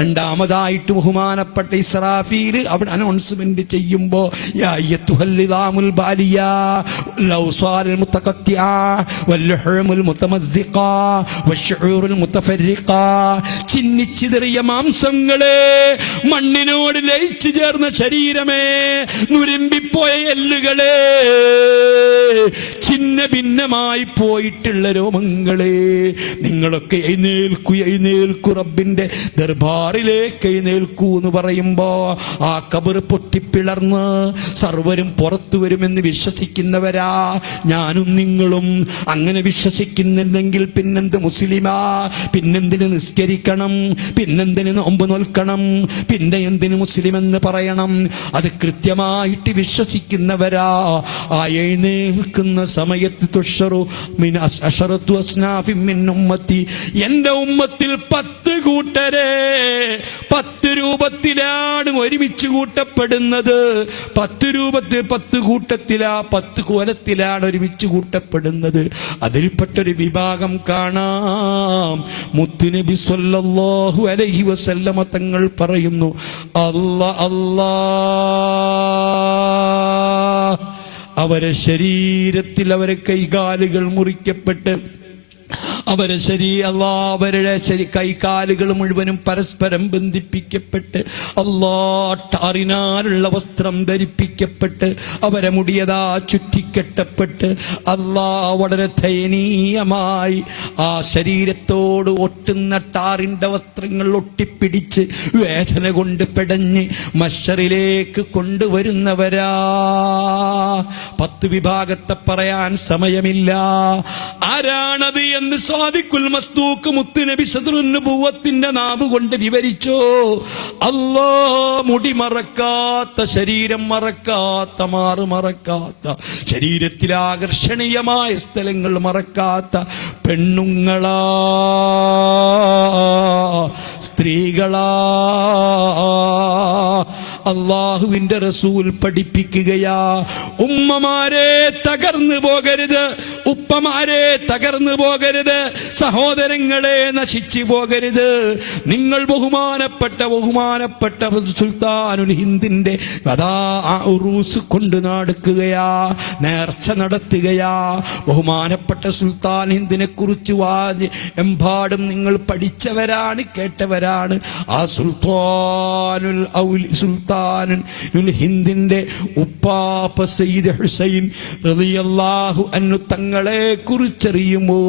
രണ്ടാമതായിട്ട് ബഹുമാനപ്പെട്ട ഇസ്രാഫീൽ അവിടെ അനൗൺസ്മെന്റ് ചെയ്യുമ്പോൾ, യാ അയ്യത്തുഹൽ നിദാമുൽ ബാലിയാ വൽഔസാൽ മുതഖത്തിആ വൽഹുമുൽ മുതമസ്സിഖാ വശ്ശുഊറുൽ മുതഫർരിഖാ, ചിന്നിച്ചിതറിയ മാംസങ്ങളെ, മണ്ണിനോട് ലയിച്ചു ചേർന്ന ശരീരമേ, നുരുമ്പിപ്പോയ എല്ലുകളെ, ഛിന്ന ഭിന്നമായി പോയിട്ടുള്ള രോമങ്ങളെ, നിങ്ങളൊക്കെ എഴുന്നേൽക്കൂ, എഴുന്നേൽക്കൂ, റബ്ബിന്റെ ദർബാറിലേക്ക് എഴുന്നേൽക്കൂ എന്ന് പറയുമ്പോ ആ ഖബർ പൊട്ടിപ്പിളർന്ന് സർവരും പുറത്തു വരുമെന്ന് വിശ്വസിക്കുന്നവരാ ഞാനും നിങ്ങളും. അങ്ങനെ വിശ്വസിക്കുന്നുണ്ടെങ്കിൽ പിന്നെന്ത് മുസ്ലിമാ? പിന്നെന്തിന് നിസ്കരിക്കണം? പിന്നെന്തിന് നോമ്പ് നോൽക്കണം? പിന്നെ എന്തിന് മുസ്ലിം എന്ന് പറയണം? അത് കൃത്യമായിട്ട് വിശ്വസിക്കുന്നവരാ. ആ എഴുന്നേൽക്കുന്ന സമയത്ത് തുഷറു മിൻ അശറത്തു അസ്നാഫി മിൻ ഉമ്മത്തി, എൻ്റെ ഉമ്മത്തിൽ 10 കൂട്ടരെ 10 രൂപത്തിലാണ് ഒരുമിച്ച് കൂട്ടപ്പെടുന്നത്. 10 രൂപത്തിൽ 10 കൂട്ടത്തിലാ, 10 കോലത്തിലാണ് ഒരുമിച്ച് കൂട്ടപ്പെടുന്നത്. അതിൽപ്പെട്ടൊരു വിഭാഗം കാണാം. മുത്തുനബി സ്വല്ലല്ലാഹു അലൈഹി വസല്ലമ തങ്ങൾ പറയുന്നു, അല്ലാ അവരെ ശരീരത്തിൽ അവരെ കൈകാലുകൾ മുറിക്കപ്പെട്ട് അവരുടെ കൈകാലുകൾ മുഴുവനും പരസ്പരം ബന്ധിപ്പിക്കപ്പെട്ട് ടാറിനാലുള്ള വസ്ത്രം ധരിപ്പിക്കപ്പെട്ട് അവരെ മുടിയതാ ചുറ്റിക്കെട്ടപ്പെട്ട് വളരെ ദയനീയമായി ആ ശരീരത്തോട് ഒട്ടുന്ന ടാറിന്റെ വസ്ത്രങ്ങൾ ഒട്ടിപ്പിടിച്ച് വേദന കൊണ്ട് പെടഞ്ഞ് മഹ്ശറിലേക്ക് കൊണ്ടുവരുന്നവരാ. 10 വിഭാഗത്തെ പറയാൻ സമയമില്ല. ആരാണത് എന്ന് സാദിഖുൽ മസ്ദൂഖ് മുത്തുനബി സദ്റുൻ നബുവത്തിന്റെ നാവ് കൊണ്ട് വിവരിച്ചോ. അല്ലാ, മുടി മറക്കാത്ത, ശരീരം മറക്കാത്ത, മാറ് മറക്കാത്ത, ശരീരത്തിലെ ആകർഷണീയമായ സ്ഥലങ്ങൾ മറക്കാത്ത പെണ്ണുങ്ങളാ, സ്ത്രീകളാ. അള്ളാഹുവിന്റെ റസൂൽ പഠിപ്പിക്കുകയാ, ഉമ്മമാരെ തകർന്നു പോകരുത്, ഉപ്പമാരെ തകർന്നു പോകരുത്, സഹോദരങ്ങളെ നശിച്ചു പോകരുത്. നിങ്ങൾ ബഹുമാനപ്പെട്ട സുൽത്താനുൽ ഹിന്ദിന്റെ ഉറൂസ് കൊണ്ട് നടക്കുകയാ, നേർച്ച നടത്തുകയാ. ബഹുമാനപ്പെട്ട സുൽത്താൻ ഹിന്ദിനെ കുറിച്ച് എമ്പാടും നിങ്ങൾ പഠിച്ചവരാണ്, കേട്ടവരാണ്. ആ സുൽത്താനുൽ ഹിന്ദിന്റെ ഉപ്പാപ്പ സയ്യിദ് ഹുസൈൻ റളിയല്ലാഹു അൻഹു തങ്ങളെ കുറിച്ചറിയുമോ?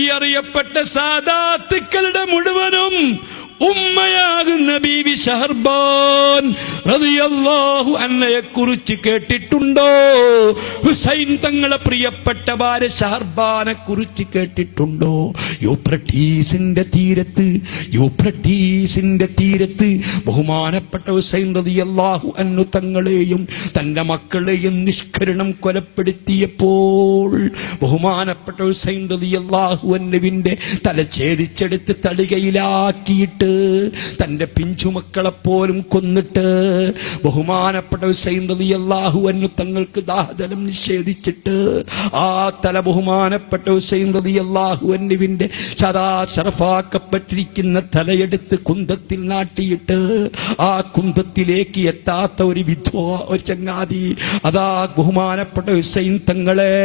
ഈ അറിയപ്പെട്ട സാദാത്തുക്കളുടെ മുഴുവനും ഉമ്മയാകുന്ന ബീവി ഷഹർബാൻ റളിയല്ലാഹു അൻഹയെ കുറിച്ച് കേട്ടിട്ടുണ്ടോ? ഹുസൈൻ തങ്ങളെ പ്രിയപ്പെട്ട ഭാര്യ ഷഹർബാനെ കുറിച്ച് കേട്ടിട്ടുണ്ടോ? യൂഫ്രട്ടീസിന്റെ തീരത്ത് ബഹുമാനപ്പെട്ട ഹുസൈൻ റളിയല്ലാഹു അൻഹു തങ്ങളെയും തന്റെ മക്കളെയും നിഷ്കരണം കൊലപ്പെടുത്തിയപ്പോൾ ബഹുമാനപ്പെട്ട ഹുസൈൻ റളിയല്ലാഹു അൻഹുവിന്റെ തല ഛേദിച്ചെടുത്ത് തളികയിലാക്കിയിട്ട് തന്റെ പിഞ്ചുമക്കളെപ്പോലും കൊന്നിട്ട് ബഹുമാനപ്പെട്ട ഹുസൈൻ റളിയല്ലാഹു അൻഹു തങ്ങൾക്ക് ദാഹജലം നിഷേധിച്ചിട്ട് ആ തല ബഹുമാനപ്പെട്ട ഹുസൈൻ റളിയല്ലാഹു അൻഹുവിന്റെ ശറഫാക്കപ്പെട്ടിരിക്കുന്ന തലയെടുത്ത് കുന്തത്തിൽ നാട്ടിയിട്ട് ആ കുന്തത്തിലേക്ക് എത്താത്ത ഒരു ചങ്ങാതി അതാ ബഹുമാനപ്പെട്ട ഹുസൈൻ തങ്ങളെ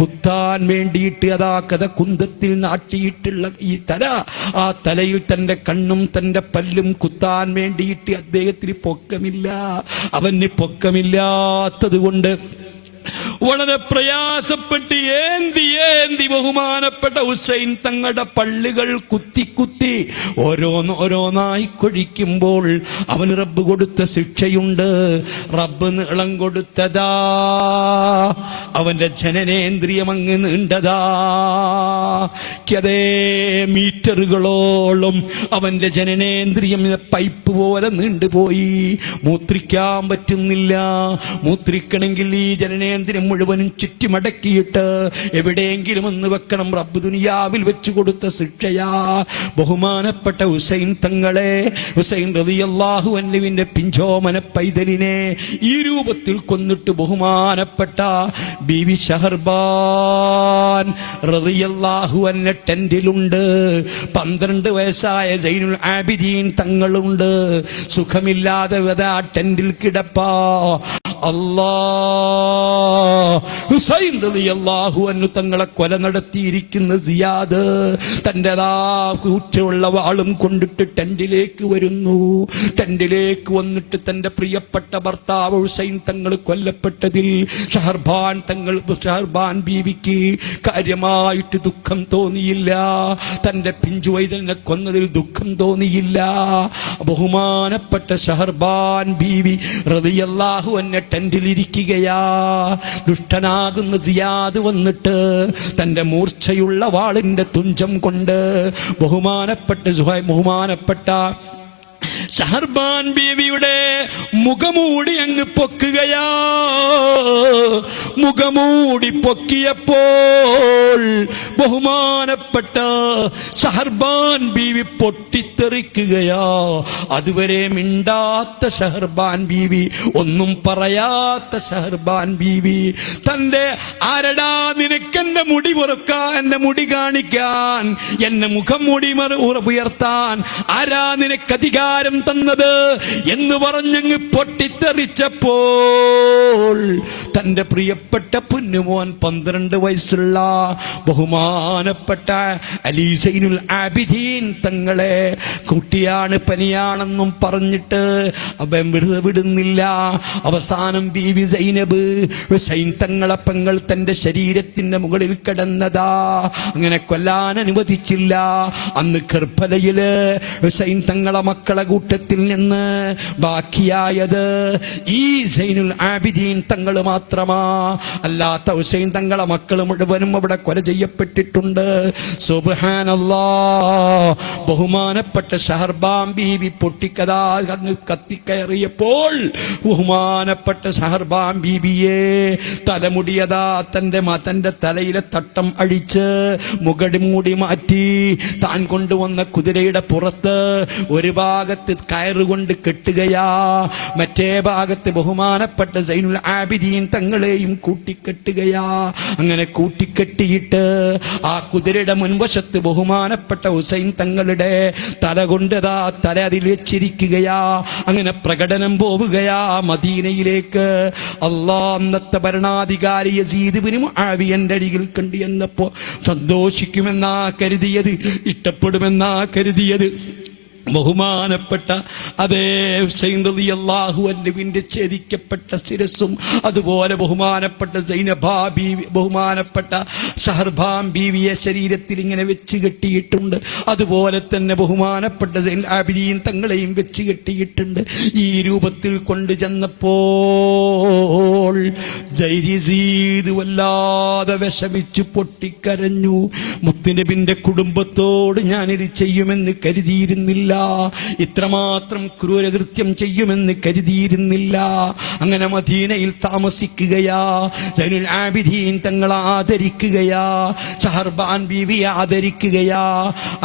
കുത്താൻ വേണ്ടിയിട്ട് അതാ കഥ കുന്തത്തിൽ നാട്ടിയിട്ടുള്ള ഈ തല, ആ തലയിൽ തന്റെ കണ്ണും തന്റെ പല്ലും കുത്താൻ വേണ്ടിയിട്ട് അദ്ദേഹത്തിന് പൊക്കമില്ല. അവന് പൊക്കമില്ലാത്തത് കൊണ്ട് വളരെ പ്രയാസപ്പെട്ട് ഏന്തി ബഹുമാനപ്പെട്ട ബഹുമാനപ്പെട്ട ഹുസൈൻ തങ്ങളുടെ പള്ളികൾ കുത്തി കുത്തി ഓരോന്നായി കൊഴിക്കുമ്പോൾ അവന് റബ്ബ് കൊടുത്ത ശിക്ഷയുണ്ട്. റബ്ബ് നീളം കൊടുത്തതാ, അവന്റെ ജനനേന്ദ്രിയം അങ്ങ് നീണ്ടതാ. അതേ മീറ്ററുകളോളം അവന്റെ ജനനേന്ദ്രിയം പൈപ്പ് പോലെ നീണ്ടുപോയി. മൂത്രിക്കാൻ പറ്റുന്നില്ല. മൂത്രിക്കണമെങ്കിൽ ഈ ജനനേന്ദ്രിയം മുഴുവനും ചുറ്റിമടക്കിയിട്ട് എവിടെയെങ്കിലും ഒന്ന് വെക്കണം. റബ്ബ് ദുനിയാവിൽ വെച്ചു കൊടുത്ത ശിക്ഷയാ. ബഹുമാനപ്പെട്ട ഹുസൈൻ തങ്ങളെ, ഹുസൈൻ റളിയല്ലാഹു അൻഹുവിന്റെ പിഞ്ചോമന പൈതലിനെ ഈ രൂപത്തിൽ കൊന്നിട്ട് ബഹുമാനപ്പെട്ട ബീവി ഷഹർബാൻ റളിയല്ലാഹു അൻഹ ടെന്റിലുണ്ട്. 12 വയസ്സായ സൈനുൽ ആബിദീൻ തങ്ങളുണ്ട്. സുഖമില്ലാതെ ആ ടെന്റിൽ കിടപ്പാ. ഹുസൈൻ റളിയല്ലാഹു അൻഹു തങ്ങളെ കൊല നടത്തിയിരിക്കുന്ന സിയാദ് തൻ്റെതാ കൂറ്റുള്ള വാളും കൊണ്ടിട്ട് ടെന്റിലേക്ക് വരുന്നു. ടെന്റിലേക്ക് വന്നിട്ട് തന്റെ പ്രിയപ്പെട്ട ഭർത്താവ് ഹുസൈൻ തങ്ങൾ കൊല്ലപ്പെട്ടതിൽ ഷഹർബാൻ ബീവിക്ക് കാര്യമായിട്ട് ദുഃഖം തോന്നിയില്ല. തന്റെ പിഞ്ചുവൈതലിനെ കൊന്നതിൽ ദുഃഖം തോന്നിയില്ല. ബഹുമാനപ്പെട്ട ഷഹർബാൻ ബീവി റളിയല്ലാഹു അൻഹ ടെന്റിലിരിക്കുകയാ. ദുഷ്ടനാകുന്ന സിയാദ് വന്നിട്ട് തന്റെ മൂർച്ചയുള്ള വാളിന്റെ തുഞ്ചം കൊണ്ട് ബഹുമാനപ്പെട്ട ഷഹർബാൻ ബീവിയുടെ മുഖമൂടി അങ്ങ് പൊക്കുകയാ. മുഖമൂടി പൊക്കിയപ്പോൾ ബഹുമാനപ്പെട്ട ഷഹർബാൻ ബീവി പൊട്ടിത്തെറിക്കുകയാ. അതുവരെ മിണ്ടാത്ത ഷഹർബാൻ ബീവി, ഒന്നും പറയാത്ത ഷഹർബാൻ ബീവി തന്റെ ആരടാ നിനക്കെന്റെ മുടി മുറുക്കാൻ, എന്റെ മുടി കാണിക്കാൻ, എന്നെ മുഖം മൂടി ഉയർത്താൻ ആരാ നിനക്ക് അധികാരം തന്നത് എന്ന് പറഞ്ഞങ്ങ് പൊട്ടിത്തെറിച്ചപ്പോൾ തന്റെ പ്രിയപ്പെട്ട പൊന്നുമോൻ 12 വയസ്സുള്ള ബഹുമാനപ്പെട്ട അലി സൈനുൽ ആബിദീൻ തങ്ങളെ കുട്ടിയാണ്, പനിയാണെന്നും പറഞ്ഞിട്ട് അവൻ വെറുതെ വിടുന്നില്ല. അവസാനം ബീവി സൈനബ് ഹുസൈൻ തങ്ങളെ പെങ്ങൾ തന്റെ ശരീരത്തിന്റെ മുകളിൽ കിടന്നതാ. അങ്ങനെ കൊല്ലാൻ അനുവദിച്ചില്ല. അന്ന് കർബലയില് ഹുസൈൻ തങ്ങളെ മക്കളെ കൂട്ടത്തിൽ നിന്ന് ബാക്കിയായത് ഈ സൈനുൽ ആബിദീൻ തങ്ങൾ മാത്രമാ. അല്ലാത്ത ഹുസൈൻ തങ്ങളെ മക്കൾ മുഴുവനും അവിടെ കൊല ചെയ്യപ്പെട്ടിട്ടുണ്ട്. സുബ്ഹാനല്ലാഹ്. ബഹുമാനപ്പെട്ട ഷഹർബാൻ ബീവി പൊട്ടിക്കഥാ അങ്ങ് കത്തിക്കയറിയപ്പോൾ ബഹുമാനപ്പെട്ട ഷഹർബാൻ ബീവിയെ തലമുടിയതാ തന്റെ തലയിലെ തട്ടം അഴിച്ച് മുഖടി മൂടി മാറ്റി താൻ കൊണ്ടുവന്ന കുതിരയുടെ പുറത്ത് ഒരു ഭാഗത്ത് കയറുകൊണ്ട് കെട്ടുകയാ, മറ്റേ ഭാഗത്ത് ബഹുമാനപ്പെട്ട സൈനുൽ ആബിദീൻ തങ്ങളെയും കൂട്ടിക്കെട്ടുകയാ. അങ്ങനെ കൂട്ടിക്കെട്ടിയിട്ട് ആ കുതിരയുടെ മുൻവശത്ത് ബഹുമാനപ്പെട്ട ഹുസൈൻ തങ്ങളുടെ തല കൊണ്ടതാ തല അതിൽ വെച്ചിരിക്കുകയാ. അങ്ങനെ പ്രകടനം പോവുകയാ മദീനയിലേക്ക്. അന്നത്തെ ഭരണാധികാരി യസീദ് ഇബ്നു മുആവിയന്റെ അരികിൽ കണ്ടു എന്നപ്പോ സന്തോഷിക്കുമെന്നാ കരുതിയത്, ഇഷ്ടപ്പെടുമെന്നാ കരുതിയത്. ബഹുമാനപ്പെട്ട അതേ ഹുസൈൻ റളിയല്ലാഹു അൻഹുവിന്റെ ഛേദിക്കപ്പെട്ട ശിരസ്സും അതുപോലെ ബഹുമാനപ്പെട്ട സൈനബാ ബീവി, ബഹുമാനപ്പെട്ട ഷഹർബാൻ ബീവിയെ ശരീരത്തിൽ ഇങ്ങനെ വെച്ച് കെട്ടിയിട്ടുണ്ട്. അതുപോലെ തന്നെ ബഹുമാനപ്പെട്ട സൈനുൽ ആബിദീൻ തങ്ങളെയും വെച്ച് കെട്ടിയിട്ടുണ്ട്. ഈ രൂപത്തിൽ കൊണ്ടു ചെന്നപ്പോൾ യസീദ് വല്ലാതെ വിഷമിച്ചു പൊട്ടിക്കരഞ്ഞു. മുത്തുനബിന്റെ കുടുംബത്തോട് ഞാനിത് ചെയ്യുമെന്ന് കരുതിയിരുന്നില്ല, ഇത്രമാത്രം ക്രൂരകൃത്യം ചെയ്യുമെന്ന് കരുതിയിരുന്നില്ല. അങ്ങനെ മദീനയിൽ താമസിക്കുകയാ. സൈനുൽ ആബിദീൻ തങ്ങളെ ആദരിക്കുകയാ, ഷഹർബാൻ ബീവിയെ ആദരിക്കുകയാ.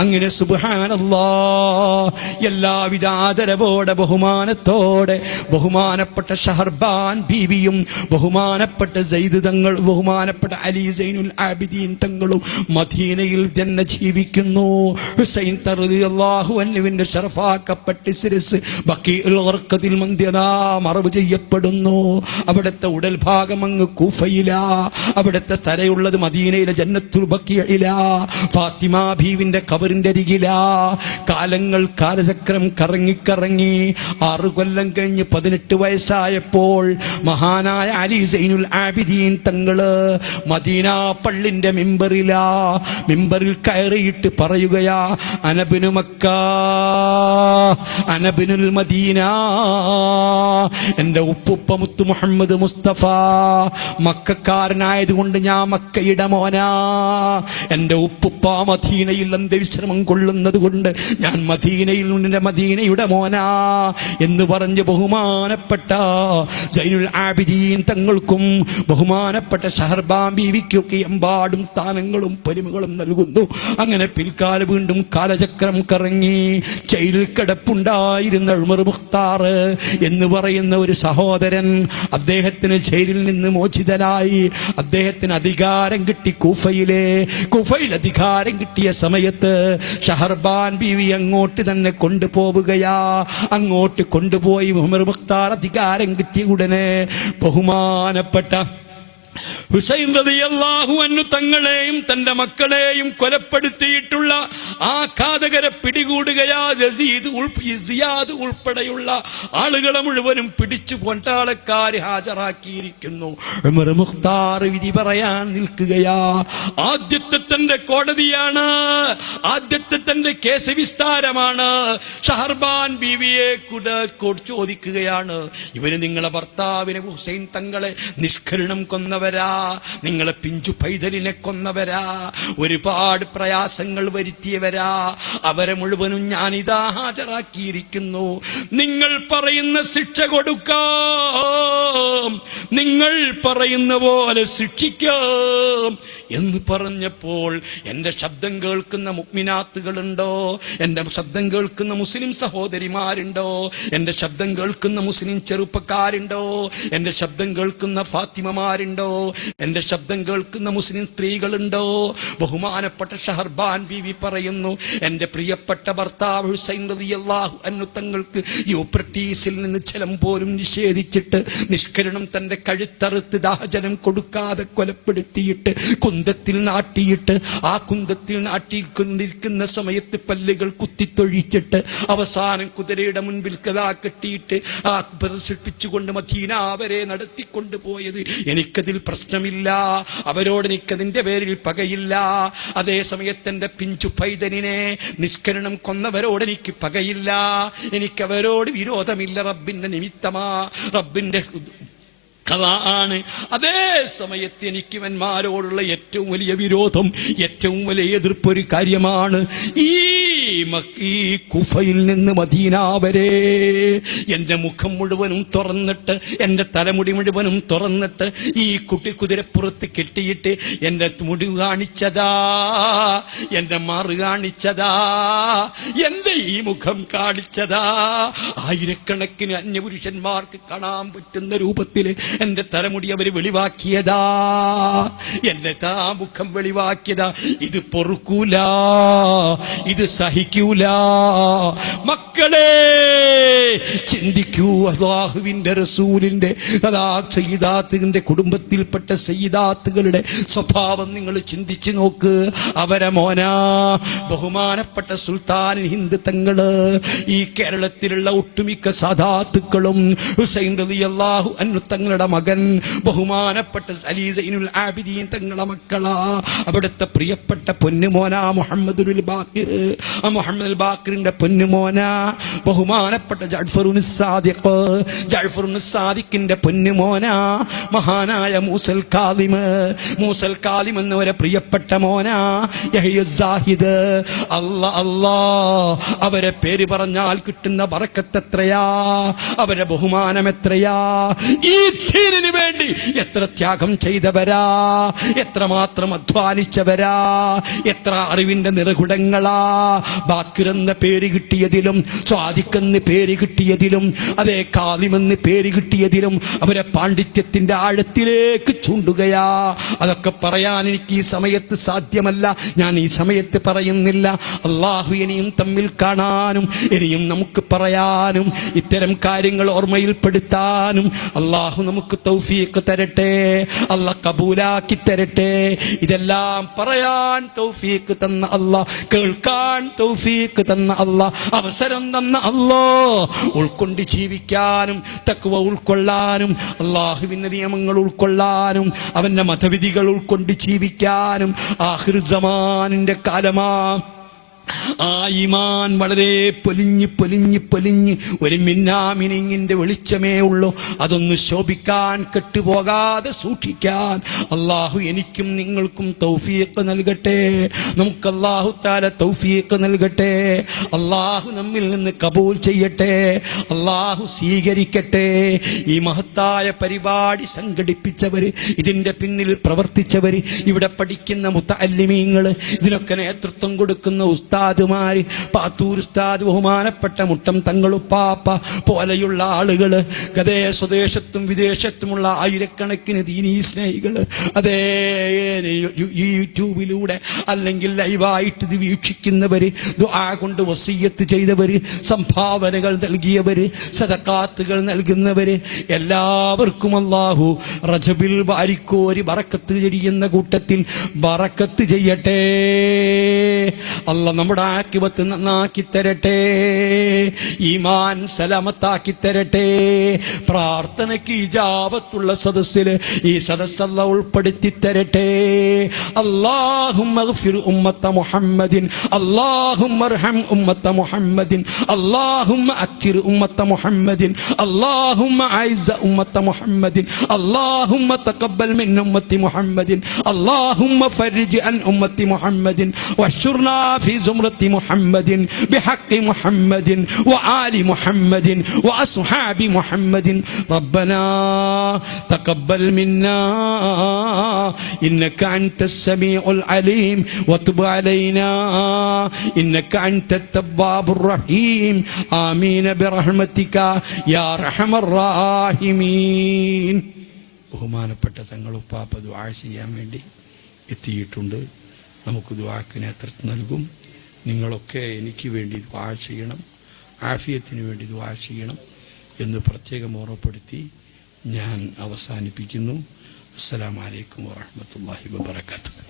അങ്ങനെ സുബ്ഹാനല്ലാഹ് എല്ലാവിധ ആദരവോടെ ബഹുമാനത്തോടെ ബഹുമാനപ്പെട്ട ഷഹർബാൻ ബീവിയും ബഹുമാനപ്പെട്ട സയ്യിദ് തങ്ങൾ, ബഹുമാനപ്പെട്ട അലി സൈനുൽ ആബിദീൻ തങ്ങളും മദീനയിൽ തന്നെ ജീവിക്കുന്നു. ഹുസൈൻ റളിയല്ലാഹു അൻഹുവിന്റെ ഷറഫാക്കപ്പെട്ട ശിരസ് ബഖീഉൽ ഗർഖദിൽ മന്ദിയതാ മറവ് ചെയ്യപ്പെടുന്നു. അവിടുത്തെ ഉടൽ ഭാഗം അങ്ങ് കൂഫയിലാ, അവിടുത്തെ തലയുള്ളത് മദീനയിലെ ജന്നത്തുൽ ബഖീഇലാ, ഫാത്തിമ ബീവിന്റെ ഖബറിന്റെ അരികിലാ. കാലചക്രം കറങ്ങി 6 കൊല്ലം കഴിഞ്ഞ് 18 വയസ്സായപ്പോൾ മഹാനായ അലി സൈനുൽ ആബിദീൻ തങ്ങള് മദീന പള്ളിന്റെ മിമ്പറിൽ കയറിയിട്ട് പറയുകയാ, അനബിനു മക്ക അനബിനുൽ മദീന. എന്റെ ഉപ്പുപ്പ മുത്തു മുഹമ്മദ് മുസ്തഫ മക്കക്കാരനായതുകൊണ്ട് ഞാൻ മക്കയുടെ മോനാ. എന്റെ ഉപ്പുപ്പ മദീനയിൽ അന്ത്യവിശ്രമം കൊള്ളുന്നത് കൊണ്ട് ഞാൻ മദീനയുടെ മോനാ എന്ന് പറഞ്ഞ് ബഹുമാനപ്പെട്ട സൈനുൽ ആബിദീൻ തങ്ങൾക്കും ബഹുമാനപ്പെട്ട ഷഹർബാൻ ബീവിക്കൊക്കെ എമ്പാടും സ്ഥാനങ്ങളും പെരുമകളും നൽകുന്നു. അങ്ങനെ പിൽക്കാല വീണ്ടും കാലചക്രം കറങ്ങി ജയിലിൽ കിടപ്പുണ്ടായിരുന്ന ഉമർ മുഖ്താർ എന്ന് പറയുന്ന ഒരു സഹോദരൻ, അദ്ദേഹത്തിന് ജയിലിൽ നിന്ന് മോചിതനായി. അദ്ദേഹത്തിന് അധികാരം കിട്ടി. കൂഫയിൽ അധികാരം കിട്ടിയ സമയത്ത് ഷഹർബാൻ ബീവി അങ്ങോട്ട് തന്നെ കൊണ്ടുപോവുകയാ. അങ്ങോട്ട് കൊണ്ടുപോയി ഉമർ മുഖ്താർ അധികാരം കിട്ടിയ ഉടനെ ബഹുമാനപ്പെട്ട ഹുസൈൻ റളിയല്ലാഹു അൻഹു തങ്ങളെയും തന്റെ മക്കളെയും കൊലപ്പെടുത്തിയിട്ടുള്ള ആ ഘാതകരെ പിടികൂടുകയാ. സിയാദ് ഉൾപ്പെടെയുള്ള ആളുകളെ മുഴുവനും പിടിച്ചു കൊണ്ടാളക്കാര് ഹാജരാക്കിയിരിക്കുന്നു. ഉമർ മുഖ്താർ വിധി പറയാൻ നിൽക്കുകയാ. ആദ്യത്തെ തന്റെ കോടതിയാണ്, ആദ്യത്തെ തന്റെ കേസ് വിസ്താരമാണ്. ഷഹർബാൻ ബീവിയെ ചോദിക്കുകയാണ്, ഇവര് നിങ്ങളെ ഭർത്താവിനെ ഹുസൈൻ തങ്ങളെ നിഷ്കരണം കൊന്നവരാ, നിങ്ങളെ പിഞ്ചു പൈതലിനെ കൊന്നവരാ, ഒരുപാട് പ്രയാസങ്ങൾ വരുത്തിയവരാ, അവരെ മുഴുവനും ഞാനിതാ ഹാജരാക്കിയിരിക്കുന്നു. നിങ്ങൾ പറയുന്ന ശിക്ഷ കൊടുക്കാം, നിങ്ങൾ പറയുന്ന പോലെ ശിക്ഷിക്കാം എന്ന് പറഞ്ഞപ്പോൾ എന്റെ ശബ്ദം കേൾക്കുന്ന മുഅ്മിനാത്തുകളുണ്ടോ, എന്റെ ശബ്ദം കേൾക്കുന്ന മുസ്ലിം സഹോദരിമാരുണ്ടോ, എന്റെ ശബ്ദം കേൾക്കുന്ന മുസ്ലിം ചെറുപ്പക്കാരുണ്ടോ, എന്റെ ശബ്ദം കേൾക്കുന്ന ഫാത്തിമമാരുണ്ടോ, എന്റെ ശബ്ദം കേൾക്കുന്ന മുസ്ലിം സ്ത്രീകളുണ്ടോ? ബഹുമാനപ്പെട്ട ഷഹർബാൻ ബീവി പറയുന്നു, എന്റെ പ്രിയപ്പെട്ട ഭർത്താവ് ഹുസൈൻ റളിയല്ലാഹു അൻഹു തങ്ങൾക്ക് യൂഫ്രട്ടീസിൽ നിന്ന് ജലം പോലും നിഷേധിച്ചിട്ട് നിഷ്കരണം തന്റെ കഴുത്തറുത്ത് ദാഹജലം കൊടുക്കാതെ കൊലപ്പെടുത്തിയിട്ട് കുന്തത്തിൽ നാട്ടിയിട്ട് ആ കുന്തത്തിൽ നാട്ടിക്കൊണ്ടിരിക്കുന്ന സമയത്ത് പല്ലുകൾ കുത്തിത്തൊഴിച്ചിട്ട് അവസാനം കുതിരയുടെ മുൻപിൽ കഥാ കെട്ടിയിട്ട് ആ പ്രദർശിപ്പിച്ചുകൊണ്ട് മദീന അവരെ നടത്തിക്കൊണ്ടുപോയത് എനിക്കതിൽ പ്രശ്നമില്ല, അവരോട് എനിക്കതിന്റെ പേരിൽ പകയില്ല. അതേ സമയത്ത് എന്റെ പിഞ്ചു പൈതലിനെ നിഷ്കരണം കൊന്നവരോട് എനിക്ക് പകയില്ല, എനിക്കവരോട് വിരോധമില്ല. റബ്ബിന്റെ നിമിത്തമാ, റബ്ബിന്റെ ആണ്. അതേ സമയത്ത് എനിക്ക് ഇവന്മാരോടുള്ള ഏറ്റവും വലിയ വിരോധം, ഏറ്റവും വലിയ എതിർപ്പ് ഒരു കാര്യമാണ്. ഈ കുഫയിൽ നിന്ന് മദീന വരെ എന്റെ മുഖം മുഴുവനും തുറന്നിട്ട്, എന്റെ തലമുടി മുഴുവനും തുറന്നിട്ട് ഈ കുട്ടി കുതിരപ്പുറത്ത് കെട്ടിയിട്ട് എന്റെ മുടി കാണിച്ചതാ, എന്റെ മാറ് കാണിച്ചതാ, എന്റെ ഈ മുഖം കാണിച്ചതാ. ആയിരക്കണക്കിന് അന്യപുരുഷന്മാർക്ക് കാണാൻ പറ്റുന്ന രൂപത്തിൽ എന്റെ തലമുടി അവര് വെളിവാക്കിയതാ, എന്റെ മുഖം വെളിവാക്കിയതാ. ഇത് പൊറുക്കൂല, ഇത് സഹിക്കൂല. മക്കളെ ചിന്തിക്കൂ, അല്ലാഹുവിന്റെ റസൂലിന്റെ സയ്യിദാത്തിന്റെ കുടുംബത്തിൽപ്പെട്ട സയ്യിദാത്തുകളുടെ സ്വഭാവം നിങ്ങൾ ചിന്തിച്ചു നോക്ക്. അവരെ മോനാ ബഹുമാനപ്പെട്ട സുൽത്താൻ ഹിന്ദ് തങ്ങള്, ഈ കേരളത്തിലുള്ള ഒട്ടുമിക്ക സാദാത്തുക്കളും ഹുസൈൻ റളിയല്ലാഹു അൻഹു തങ്ങളുടെ മകൻ ബഹുമാനപ്പെട്ട അലി സൈനുൽ ആബിദീൻ തങ്ങളുടെ മക്കളാ. അവിടുത്തെ പ്രിയപ്പെട്ട പൊന്നുമോനാ മുഹമ്മദുൽ ബാഖിർ, ആ മുഹമ്മദ് ബാഖിറിന്റെ പൊന്നുമോനാ ബഹുമാനപ്പെട്ട ജഅഫറുൻ സാദിഖിന്റെ പൊന്നുമോനാ മഹാനായ മൂസൽ കാദിം എന്നവരെ പ്രിയപ്പെട്ട മോനാ യഹ്യ സാഹിദ്. അല്ലാ അവരെ പേര് പറഞ്ഞാൽ കിട്ടുന്ന ബറക്കത്ത് എത്രയാ, അവരെ ബഹുമാനം എത്രയാ. ഈ ദീനിനു വേണ്ടി എത്ര ത്യാഗം ചെയ്തവരാ, എത്രമാത്രം അധ്വാനിച്ചവരാ, എത്ര അറിവിന്റെ നിറകുടങ്ങളാ. ബാക്കിർ എന്ന പേര് കിട്ടിയതിലും സ്വാദിഖെന്ന് പേര് കിട്ടിയതിലും അതേ കാലിമെന്ന് പേര് കിട്ടിയതിലും അവരെ പാണ്ഡിത്യത്തിന്റെ ആഴത്തിലേക്ക് ചൂണ്ടുകയാ. അതൊക്കെ പറയാൻ എനിക്ക് ഈ സമയത്ത് സാധ്യമല്ല, ഞാൻ ഈ സമയത്ത് പറയുന്നില്ല. അള്ളാഹു ഇനിയും തമ്മിൽ കാണാനും ഇനിയും നമുക്ക് പറയാനും ഇത്തരം കാര്യങ്ങൾ ഓർമ്മയിൽപ്പെടുത്താനും അള്ളാഹു നമുക്ക് തൗഫീഖ് തരട്ടെ, അള്ളാഹ് കബൂലാക്കി തരട്ടെ. ഇതെല്ലാം പറയാൻ തൗഫീഖ് തന്ന അള്ളാഹ്, കേൾക്കാൻ തൗഫീഖ് തന്ന അള്ളാഹ്, അവസരം തന്ന അള്ളാഹ്, ഉൾക്കൊണ്ട് ജീവിക്കാനും തഖ്വ ഉൾക്കൊള്ളാനും അള്ളാഹുവിന്റെ നിയമങ്ങൾ ഉൾക്കൊള്ളാനും അവന്റെ മതവിധികൾ ഉൾക്കൊണ്ട് ജീവിക്കാനും ആഖിർ സമാനിന്റെ കാലമാ. ആ ഈമാൻ വളരെ പൊലിഞ്ഞ് ഒരു മിന്നാമിനിങ്ങിന്റെ വെളിച്ചമേ ഉള്ളൂ. അതൊന്ന് ശോഭിക്കാൻ കെട്ടുപോകാതെ സൂക്ഷിക്കാൻ അള്ളാഹു എനിക്കും നിങ്ങൾക്കും തൗഫീഖ് നൽകട്ടെ. നമുക്ക് അള്ളാഹു തആല തൗഫീഖ് നൽകട്ടെ. അള്ളാഹു നമ്മിൽ നിന്ന് കബൂൽ ചെയ്യട്ടെ, അള്ളാഹു സ്വീകരിക്കട്ടെ. ഈ മഹത്തായ പരിപാടി സംഘടിപ്പിച്ചവര്, ഇതിന്റെ പിന്നിൽ പ്രവർത്തിച്ചവര്, ഇവിടെ പഠിക്കുന്ന മുതഅല്ലിമീങ്ങൾ, ഇതിനൊക്കെ നേതൃത്വം കൊടുക്കുന്ന ഉസ്താദുമാര്, പാത്തൂർ ഉസ്താദ്, ബഹുമാനപ്പെട്ട മുട്ടം തങ്ങളുപ്പാപ്പ പോലെയുള്ള ആളുകള്, അതേ സ്വദേശത്തും വിദേശത്തുമുള്ള ആയിരക്കണക്കിന് ദീനീ സ്നേഹികള്, അതേ യൂട്യൂബിലൂടെ അല്ലെങ്കിൽ ലൈവായിട്ട് ഇത് വീക്ഷിക്കുന്നവര്, ദുആ കൊണ്ട് വസിയ്യത്ത് ചെയ്തവര്, സംഭാവനകൾ നൽകിയവര്, സദഖാത്തുകൾ നൽകുന്നവര്, എല്ലാവർക്കും അല്ലാഹു റജബിൽ വാരിക്കോരി ബറക്കത്ത് ചെയ്യുന്ന കൂട്ടത്തിൽ ബറക്കത്ത് ചെയ്യട്ടെ. അല്ലാഹ് നമ്മുടെ ആഖിബത്ത് നന്നാക്കി തരട്ടെ, ഈമാൻ സലാമത്താക്കി തരട്ടെ. പ്രാർത്ഥനയ്ക്ക് ഇജാബത്തുള്ള സദസ്സിൽ ഈ സദസ്സ് അല്ലാഹ് ഉൾപ്പെടുത്തി തരട്ടെ. അല്ലാഹുമ്മഗ്ഫിർ ഉമ്മത്ത മുഹമ്മദിൻ, അല്ലാഹുമ്മ അർഹം ഉമ്മത്ത മുഹമ്മദിൻ, അല്ലാഹുമ്മ അക്തിർ ഉമ്മത്ത മുഹമ്മദിൻ, അല്ലാഹുമ്മ അഇസ്സ ഉമ്മത്ത മുഹമ്മദിൻ, അല്ലാഹുമ്മ തഖബ്ബൽ മിൻ ഉമ്മത്തി മുഹമ്മദിൻ, അല്ലാഹുമ്മ ഫർജ് അൻ ഉമ്മത്തി മുഹമ്മദിൻ വഹ്ശുർനാ ഫീ زمرة محمد بحق محمد وآل محمد وأصحاب محمد. ربنا تقبل منا إنك أنت السميع العليم وتب علينا إنك أنت التواب الرحيم. آمين برحمتك يا أرحم الراحمين. ബഹുമാനപ്പെട്ട തങ്ങളുപ്പാപ്പ ദുആ ചെയ്യാൻ വേണ്ടി എത്തിയിട്ടുണ്ട്. നമുക്ക് ദുആക്ക് നേതൃത്വം നൽകും. നിങ്ങളൊക്കെ എനിക്ക് വേണ്ടി ദുആ ചെയ്യണം, ആഫിയത്തിന് വേണ്ടി ദുആ ചെയ്യണം എന്ന് പ്രത്യേകം ഓർമ്മപ്പെടുത്തി ഞാൻ അവസാനിപ്പിക്കുന്നു. അസ്സലാമു അലൈക്കും വറഹ്മത്തുള്ളാഹി വബറകാതുഹു.